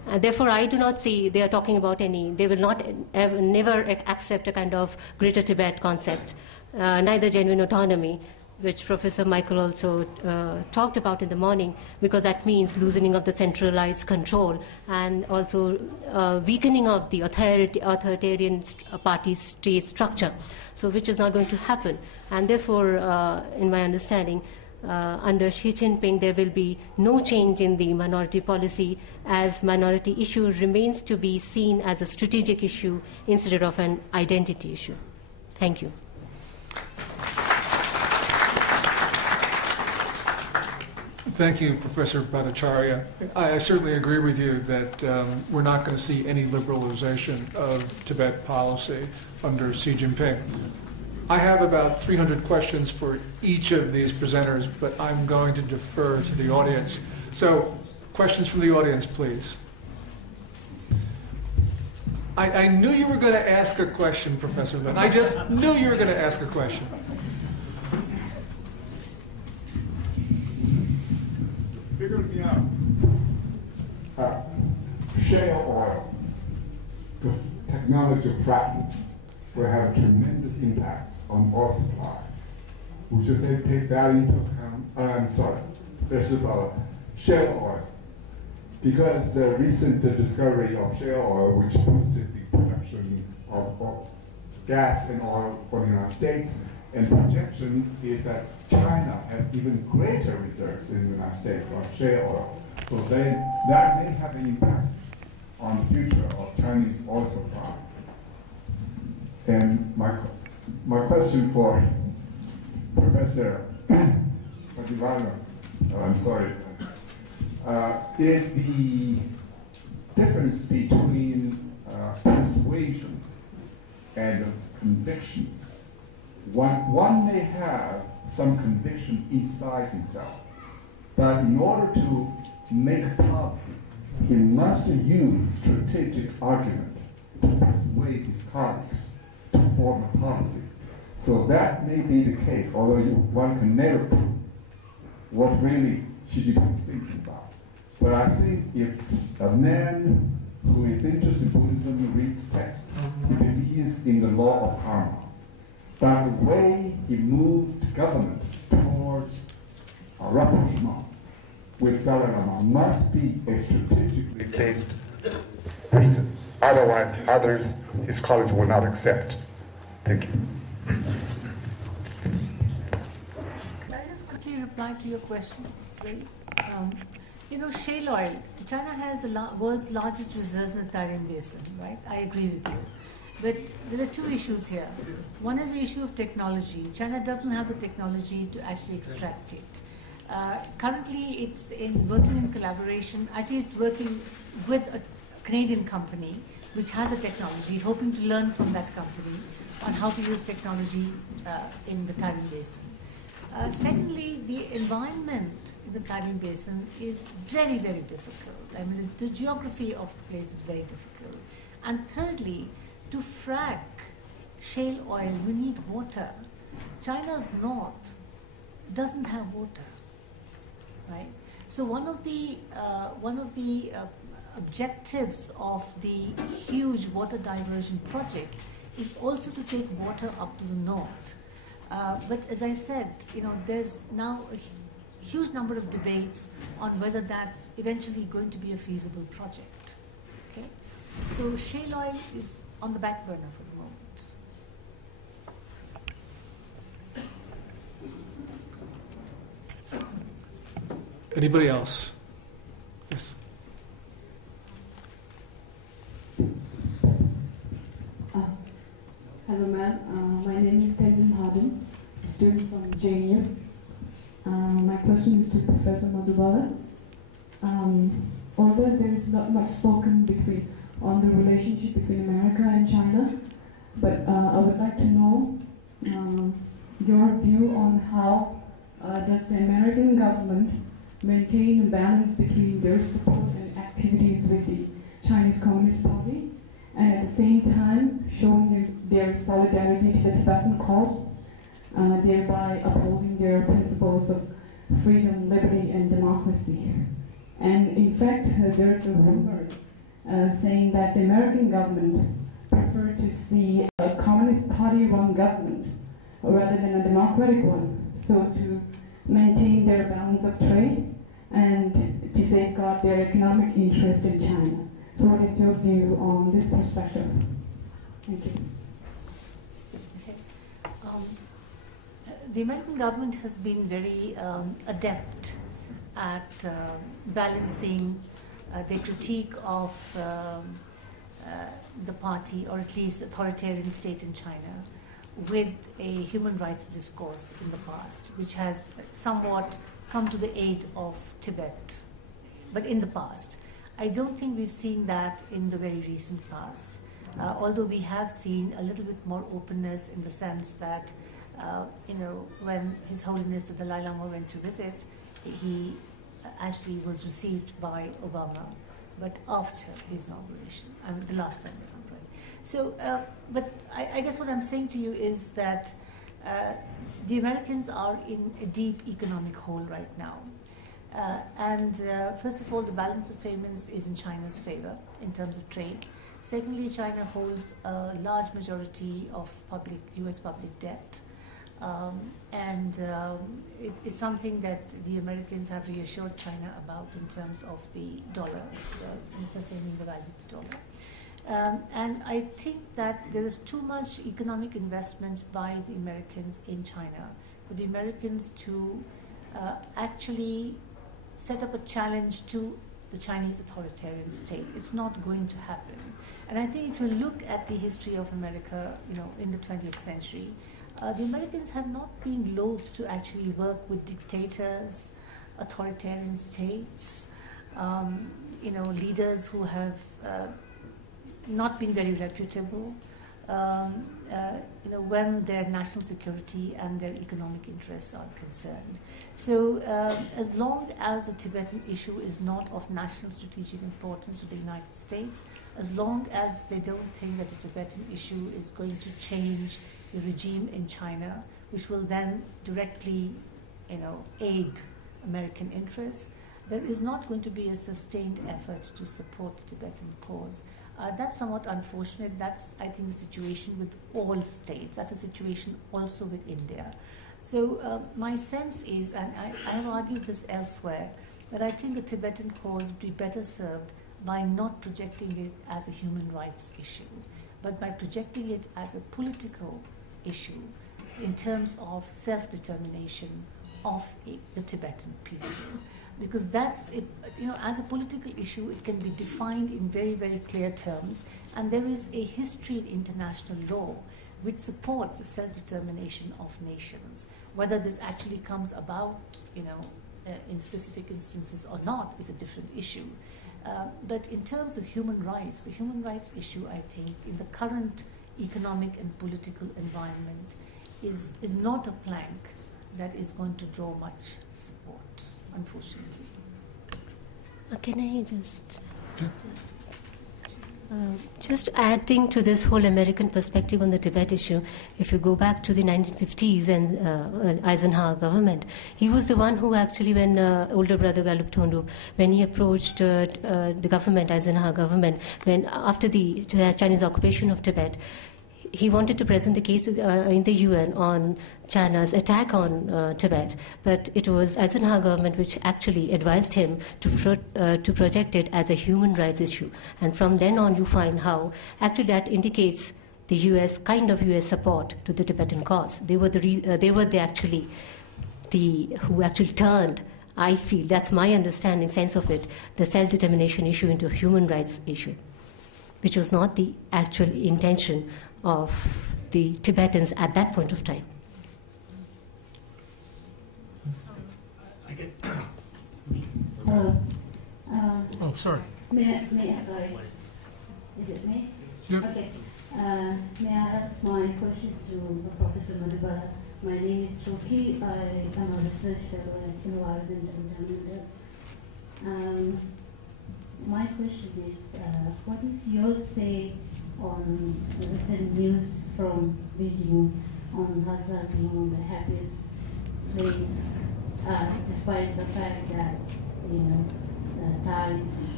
Therefore, I do not see they are talking about they will not never accept a kind of Greater Tibet concept, neither genuine autonomy, which Professor Michael also talked about in the morning, because that means loosening of the centralized control and also weakening of the authoritarian party state structure, so which is not going to happen. And therefore, in my understanding, under Xi Jinping, there will be no change in the minority policy, as minority issue remains to be seen as a strategic issue instead of an identity issue. Thank you. Thank you, Professor Bhattacharya. I certainly agree with you that we're not going to see any liberalization of Tibet policy under Xi Jinping. I have about 300 questions for each of these presenters, but I'm going to defer to the audience. So, questions from the audience, please. I knew you were going to ask a question, Professor Lin. I just knew you were going to ask a question. Figured me out. Shale oil, the technology of fracking, will have a tremendous impact on oil supply. Would you take that into account? I'm sorry, Professor Bhalla. Shale oil, because the recent discovery of shale oil, which boosted the production of gas and oil for the United States, and projection is that China has even greater reserves in the United States of shale oil. So that may have an impact on the future of Chinese oil supply. And my question for Professor Madhu, I'm sorry, is the difference between persuasion and conviction. One may have some conviction inside himself, but in order to make a policy, he must use strategic argument to persuade his colleagues to form a policy. So that may be the case, although one can never prove what really Xi Jinping is thinking about. But I think if a man who is interested in Buddhism reads text, he believes in the law of karma. But the way he moved government towards a rapprochement with Dalai Lama must be a strategically based reason. Otherwise, his colleagues will not accept. Thank you. Can I just quickly reply to your question? Shale oil. China has the world's largest reserves in the Tarim Basin, right? I agree with you. But there are two issues here. One is the issue of technology. China doesn't have the technology to actually extract it. Currently, it's working in collaboration. Actually, it's working with a Canadian company which has a technology, hoping to learn from that company on how to use technology in the Tarim Basin. Secondly, the environment in the Tarim Basin is very, very difficult. I mean, the geography of the place is very difficult. And thirdly, to frack shale oil, you need water. China's north doesn't have water, right? So one of the objectives of the huge water diversion project is also to take water up to the north. But as I said, there's now a huge number of debates on whether that's eventually going to be a feasible project. Okay, so shale oil is on the back burner for the moment. Anybody else? Yes. Hello, ma'am. My name is Madhu, a student from JNU. My question is to Professor Madhu. Although there is not much spoken on the relationship between America and China, but I would like to know your view on how does the American government maintain a balance between their support and activities with the Chinese Communist Party, and at the same time showing their solidarity to the Tibetan cause, thereby upholding their principles of freedom, liberty, and democracy. And in fact, there's a rumor saying that the American government preferred to see a communist party-run government rather than a democratic one, so to maintain their balance of trade and to safeguard their economic interest in China. So what is your view on this perspective? Thank you. Okay. The American government has been very adept at balancing their critique of the party, or at least authoritarian state in China, with a human rights discourse in the past, which has somewhat come to the aid of Tibet. But in the past, I don't think we've seen that in the very recent past, although we have seen a little bit more openness in the sense that, when His Holiness the Dalai Lama went to visit, he actually was received by Obama, but after his inauguration, the last time around, right? So, but I guess what I'm saying to you is that the Americans are in a deep economic hole right now. First of all, the balance of payments is in China's favor in terms of trade. Secondly, China holds a large majority of U.S. public debt. It is something that the Americans have reassured China about in terms of the dollar, sustaining the value of the dollar. And I think that there is too much economic investment by the Americans in China for the Americans to actually set up a challenge to the Chinese authoritarian state. It's not going to happen. And I think if you look at the history of America, in the 20th century, the Americans have not been loath to actually work with dictators, authoritarian states, leaders who have not been very reputable, when their national security and their economic interests are concerned. So as long as the Tibetan issue is not of national strategic importance to the United States, as long as they don't think that the Tibetan issue is going to change the regime in China, which will then directly, aid American interests, there is not going to be a sustained effort to support the Tibetan cause. That's somewhat unfortunate. That's, I think, the situation with all states. That's a situation also with India. So my sense is, and I have argued this elsewhere, that I think the Tibetan cause would be better served by not projecting it as a human rights issue, but by projecting it as a political issue in terms of self-determination of the Tibetan people. Because that's, as a political issue, it can be defined in very, very clear terms, and there is a history in international law which supports the self-determination of nations. Whether this actually comes about, in specific instances or not is a different issue. But in terms of human rights, the human rights issue, I think, in the current economic and political environment is not a plank that is going to draw much support, unfortunately. Can I just adding to this whole American perspective on the Tibet issue, if you go back to the 1950s and Eisenhower government, he was the one who actually, when older brother Gallup Thondu, when he approached the government, Eisenhower government, when after the Chinese occupation of Tibet, he wanted to present the case in the UN on China's attack on Tibet, but it was Eisenhower government which actually advised him to project it as a human rights issue. And from then on, you find how actually that indicates the U.S. kind of U.S. support to the Tibetan cause. They were who actually turned. I feel that's my understanding, sense of it, the self-determination issue into a human rights issue, which was not the actual intention of the Tibetans at that point of time. Oh, sorry. Sorry. Is it me? Yep. Okay. May I ask my question to Professor Madhu? My name is Choki. I am a research fellow at Environment and Journalism. My question is, what is your say on recent news from Beijing on Lhasa being the happiest place, despite the fact that the tariffs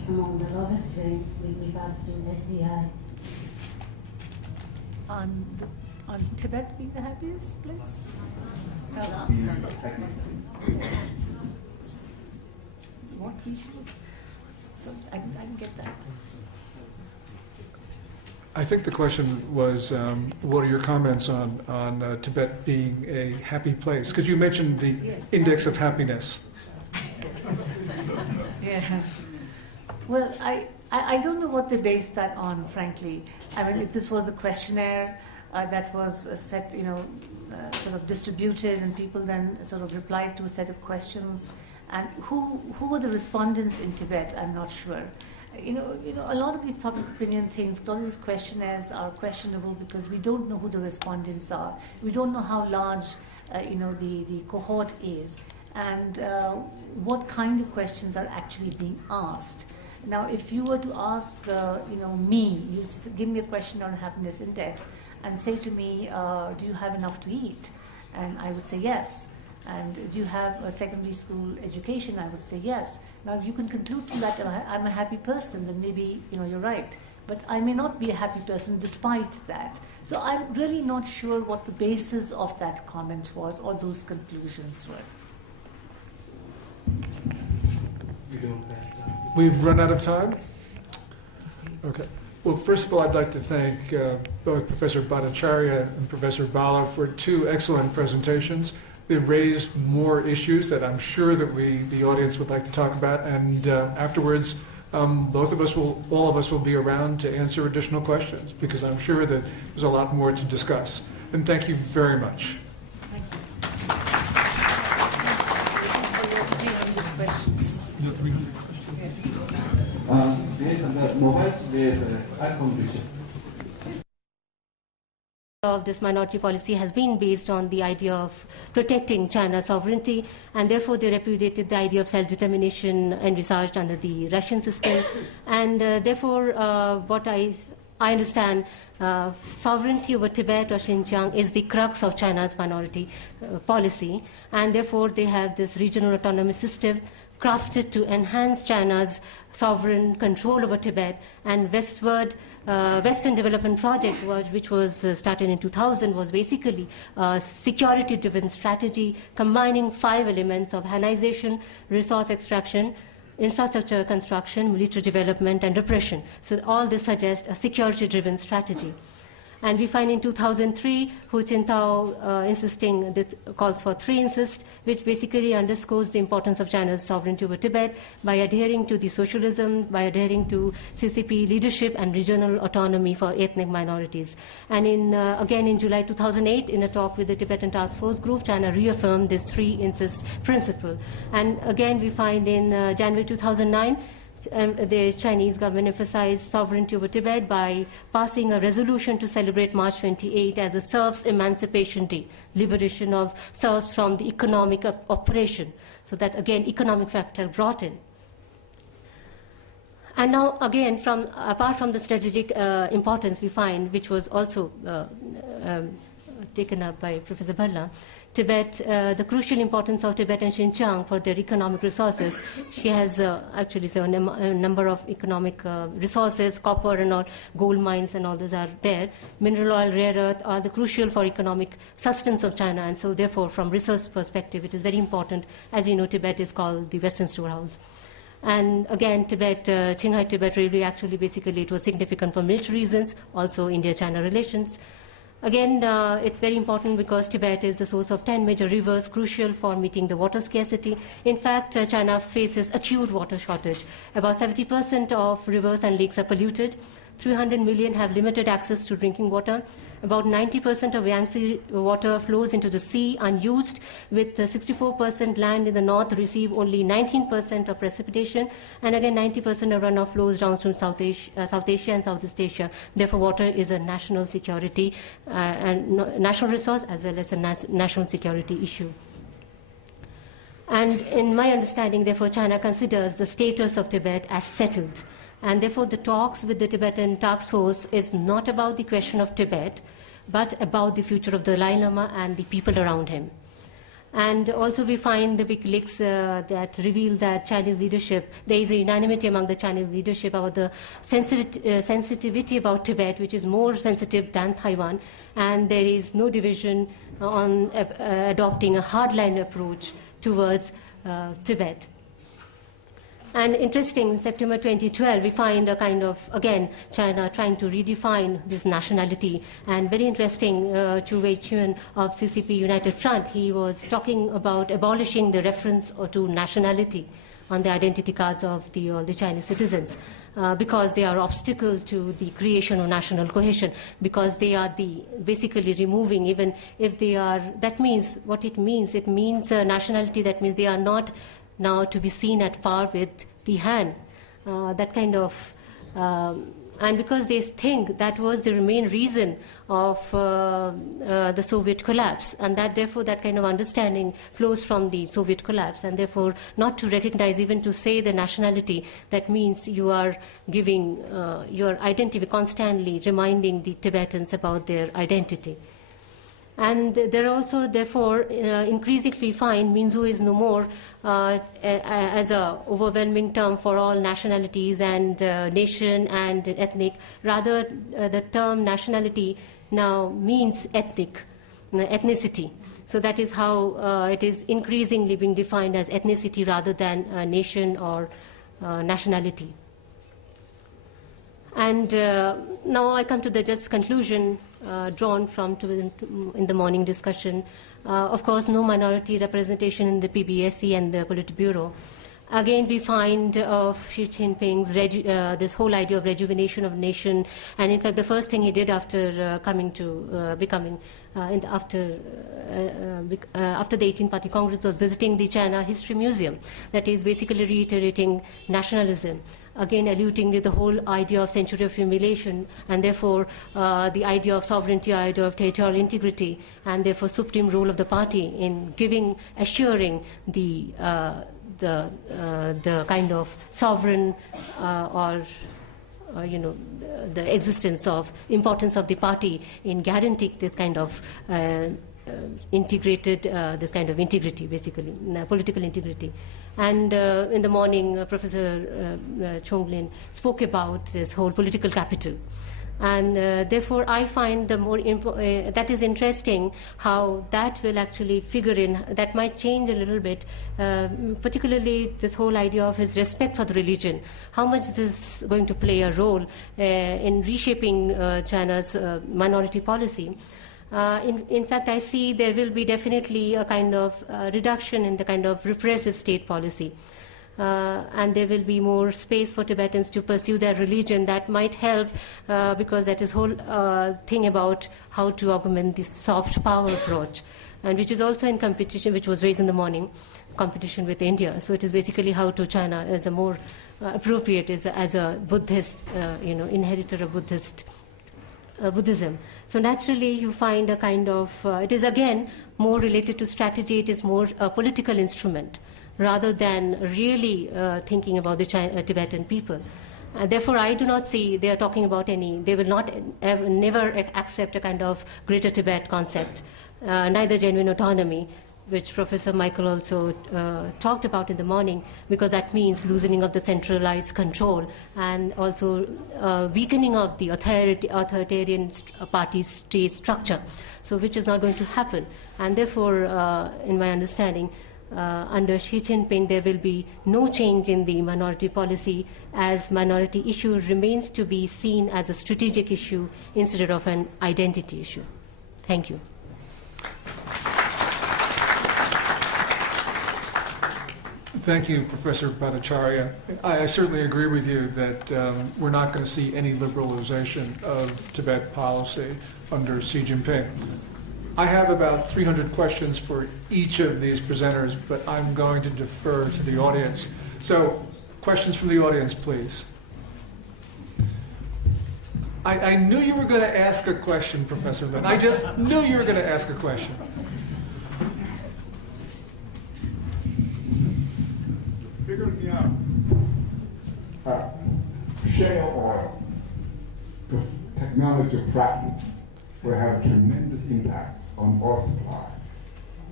among the lowest ranked with regards to SDI. On Tibet being the happiest place? What region was it? So I didn't get that. I think the question was, what are your comments on Tibet being a happy place? Because you mentioned the index of happiness. Yeah. Well, I don't know what they based that on, frankly. I mean, if this was a questionnaire that was set, sort of distributed, and people then sort of replied to a set of questions, and who were the respondents in Tibet? I'm not sure. A lot of these public opinion things, a lot of these questionnaires are questionable because we don't know who the respondents are. We don't know how large, the cohort is, and what kind of questions are actually being asked. Now, if you were to ask, me, you give me a question on happiness index and say to me, do you have enough to eat? And I would say yes. And do you have a secondary school education? I would say yes. Now, if you can conclude from that I'm a happy person, then maybe you're right. But I may not be a happy person despite that. So I'm really not sure what the basis of that comment was or those conclusions were. We've run out of time? Okay. Well, first of all, I'd like to thank both Professor Bhattacharya and Professor Bhalla for two excellent presentations. They raised more issues that I'm sure that the audience would like to talk about, and afterwards, all of us will be around to answer additional questions, because I'm sure that there's a lot more to discuss. And thank you very much. Thank you. Questions. The mobile players are of this minority policy has been based on the idea of protecting China's sovereignty, and therefore they repudiated the idea of self-determination envisaged under the Russian system. And therefore, what I understand, sovereignty over Tibet or Xinjiang is the crux of China's minority policy, and therefore they have this regional autonomous system crafted to enhance China's sovereign control over Tibet. And Western Development Project, which was started in 2000, was basically a security-driven strategy combining 5 elements of Hanization, resource extraction, infrastructure construction, military development, and repression. So all this suggests a security-driven strategy. And we find in 2003, Hu Jintao insisting that calls for 3 insist, which basically underscores the importance of China's sovereignty over Tibet by adhering to the socialism, by adhering to CCP leadership and regional autonomy for ethnic minorities. And again in July 2008, in a talk with the Tibetan Task Force Group, China reaffirmed this 3 insist principle. And again, we find in January 2009, the Chinese government emphasized sovereignty over Tibet by passing a resolution to celebrate March 28 as the serfs' emancipation day, liberation of serfs from the economic oppression. So that, again, economic factor brought in. And now, again, apart from the strategic importance we find, which was also taken up by Professor Bhalla, Tibet, the crucial importance of Tibet and Xinjiang for their economic resources. She has actually a number of economic resources, copper and all, gold mines and all those are there. Mineral oil, rare earth are the crucial for economic sustenance of China, and so therefore from research perspective it is very important. As we know, Tibet is called the Western storehouse. And again, Tibet, Qinghai Tibet Railway actually basically it was significant for military reasons, also India-China relations. Again, it's very important because Tibet is the source of 10 major rivers, crucial for meeting the water scarcity. In fact, China faces acute water shortage. About 70% of rivers and lakes are polluted. 300 million have limited access to drinking water. About 90% of Yangtze water flows into the sea unused, with 64% land in the north receive only 19% of precipitation, and again 90% of runoff flows downstream South Asia and Southeast Asia. Therefore, water is a national security and national resource as well as a national security issue. And in my understanding, therefore, China considers the status of Tibet as settled. And therefore, the talks with the Tibetan Task Force is not about the question of Tibet, but about the future of the Dalai Lama and the people around him. And also we find the WikiLeaks that reveal that Chinese leadership, there is a unanimity among the Chinese leadership about the sensitivity about Tibet, which is more sensitive than Taiwan, and there is no division on adopting a hardline approach towards Tibet. And interesting, September 2012, we find a kind of, again, China trying to redefine this nationality. And very interesting, Chu Wei-chun of CCP United Front, he was talking about abolishing the reference to nationality on the identity cards of all the Chinese citizens, because they are obstacle to the creation of national cohesion, because they are basically removing, even if they are, that means, what it means nationality, that means they are not now to be seen at par with the Han. That kind of, and because they think that was the main reason of the Soviet collapse, and that therefore that kind of understanding flows from the Soviet collapse, and therefore not to recognize, even to say the nationality, that means you are giving your identity, constantly reminding the Tibetans about their identity. And there also, therefore, increasingly find Minzu is no more as an overwhelming term for all nationalities and nation and ethnic. Rather, the term nationality now means ethnicity. So that is how it is increasingly being defined as ethnicity rather than nation or nationality. And now I come to the just conclusion drawn from in the morning discussion. Of course, no minority representation in the PBSC and the Politburo. Again, we find of Xi Jinping's this whole idea of rejuvenation of nation, and in fact, the first thing he did after coming to after the 18th Party Congress was visiting the China History Museum. That is basically reiterating nationalism, again alluding to the whole idea of century of humiliation, and therefore the idea of sovereignty, idea of territorial integrity, and therefore supreme role of the party in assuring the kind of sovereign the existence of importance of the party in guaranteeing this kind of integrated, this kind of integrity, basically, political integrity. And in the morning, Professor Chonglin spoke about this whole political capital. And therefore, I find that is interesting how that will actually figure in. That might change a little bit, particularly this whole idea of his respect for the religion. How much is this going to play a role in reshaping China's minority policy? In fact, I see there will be definitely a kind of reduction in the kind of repressive state policy. And there will be more space for Tibetans to pursue their religion. That might help because that is whole thing about how to augment this soft power approach, and which is also in competition, which was raised in the morning, competition with India. So it is basically how to China as a more appropriate as a Buddhist, inheritor of Buddhism. So naturally you find a kind of, it is again more related to strategy, it is more a political instrument, rather than really thinking about the Tibetan people. Therefore, I do not see they are talking about they will not never accept a kind of greater Tibet concept, neither genuine autonomy, which Professor Michael also talked about in the morning, because that means loosening of the centralized control and also weakening of the authoritarian party state structure, so which is not going to happen. And therefore, in my understanding, under Xi Jinping, there will be no change in the minority policy, as minority issue remains to be seen as a strategic issue instead of an identity issue. Thank you. Thank you, Professor Bhattacharya. I certainly agree with you that we're not going to see any liberalization of Tibet policy under Xi Jinping. I have about 300 questions for each of these presenters, but I'm going to defer to the audience. So, questions from the audience, please. I knew you were going to ask a question, Professor Lin. I just knew you were going to ask a question. Figure me out. Shale oil, the technology fracking, will have tremendous impact on oil supply.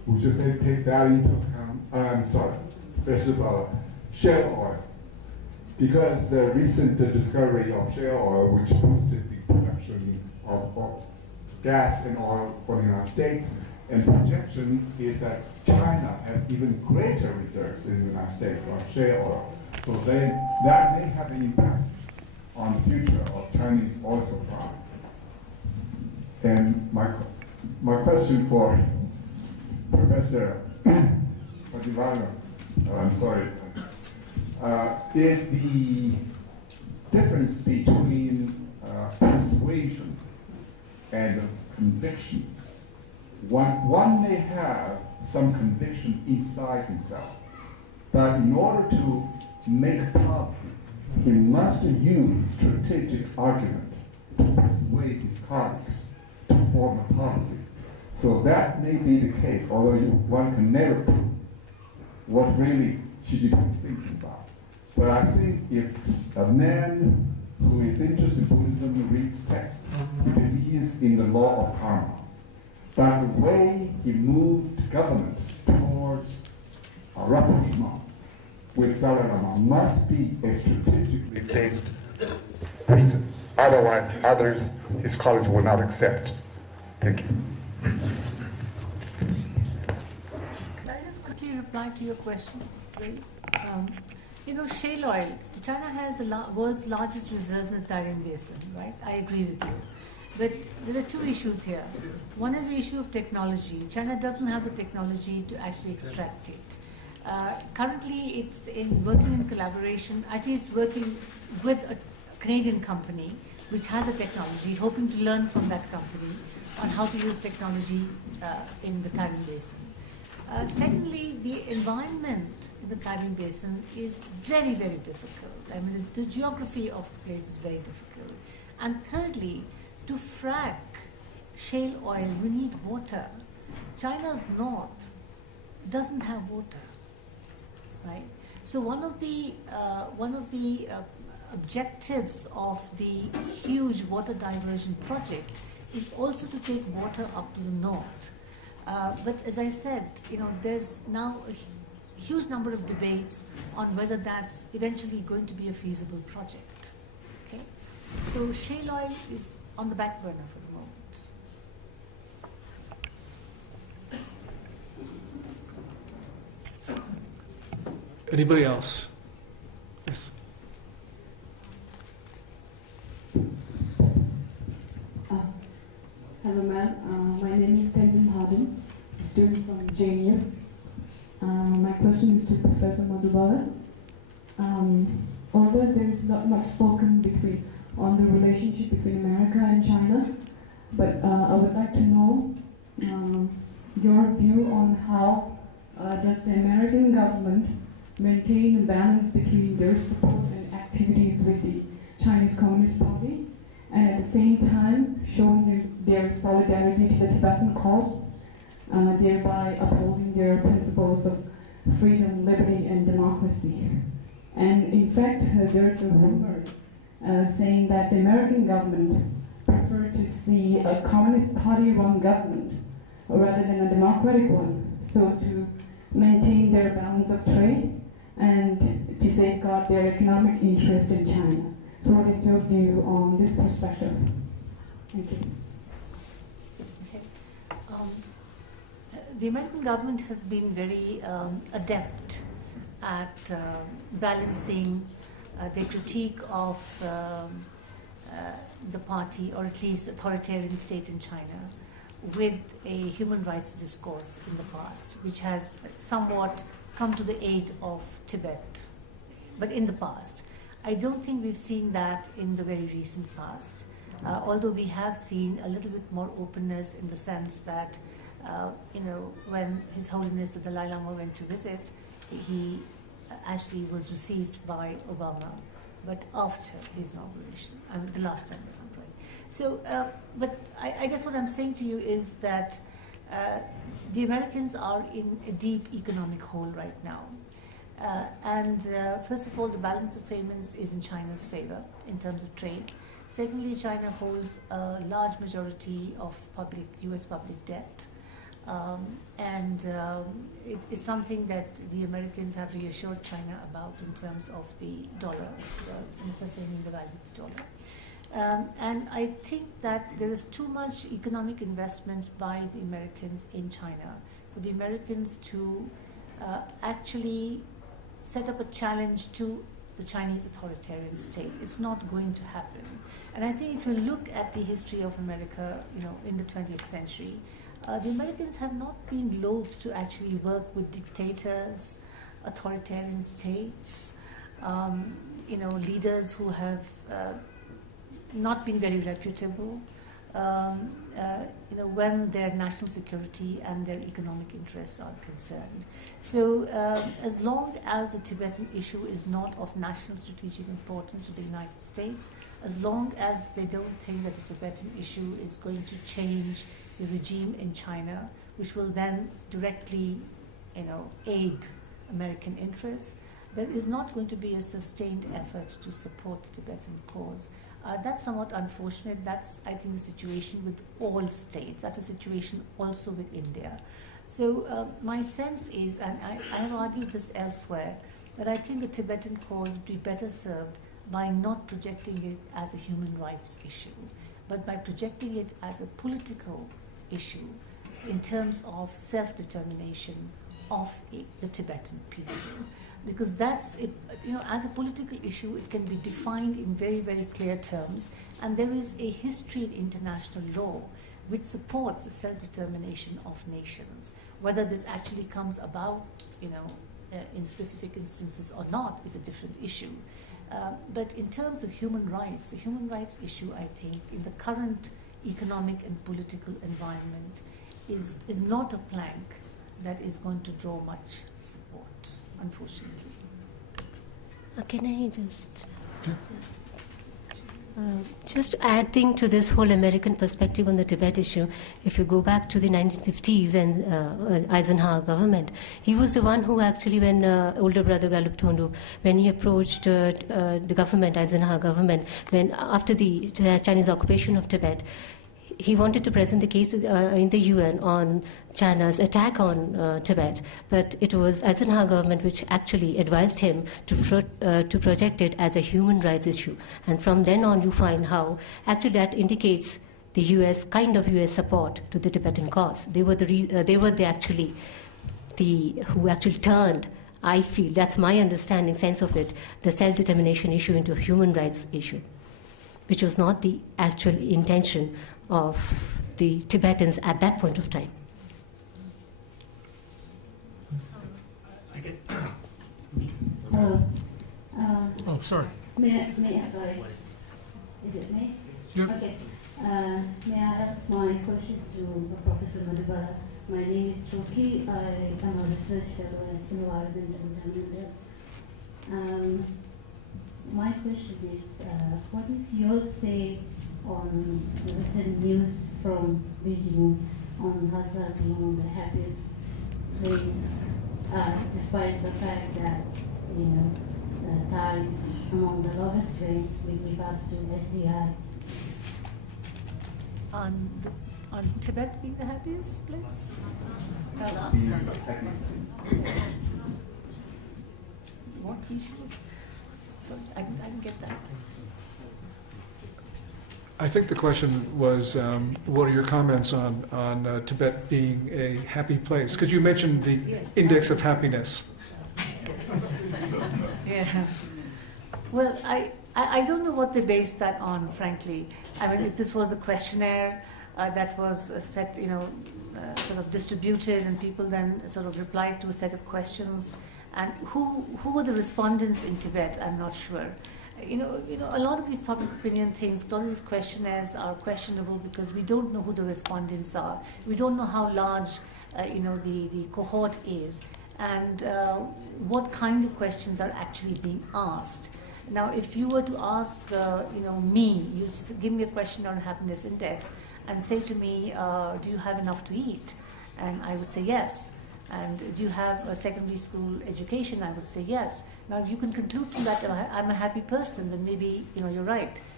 we should take that into account. First of all, shale oil. Because the recent discovery of shale oil, which boosted the production of gas and oil for the United States, and projection is that China has even greater reserves in the United States of shale oil. So that may have an impact on the future of Chinese oil supply. And my question for Professor Bhattacharya, I'm sorry, is the difference between persuasion and conviction. One may have some conviction inside himself, but in order to make policy, he must use strategic argument to persuade his colleagues to form a policy. So that may be the case, although one can never prove what really Xi Jinping is thinking about. But I think if a man who is interested in Buddhism reads text, he believes in the law of karma. But the way he moved government towards a rapprochement with Dalai Lama must be a strategically placed reason. Otherwise, his colleagues will not accept. Thank you. Can I just quickly reply to your question? Shale oil. China has the world's largest reserves in the Tarim Basin, right? I agree with you. But there are two issues here. One is the issue of technology. China doesn't have the technology to actually extract it. Currently, it's working in collaboration. Actually, it's working with a Canadian company which has the technology, hoping to learn from that company on how to use technology in the Tarim Basin. Secondly, the environment in the Tarim Basin is very, very difficult. I mean, the geography of the place is very difficult. And thirdly, to frack shale oil, you need water. China's north doesn't have water, right? So one of the objectives of the huge water diversion project is also to take water up to the north. But as I said, there's now a huge number of debates on whether that's eventually going to be a feasible project. Okay, so shale oil is on the back burner for the moment. Anybody else? Yes. Hello, ma'am. My name is Madhu, student from JNU. My question is to Professor Madhu Bhalla. Although there is not much spoken on the relationship between America and China, but I would like to know your view on how does the American government maintain the balance between their support and activities with the Chinese Communist Party, and at the same time showing their solidarity to the Tibetan cause, thereby upholding their principles of freedom, liberty, and democracy. And in fact, there's a rumor saying that the American government prefer to see a Communist Party-run government rather than a democratic one, so to maintain their balance of trade and to safeguard their economic interest in China. So what is your view on this perspective? Thank you. Okay. The American government has been very adept at balancing their critique of the party, or at least authoritarian state in China, with a human rights discourse in the past, which has somewhat come to the aid of Tibet. But in the past, I don't think we've seen that in the very recent past, although we have seen a little bit more openness in the sense that, when His Holiness the Dalai Lama went to visit, he actually was received by Obama, but after his inauguration, the last time around, right? So, but I guess what I'm saying to you is that the Americans are in a deep economic hole right now. First of all, the balance of payments is in China's favor in terms of trade. Secondly, China holds a large majority of US public debt. It's something that the Americans have reassured China about in terms of the dollar, sustaining the value of the dollar. And I think that there is too much economic investment by the Americans in China for the Americans to actually set up a challenge to the Chinese authoritarian state. It's not going to happen. And I think if you look at the history of America, in the 20th century, the Americans have not been loath to actually work with dictators, authoritarian states, leaders who have not been very reputable, when their national security and their economic interests are concerned. So as long as the Tibetan issue is not of national strategic importance to the United States, as long as they don't think that the Tibetan issue is going to change the regime in China, which will then directly, aid American interests, there is not going to be a sustained effort to support the Tibetan cause. That's somewhat unfortunate. That's, I think, the situation with all states. That's a situation also with India. So my sense is, and I have argued this elsewhere, that I think the Tibetan cause would be better served by not projecting it as a human rights issue, but by projecting it as a political issue in terms of self-determination of the Tibetan people. Because that's, as a political issue, it can be defined in very, very clear terms, and there is a history in international law which supports the self-determination of nations. Whether this actually comes about, in specific instances or not is a different issue. But in terms of human rights, the human rights issue, I think, in the current economic and political environment is not a plank that is going to draw much support, unfortunately. Can I just adding to this whole American perspective on the Tibet issue, if you go back to the 1950s and Eisenhower government, he was the one who actually, when older brother Gallup Thondu, when he approached the government, Eisenhower government, when after the Chinese occupation of Tibet, he wanted to present the case in the UN on China's attack on Tibet, but it was Eisenhower government which actually advised him to project it as a human rights issue. And from then on, you find how actually that indicates the U.S. kind of U.S. support to the Tibetan cause. They were who actually turned. I feel that's my understanding, sense of it, the self-determination issue into a human rights issue, which was not the actual intention of the Tibetans at that point of time. Oh, sorry. May I, sorry. Is it me? Yep. Okay. May I ask my question to Professor Madhu? My name is Choki. I am a research fellow at Environment and Challenges. My question is, what is your say on the recent news from Beijing on Hazrat among the happiest place, despite the fact that, the TAR is among the lowest rank with regards to HDI? On Tibet being the happiest place? What region was it? So I didn't get that. I think the question was, what are your comments on Tibet being a happy place? Because you mentioned the index of happiness. Yeah. Well, I don't know what they based that on, frankly. I mean, if this was a questionnaire that was set, sort of distributed, and people then sort of replied to a set of questions, and who were the respondents in Tibet, I'm not sure. A lot of these public opinion things, a lot of these questionnaires are questionable because we don't know who the respondents are. We don't know how large, the cohort is, and what kind of questions are actually being asked. Now, if you were to ask, me, you give me a question on happiness index, and say to me, do you have enough to eat? And I would say yes. And do you have a secondary school education? I would say yes. Now, if you can conclude from that I'm a happy person, then maybe you're right.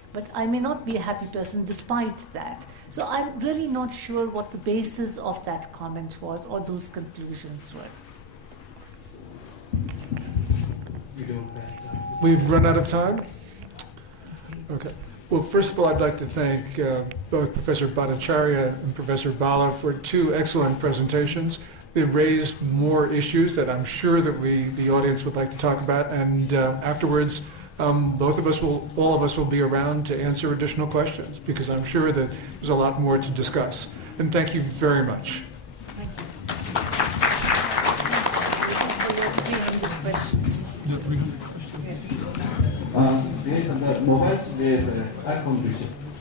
but I may not be a happy person despite that. So I'm really not sure what the basis of that comment was or those conclusions were. We've run out of time? Okay. Well, first of all, I'd like to thank both Professor Bhattacharya and Professor Bhalla for 2 excellent presentations. They raised more issues that I'm sure that the audience would like to talk about, and afterwards, all of us will be around to answer additional questions, because I'm sure that there's a lot more to discuss. And thank you very much. Thank you. Questions. The mobile device air condition.